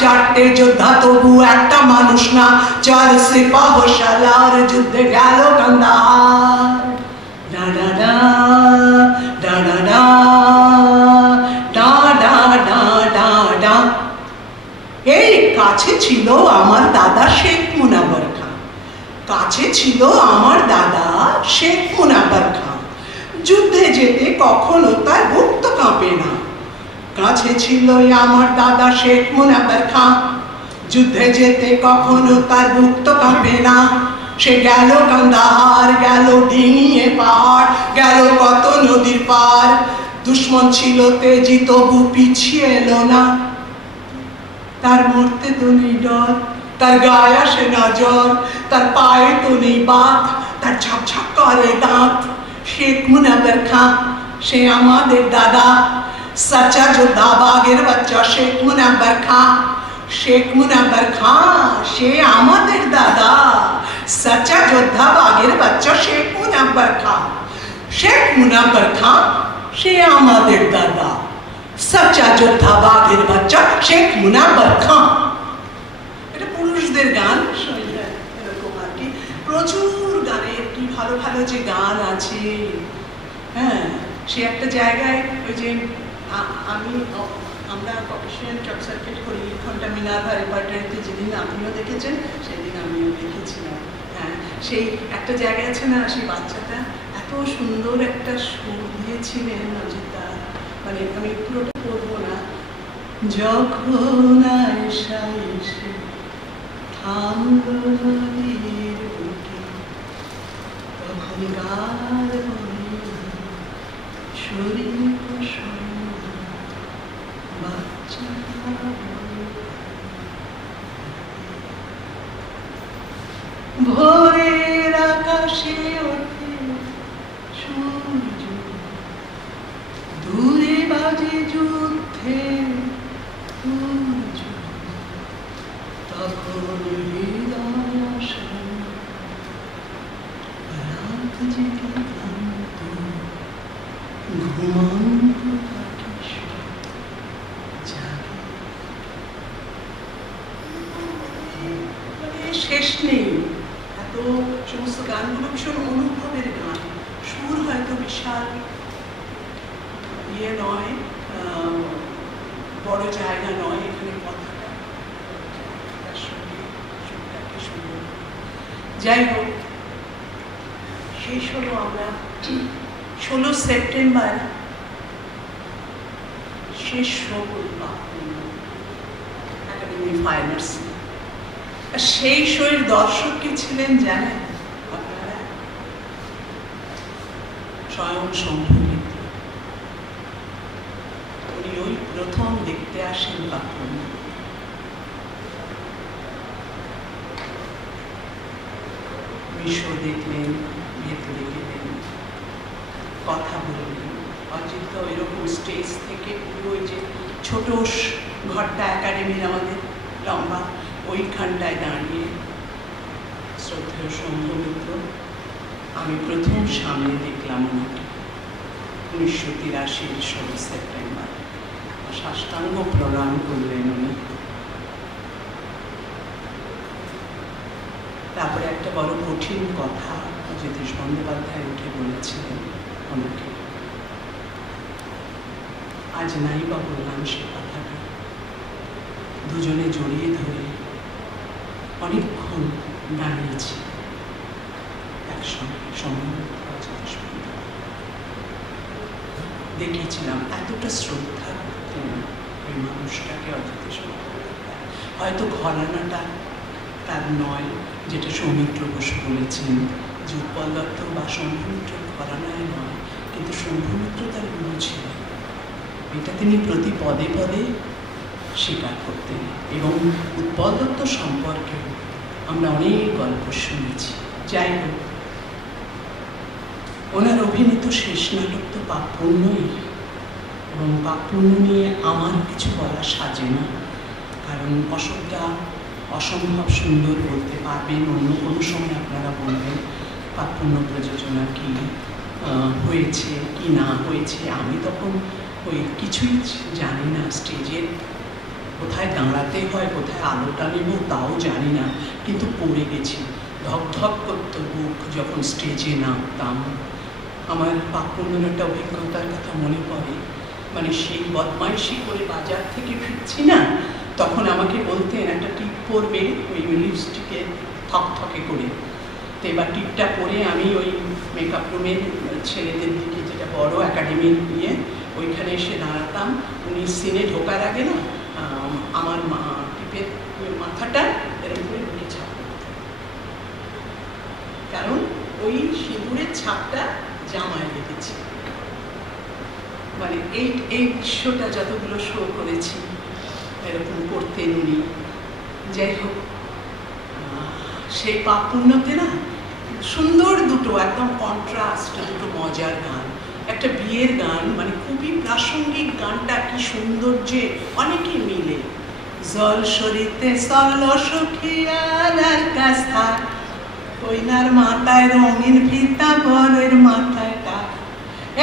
চারটে যোদ্ধা তবু একটা মানুষ না, চার সিপাহ সালার যুদ্ধে গেল কান্দাহার। ডা ডা ডা ডা ডা ডা ডা ডা ডা ডা ডা। এই কাছে ছিল আমার দাদা শেখ মুনাবার খান, কাছে ছিল আমার দাদা শেখ মুনাবার খান, যুদ্ধে যেতে কখনো তার বুক তো কাঁপে না। কাছে ছিল আমার দাদা শেখ মুনাবার খান, যুদ্ধে যেতে কখনো তার বুক তো কাঁপে না। সে গেল কান্দাহার, গেল ডিঙিয়ে পাহাড়, গেল কত নদীর পার। দুশ্মন ছিল তেজি তবু পিছিয়ে এলো না, তার মরতে তো নেই ডর, তার গায়ে আসে না জ্বর, তার পায়ে তো নেই বাত, তার ঝকঝক করে দাঁত। শেখ মুনাবার খান সে আমাদের দাদা, সচ্চা যোদ্ধা বাঘের বাচ্চা শেখ মুনাবার খান। শেখ মুনাবার খান সে আমাদের দাদা, সচ্চা যোদ্ধা বাঘের বাচ্চা শেখ মুনাবার খান। শেখ মুনাবার খান সে আমাদের দাদা, সচ্চা যোদ্ধা বাঘের বাচ্চা শেখ মুনাবার খান। এটা পুরুষদের গান, এরকম আর কি। প্রচুর গানের কি ভালো ভালো যে গান আছে। হ্যাঁ, সে একটা জায়গায় ওই যে আমরা প্রফেশনাল ট্রাক সার্কিট করি, লিখনটা মিনারভা রেপার্টারিতে যেদিন আপনিও দেখেছেন সেদিন আমিও দেখেছিলাম। হ্যাঁ, সেই একটা জায়গায় আছে না, সেই বাচ্চাটা এত সুন্দর একটা সুর দিয়েছিলেন অজিতা, মানে আমি পুরোটা পড়বো না। যখন আয়সা এসে থামলো নদীর বুকে, তখন গার শরীর বাচ্চা ভোরের আকাশে ওঠে সূর্য, দূরে বাজে যুদ্ধে তুর্য, তখন হৃদয় আসে রাত জেগে ক্লান্ত, ঘুমন্ত পাখি জাগে। শেষ নেই, এত সমস্ত গানগুলো ভীষণ অনুভবের গান, সুর হয়তো বিশাল ইয়ে নয়, বড় জায়গা নয় এখানে কথাটা, যাই হোক, শেষ হলো আমরা 16 সেপ্টেম্বর শেষ শো করি একাডেমি ফাইন আর্টস। সেই শোয়ের দর্শক কে ছিলেন জানেন আপনারা? স্বয়ং শম্ভু মিত্র। উনি ওই প্রথম দেখতে আসেন পাপন। বিশ্ব দেখলেন, ভেতরে গেলেন, কথা বললেন। অজিত এরকম স্টেজ থেকে পুরো ওই যে ছোট ঘরটা একাডেমির আমাদের লম্বা, ওইখানটায় দাঁড়িয়ে শ্রদ্ধেয় শম্ভু মিত্র আমি প্রথম সামনে দেখলাম ওনাকে 1983 16 সেপ্টেম্বর। সাষ্টাঙ্গ প্রণাম করলেন উনি। তারপরে একটা বড় কঠিন কথা অজিতেশ বন্দ্যোপাধ্যায় উঠে বলেছিলেন ওনাকে। আজ নাই বা বললাম সে কথাটা। দুজনে জড়িয়ে ধরে অনেকক্ষণ দাঁড়িয়েছি একসঙ্গে। সম্ভবত অজিতেশ বন্দ্যোপাধ্যায় দেখেছিলাম এতটা শ্রদ্ধা করতেন ওই মানুষটাকে অজিতেশ বন্দ্যোপাধ্যায়। হয়তো ঘরানাটা তার নয়, যেটা সৌমিত্র ঘোষ বলেছেন যে উৎপল দত্ত বা শম্ভু মিত্র ঘরানায় নয়, কিন্তু শম্ভু মিত্র তার গুরু ছিলেন। এটা তিনি প্রতি পদে পদে স্বীকার করতেন। এবং উৎপল দত্ত সম্পর্কে আমরা অনেক গল্প শুনেছি। যাই হোক, ওনার অভিনীত শেষ নাটক তো পাপপুণ্যই, এবং পাপপুণ্য নিয়ে আমার কিছু বলা সাজে না, কারণ অশোকদা অসম্ভব সুন্দর বলতে পারবেন। অন্য কোনো সময় আপনারা বলবেন পাপপুণ্য প্রযোজনা কি হয়েছে কি না হয়েছে। আমি তখন ওই কিছুই জানি না, স্টেজের কোথায় দাঁড়াতে হয়, কোথায় আলোটা নেব তাও জানি না, কিন্তু পড়ে গেছি। ধক ধক করত বুক যখন স্টেজে নামতাম। আমার পাপপুণ্যর একটা অভিজ্ঞতার কথা মনে পড়ে। মানে সেই বদমাইশি করে বাজার থেকে ফিরছি না, তখন আমাকে বলতেন একটা টিপ পরবে ওই লিপস্টিকে থকথকে করে। তো এবার টিপটা পরে আমি ওই মেকআপ রুমের ছেলেদের দিকে, যেটা বড় একাডেমির নিয়ে, ওইখানে এসে দাঁড়াতাম। উনি সিনে ঢোকার আগে না আমার টিপের মাথাটা এরকম করে উনি ছাপ করতেন, কারণ ওই সিঁদুরের ছাপটা জামায় লেগেছে। মানে এই শোটা যতগুলো শো করেছি এরকম করতেন উনি। যাই হোক, সেই পাপপুণ্যতে না সুন্দর দুটো একদম কন্ট্রাস্ট, দুটো মজার গান। একটা বিয়ের গান, মানে খুবই প্রাসঙ্গিক গানটা, কি সৌন্দর্যে অনেকই মিলে। জল সরিতে চল সখিয়ার কাছা, কইনার মাথায় রঙিন ফিতা বরের মাথায় টাক।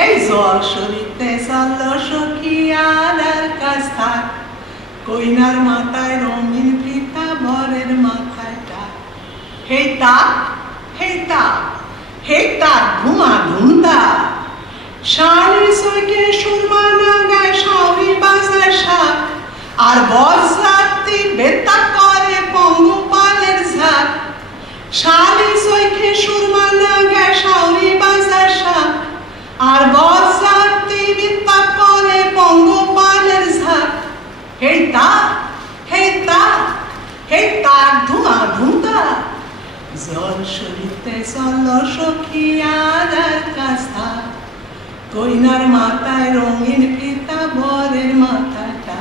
এই জল সরিতে চল সখিয়ার কাছা, কইনার মাথায় রঙিন ফিতা বরের মাথায় টাক। হে তাক, হে তাক, হে তাক ধুমা ধুমদা, শাড়ির সইকে সুরমা না গায় শাড়ি বাজার শাক। আর বজ্রাত্রি বেতা করে পঙ্গপালের ঝাঁক। শাড়ির সইকে সুরমা না গায় শাড়ি বাজার শাক। আর বজ্রাত্রি বেতা করে পঙ্গপালের ঝাঁক। হে তাক, হে তাক, হে তাক ধুমা ধুমদা, জল সরিতে চল সখিয়ার কাছা, কইনার মাথায় রঙিন ফিতা বরের মাথাটা।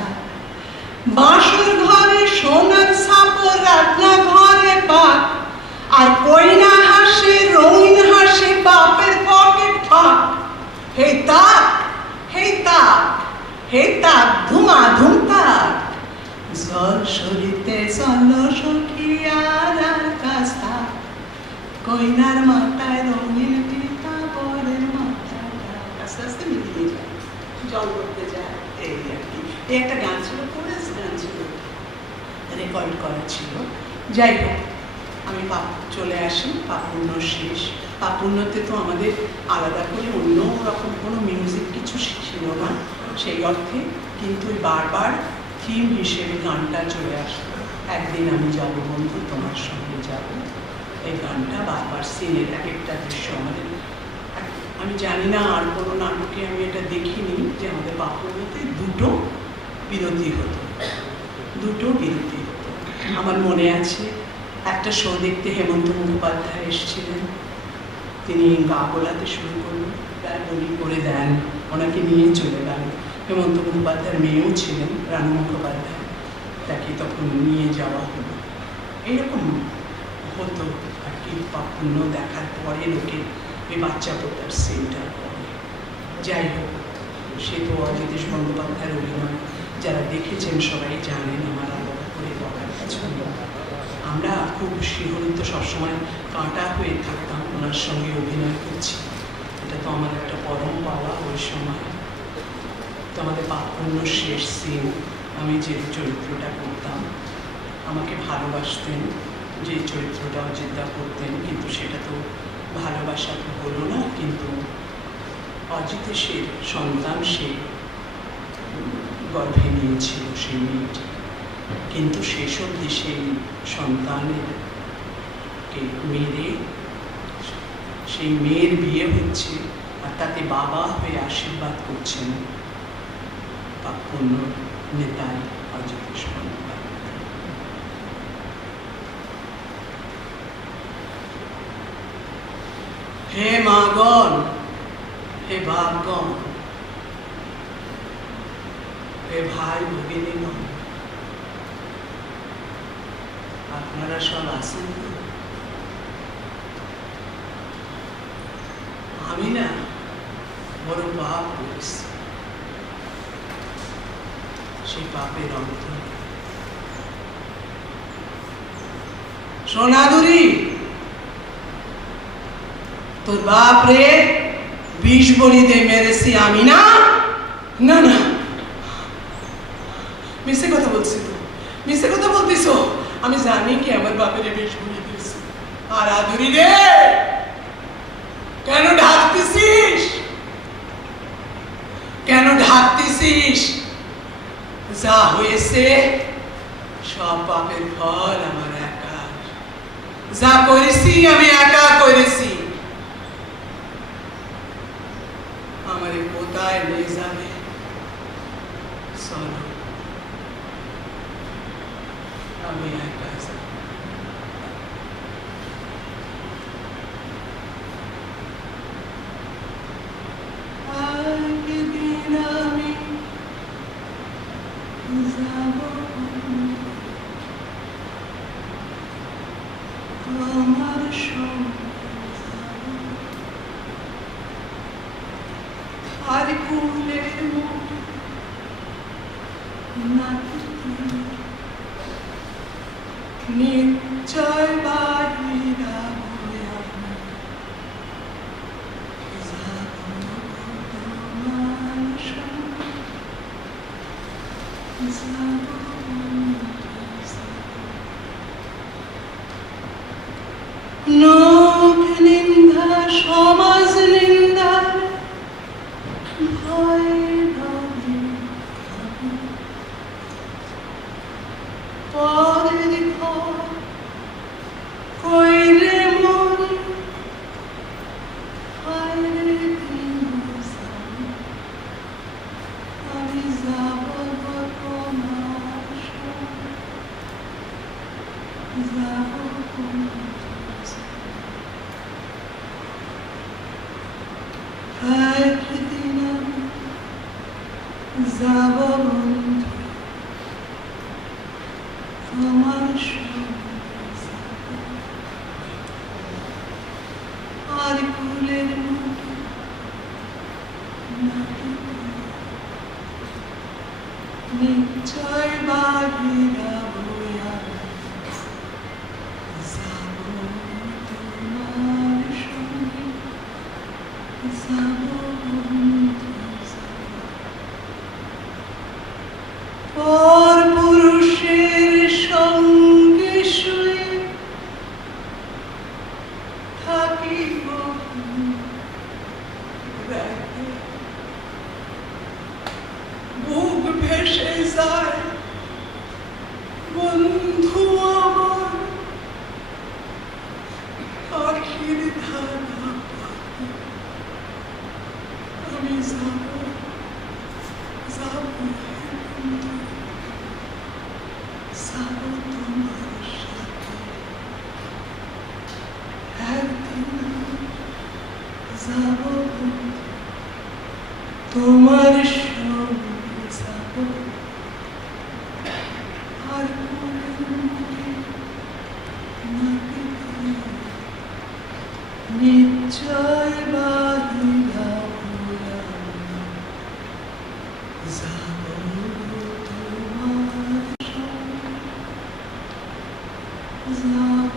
বাঁশের ঘরে সোনার ছাপর, রান্না ঘরে পাক। আর কইনা হাসে রঙিন হাসে বাপের পকেট ফাঁক। হে তাক, হে তাক, হে তাক ধুমা ধুমতা, জল সরিতে চল সখিয়ার কাছা, কইনার মাথায় রঙিন ফিতা বরের মাথাটা। আস্তে আস্তে মিলিয়ে যায়, জল করতে যায়। এই আর কি। এই একটা গান ছিল, কোরাস গান ছিল, রেকর্ড করা ছিল। যাই হোক, আমি চলে আসি পাপপুণ্য শেষ। পাপপুণ্যতে তো আমাদের আলাদা করে অন্য রকম কোনো মিউজিক কিছু ছিল না সেই অর্থে, কিন্তু বারবার থিম হিসেবে গানটা চলে আসতো, একদিন আমি যাব বন্ধু তোমার সঙ্গে যাব। এই গানটা বারবার সিনের এক একটা দৃশ্য আমাদের, আমি জানি না আর কোনো নাটকে আমি এটা দেখিনি যে আমাদের বাপুরতে দুটো বিরতি হতো। আমার মনে আছে একটা শো দেখতে হেমন্ত মুখোপাধ্যায় এসেছিলেন, তিনি গা গোলাতে শুরু করলেন, প্রায় বলি করে দেন, ওনাকে নিয়ে চলে গেলেন। হেমন্ত মুখোপাধ্যায়ের মেয়েও ছিলেন, রানু মুখোপাধ্যায়, তাকে তখন নিয়ে যাওয়া হলো। এরকম হতো আর কি, পাপুণ্য দেখার পরে লোকে এই বাচ্চা পোতার সিনটার পরে। যাই হোক, সে তো অজিতেশ বন্দ্যোপাধ্যায়ের অভিনয় যারা দেখেছেন সবাই জানেন, আমার আলাদা করে বলার কিছু নেই। আমরা খুব শিহরিত, সবসময় কাঁটা হয়ে থাকতাম ওনার সঙ্গে অভিনয় করছি। এটা তো আমার একটা পরম পাওয়া ওই সময়। তো আমাদের পাপুণ্য শেষ সিন, আমি যে চরিত্রটা করতাম, আমাকে ভালোবাসতেন, যে চরিত্রটা অজিতদা করতেন, কিন্তু সেটা তো ভালোবাসা তো হলো না। কিন্তু অজিতেশের সন্তান সে গর্ভে নিয়েছিল সেই মেয়েটি, কিন্তু শেষ অবধি সেই সন্তানেরকে মেরে সেই মেয়ের বিয়ে হচ্ছে, আর তাতে বাবা হয়ে আশীর্বাদ করছেন পাপুণ্য নেতাই অজিতেশ বন্দ্যোপাধ্যায়। হে মাগণ, হে বাপগণ, হে ভাই ভগিনীগণ, আপনারা সব আছেন তো? আমি না বড় পাপ করেছি, সেই পাপের অন্ত সোনাদুরি, তোর বাপ রে 20 বড়িতে মেরেছি আমি না। না না, মিথ্যে কথা বলছি তো, মিথ্যে কথা বলতিস। আমি জানি কি আমার বাপের 20 বড়ি দিয়েছি। আর আদুরি রে, কেন ঢাকতেছিস? কেন ঢাকতেছিস? যা হয়েছে সব পাপের ফল আমার একা। যা করেছি আমি একা করেছি। আমারে কোথায় নিয়ে যাবে? চলো, আমি একা যাব। একদিন আমি যাব আমার সঙ্গে, আর কুলের নিশ্চয় বাহিরা লোক নিন্দা, সমাজ নিন্দার ভয় ডরে খাবো। পরের ঘর কইরে মরে, হায়রে দিনসারি, আমি যাব তোমার সঙ্গে, যাব একদিন আমি যাব বন্ধু তোমার সঙ্গে, আর কুলের মুখে নিশ্চয় বাহিরা বইয়া যাব তোমার সঙ্গে, যাব পর পুরুষের সঙ্গে শুয়ে থাকিব রাতে, বুক ভেসে যায় বন্ধু আমার, নদীর ধারা পাবে, আমি যাব যাব বন্ধু, যাব তোমার সাথে একদিন, যাব বন্ধু, তোমার সঙ্গে যাব, আর কোনদিন তোমাকে পেয়ে নিশ্চয় বাহিরা ভুলাম, যাব তোমার সঙ্গে, যাব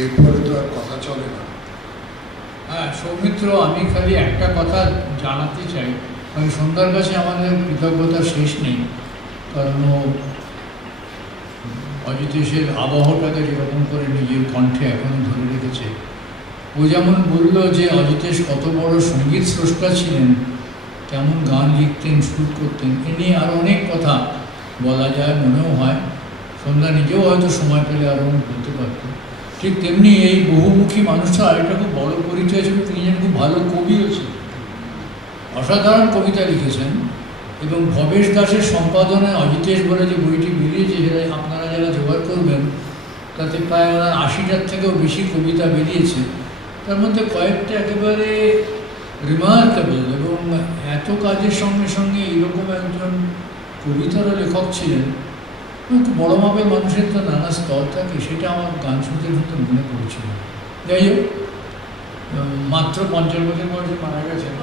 এরপরে তো আর কথা চলে না। হ্যাঁ সৌমিত্র, আমি খালি একটা কথা জানাতে চাই, মানে সন্ধ্যার কাছে আমাদের কৃতজ্ঞতার শেষ নেই, কারণ ও অজিতেশের আবহটাকে যেরকম করে নিজের কণ্ঠে এখনো ধরে রেখেছে। ও যেমন বলল যে অজিতেশ কত বড় সঙ্গীত স্রষ্টা ছিলেন, কেমন গান লিখতেন, সুর করতেন, এ নিয়ে আরও অনেক কথা বলা যায়, মনেও হয় সন্ধ্যা নিজেও হয়তো সময় পেলে আরও বলতে পারত। ঠিক তেমনি এই বহুমুখী মানুষটা আরেকটা খুব বড় পরিচয় ছিল, তিনি যেন খুব ভালো কবিও ছিলেন, অসাধারণ কবিতা লিখেছেন। এবং ভবেশ দাসের সম্পাদনায় অজিতেশ বলে যে বইটি বেরিয়েছে, সেটা আপনারা যারা জোগাড় করবেন, তাতে প্রায় ওনার ৮০টার থেকেও বেশি কবিতা বেরিয়েছে। তার মধ্যে কয়েকটা একেবারে রিমার্কেবল, এবং এত কাজের সঙ্গে সঙ্গে এইরকম একজন কবিতারও লেখক ছিলেন। খুব বড় মাপের মানুষের তো নানা স্তর থাকে, সেটা আমার গান শুনতে শুনতে মনে পড়ছিল। যাই হোক, মাত্র ৫০ বছর বয়সে মারা গেছেন।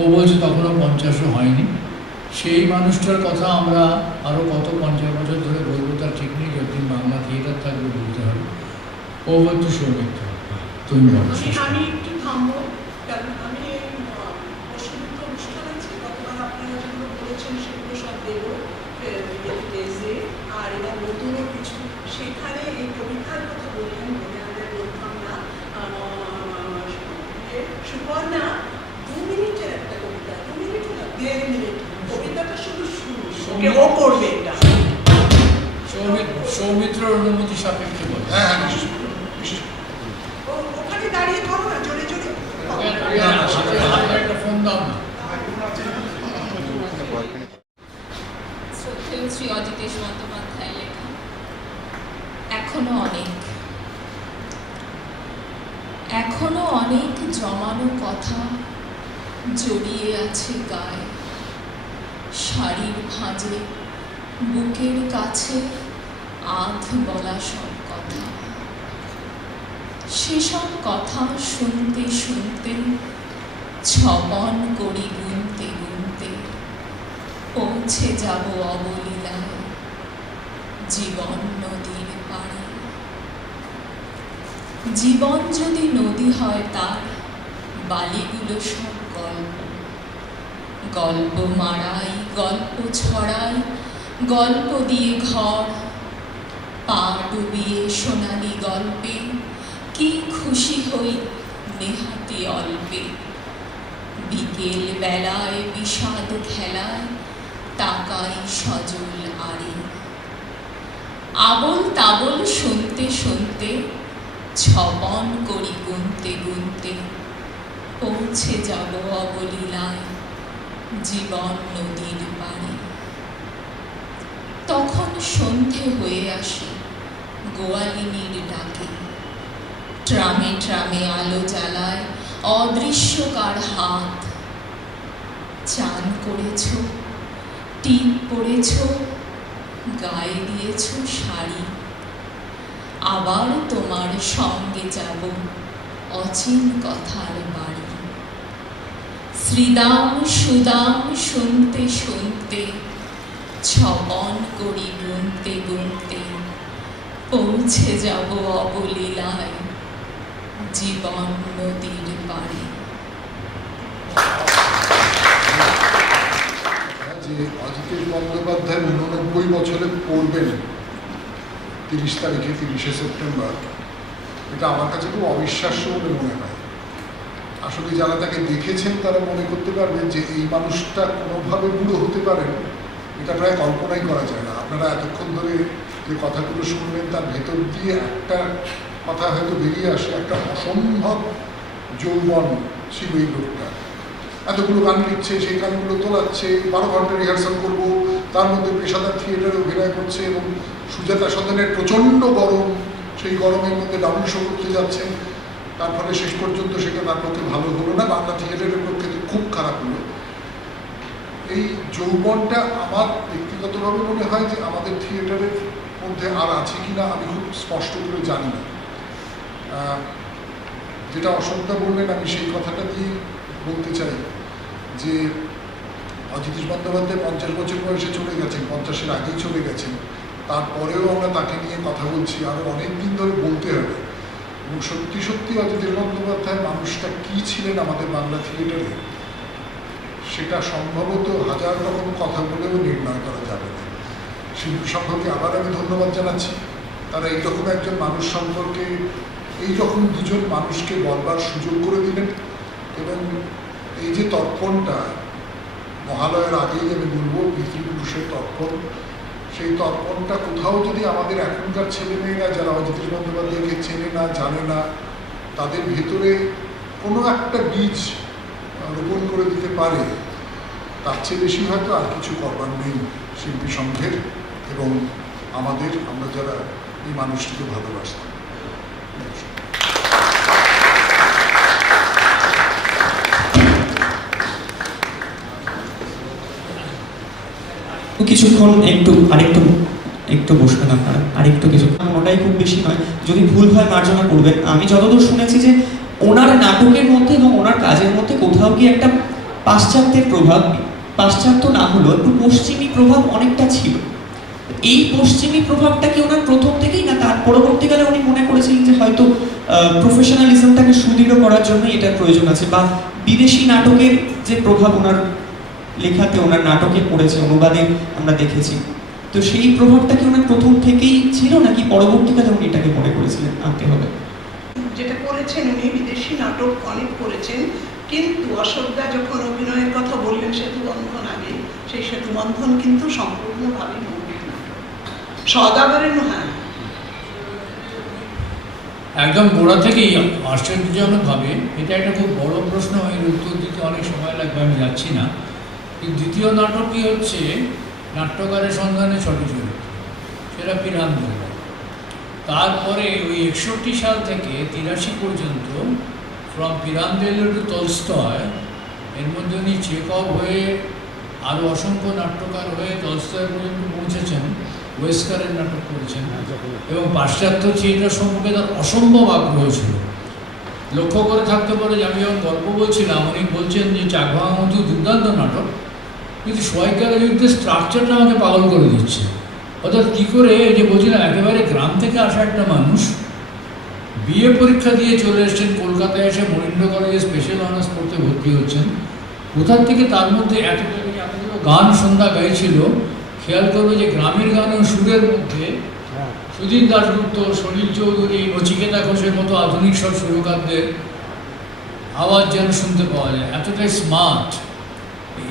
ও বলছে তখনও ৫০ও হয়নি। সেই মানুষটার কথা আমরা আরও কত ৫০ বছর ধরে বলবো তার ঠিক নেই, যতদিন বাংলা থিয়েটার থাকবে বলতে হবে। ও বলতো সৌমিত্র, তুমি বলো। আমি একটু থামবো, কারণ আমি এই প্রশ্নিত অনুষ্ঠান আছে, গতবার আপনারা যেগুলো বলেছেন সেগুলো সব দেবো ডেজে, আর এবার নতুনও কিছু, সেখানে এই কবিতার কথা বললেন, মনে আমরা বলতাম না, সুপর্ণা 2 মিনিটের একটা কবিতা, 2 মিনিট না 1.5 মিনিট, কবিতাটা শুধু শুরু, ও করবে এটা। সৌমিত্র অনুমতি সাপেক্ষে বলে। হ্যাঁ হ্যাঁ, নিশ্চয়ই নিশ্চয়ই। ওখানে দাঁড়িয়ে করো না, জোরে জোরে। একটা ফোন দাও না। শ্রদ্ধেয় শ্রী অজিতেশ বন্দ্যোপাধ্যায় লেখা এখনো অনেক জমানো কথা জড়িয়ে আছে গায়ে, শাড়ির ভাঁজে বুকের কাছে আধ বলা সব কথা। সেসব কথা শুনতে শুনতে ছবন করি গুনতে গুনতে পৌঁছে যাব অবলীলায় জীবন নদীর পাড়ে। জীবন যদি নদী হয়, তার বালিগুলো সব গল্প, গল্প মারাই, গল্প ছড়াই, গল্প দিয়ে ঘর, পা ডুবিয়ে সোনালি গল্পে কি খুশি হই নেহাতে অল্পে। বিকেল বেলায় বিষাদ খেলায় তাকাই সজল আরে। আবল তাবল শুনতে শুনতে ছবন করি গুনতে গুনতে পৌঁছে যাব অবলীলায় জীবন নদীর পাড়ে। তখন সন্ধে হয়ে আসে গোয়ালিনীর ডাকে, ট্রামে ট্রামে আলো জ্বালায় অদৃশ্যকার হাত। চান করেছ, টিপ পরেছ, গায়ে দিয়েছ শাড়ি, আবার তোমার সঙ্গে যাব অচিন কথার বাড়ি। শ্রীদাম সুদাম শুনতে শুনতে ছবন করি গুনতে গুনতে পৌঁছে যাব অবলীলায় জীবন নদীর পাড়ে। যে অজিতেশ বন্দ্যোপাধ্যায় 89 বছরে পড়বেন 30 তারিখে, 30শে সেপ্টেম্বর, এটা আমার কাছে খুব অবিশ্বাস্য বলে মনে হয়। আসলে যারা তাকে দেখেছেন তারা মনে করতে পারবেন যে এই মানুষটা কোনোভাবে বুড়ো হতে পারেন, এটা প্রায় কল্পনাই করা যায় না। আপনারা এতক্ষণ ধরে যে কথাগুলো শুনলেন তার ভেতর দিয়ে একটা কথা হয়তো বেরিয়ে আসে, একটা অসম্ভব যৌবন ছিল এই লোকটা। এতগুলো গান লিখছে, সেই গানগুলো তোলাচ্ছে, 12 ঘন্টা রিহার্সাল করবো, তার মধ্যে পেশাদার থিয়েটারে অভিনয় করছে এবং সুজাতা সদনের প্রচণ্ড গরম, সেই গরমের মধ্যে ডাবল শো করতে যাচ্ছেন। তার ফলে শেষ পর্যন্ত সেটা তার পক্ষে ভালো হলো না, বাংলা থিয়েটারের পক্ষে তো খুব খারাপ হলো। এই যৌবনটা আমার ব্যক্তিগতভাবে মনে হয় যে আমাদের থিয়েটারের মধ্যে আর আছে কিনা আমি খুব স্পষ্ট করে জানি না। যেটা অশোকদা বললেন আমি সেই কথাটা দিয়ে বলতে চাই যে অজিতেশ বন্দ্যোপাধ্যায় 50 বছর বয়সে চলে গেছেন, 50-এর আগেই চলে গেছেন, তারপরেও আমরা তাকে নিয়ে কথা বলছি, আরও অনেক দিন ধরে বলতে হবে। এবং সত্যি সত্যি অজিতেশ বন্দ্যোপাধ্যায় মানুষটা কী ছিলেন আমাদের বাংলা থিয়েটারে, সেটা সম্ভবত হাজার রকম কথা বলেও নির্ণয় করা যাবে না। শিল্পী সম্পর্কে আবার আমি ধন্যবাদ জানাচ্ছি, তারা এইরকম একজন মানুষ সম্পর্কে এইরকম দুজন মানুষকে বলবার সুযোগ করে দিলেন। এবং এই যে তর্পণটা মহালয়ের আগেই আমি বলবো পিতৃপুরুষের তর্পণ, সেই তর্পণটা কোথাও যদি আমাদের এখনকার ছেলেমেয়েরা যারা অজিতেশ বন্দ্যোপাধ্যায়কে চেনে না, জানে না, তাদের ভেতরে কোনো একটা বীজ রোপণ করে দিতে পারে, তার চেয়ে বেশি হয়তো আর কিছু করবার নেই শিল্পী সংঘের এবং আমাদের, আমরা যারা এই মানুষটিকে ভালোবাসতাম। কিছুক্ষণ একটু বসবেন আপনারা, আরেকটু কিছুক্ষণ, ওটাই খুব বেশি নয়, যদি ভুল হয় মার্জনা করবেন। আমি যতদূর শুনেছি যে ওনার নাটকের মধ্যে এবং ওনার কাজের মধ্যে কোথাও গিয়ে একটা পাশ্চাত্যের প্রভাব, পাশ্চাত্য না হলেও একটু পশ্চিমী প্রভাব অনেকটা ছিল। এই পশ্চিমী প্রভাবটা কি ওনার প্রথম থেকেই, না তার পরবর্তীকালে উনি মনে করেছিলেন যে হয়তো প্রফেশনালিজমটাকে সুদৃঢ় করার জন্য এটার প্রয়োজন আছে, বা বিদেশি নাটকের যে প্রভাব ওনার লেখাতে, ওনার নাটকে পড়েছে, অনুবাদে আমরা দেখেছি, তো সেই প্রভাবটা কি ওনার প্রথম থেকেই ছিল, নাকি পরবর্তীকালে উনি এটাকে মনে করেছিলেন আনতে হবে? যেটা করেছেন উনি বিদেশি নাটক অনেক করেছেন, কিন্তু অশোকদা যখন অভিনয়ের কথা বললেন সেতুবন্ধন আগে, সেই সেতুবন্ধন কিন্তু সম্পূর্ণভাবে মৌলিক নাটক, সদাগরের হ্যাঁ একদম গোড়া থেকেই আশ্চর্যজনকভাবে। এটা একটা খুব বড় প্রশ্ন, এর উত্তর দিতে অনেক সময় লাগবে, আমি যাচ্ছি না। কিন্তু দ্বিতীয় নাটকই হচ্ছে নাট্যকারের সন্ধানে ছোট চরিত্র, সেটা পিরান্দেল। তারপরে ওই 61 সাল থেকে 83 পর্যন্ত, ফ্রম পিরান্দেল টু টলস্টয়, এর মধ্যে উনি চেকভ হয়ে আরও অসংখ্য নাট্যকার হয়ে টলস্টয় পর্যন্ত পৌঁছেছেন, ওয়েস্কারের নাটক করেছেন, এবং পাশ্চাত্য থিয়েটার সম্পর্কে তার অসম্ভব আগ্রহ ছিল। লক্ষ্য করে থাকতে পারে যে আমি যখন গল্প বলছিলাম, উনি বলছেন যে চাকভাঙা মধু দুর্দান্ত নাটক, কিন্তু সোয়াইকার যুদ্ধের স্ট্রাকচারটা আমাকে পাগল করে দিচ্ছে। অর্থাৎ কী করে, যে বলছিলাম একেবারে গ্রাম থেকে আসা একটা মানুষ, বিএ পরীক্ষা দিয়ে চলে এসেছেন কলকাতায়, এসে মরিন্দ্র কলেজে স্পেশাল অনার্স পড়তে ভর্তি হচ্ছেন, কোথার থেকে তার মধ্যে এতটা গান সন্ধ্যা গাইছিল। খেয়াল করবে যে গ্রামের গান ও সুরের মধ্যে সুধীন দাশগুপ্ত, সলিল চৌধুরী, নচিকেতা ঘোষের মতো আধুনিক সব সুরকারদের আওয়াজ যেন শুনতে পাওয়া যায়, এতটাই স্মার্ট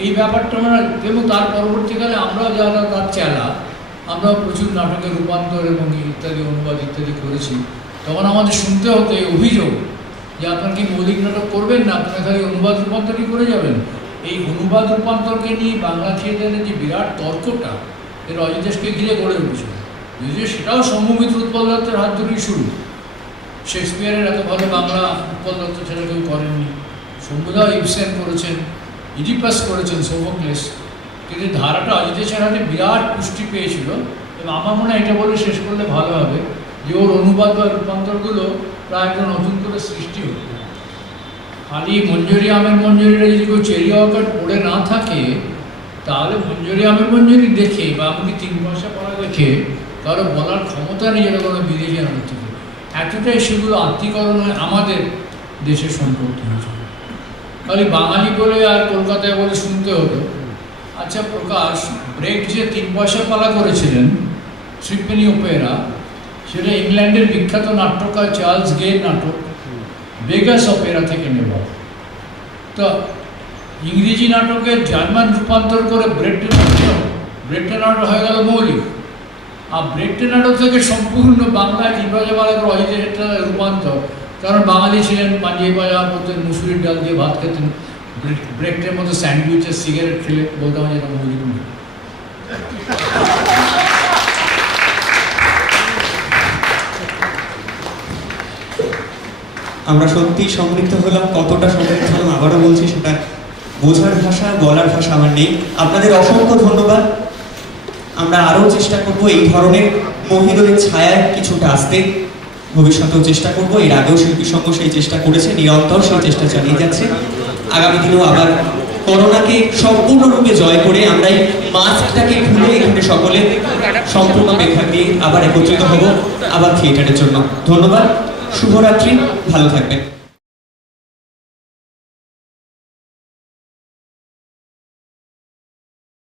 এই ব্যাপারটা আমরা। এবং তার পরবর্তীকালে আমরা যারা তার চেলা, আমরা প্রচুর নাটকের রূপান্তর এবং ইত্যাদি অনুবাদ ইত্যাদি করেছি। তখন আমাদের শুনতে হতো এই অভিযোগ যে আপনার কি মৌলিক নাটক করবেন না, আপনারা খালি অনুবাদ রূপান্তরই করে যাবেন। এই অনুবাদ রূপান্তরকে নিয়ে বাংলা থিয়েটারের যে বিরাট তর্কটা, এর অজিতেশকে ঘিরে গড়ে উঠেছিল, যদিও সেটাও সম্ভবিত উৎপল দত্তের হাত ধরেই শুরু। শেক্সপিয়ারের এত ভালো বাংলা উৎপল দত্ত সেটা কেউ করেননি। শম্ভুদাও ইবসেন করেছেন, ইডিপাস করেছেন, সোফোক্লেস, কিন্তু ধারাটা অজিতেশের হাতে বিরাট পুষ্টি পেয়েছিল। এবং আমার মনে হয় এটা বলে শেষ করলে ভালো হবে যে ওর অনুবাদ বা রূপান্তরগুলো প্রায় একটা নতুন করে সৃষ্টি হতো। খালি মঞ্জুরি আমের মঞ্জুরিটা যদি কেউ চেরি অর্কাট পড়ে না থাকে, তাহলে মঞ্জুরি আমের মঞ্জুরি দেখে বা এমনকি 3 পয়সা পড়া দেখে কারো বলার ক্ষমতা নেই যেটা কোনো বিদেশি নাটক থেকে। এতটাই সেগুলো আত্মীকরণ হয় আমাদের দেশের সম্পর্কে হয়েছিল। খালি বাঙালি বলে আর কলকাতায় বলে শুনতে হতো। আচ্ছা প্রকাশ, ব্রেক যে 3 পয়সা পালা করেছিলেন থ্রিপেনি ওপেরা, সেটা ইংল্যান্ডের বিখ্যাত নাট্যকার চার্লস গের নাটক বেগাস অপেরা থেকে নেওয়া। তো ইংরেজি নাটকের জার্মান রূপান্তর করে ব্রেকটে নাটক হয়ে গেল মৌলিক, আর ব্রেকটে নাটক থেকে সম্পূর্ণ বাংলায় নির্বাচন অজিতের একটা রূপান্তর। কারণ বাঙালি ছিলেন, পাঞ্জাবি পাজামা পরতেন, মুসুরির ডাল দিয়ে ভাত খেতেন, ব্রেকটের মতো স্যান্ডউইচের সিগারেট খেলে বলতাম যে এটা মৌলিক নয়। আমরা সত্যি সমৃদ্ধ হলাম, কতটা সমৃদ্ধ হলাম আবারও বলছি, সেটা বোঝার ভাষা, বলার ভাষা আমার নেই। আপনাদের অসংখ্য ধন্যবাদ। আমরা আরও চেষ্টা করব এই ধরনের মহিলাদের ছায়ায় কিছুটা আসতে, ভবিষ্যতেও চেষ্টা করব। এর আগেও শিল্পী সংঘ সেই চেষ্টা করেছে, নিরন্তর সেই চেষ্টা চালিয়ে যাচ্ছে। আগামী দিনেও আবার করোনাকে সম্পূর্ণরূপে জয় করে আমরা এই মাস্কটাকে ভুলে এখানে সকলে সম্পূর্ণ প্রেক্ষাগ দিয়ে আবার একত্রিত হব, আবার থিয়েটারের জন্য। ধন্যবাদ, শুভরাত্রি, ভালো থাকবেন।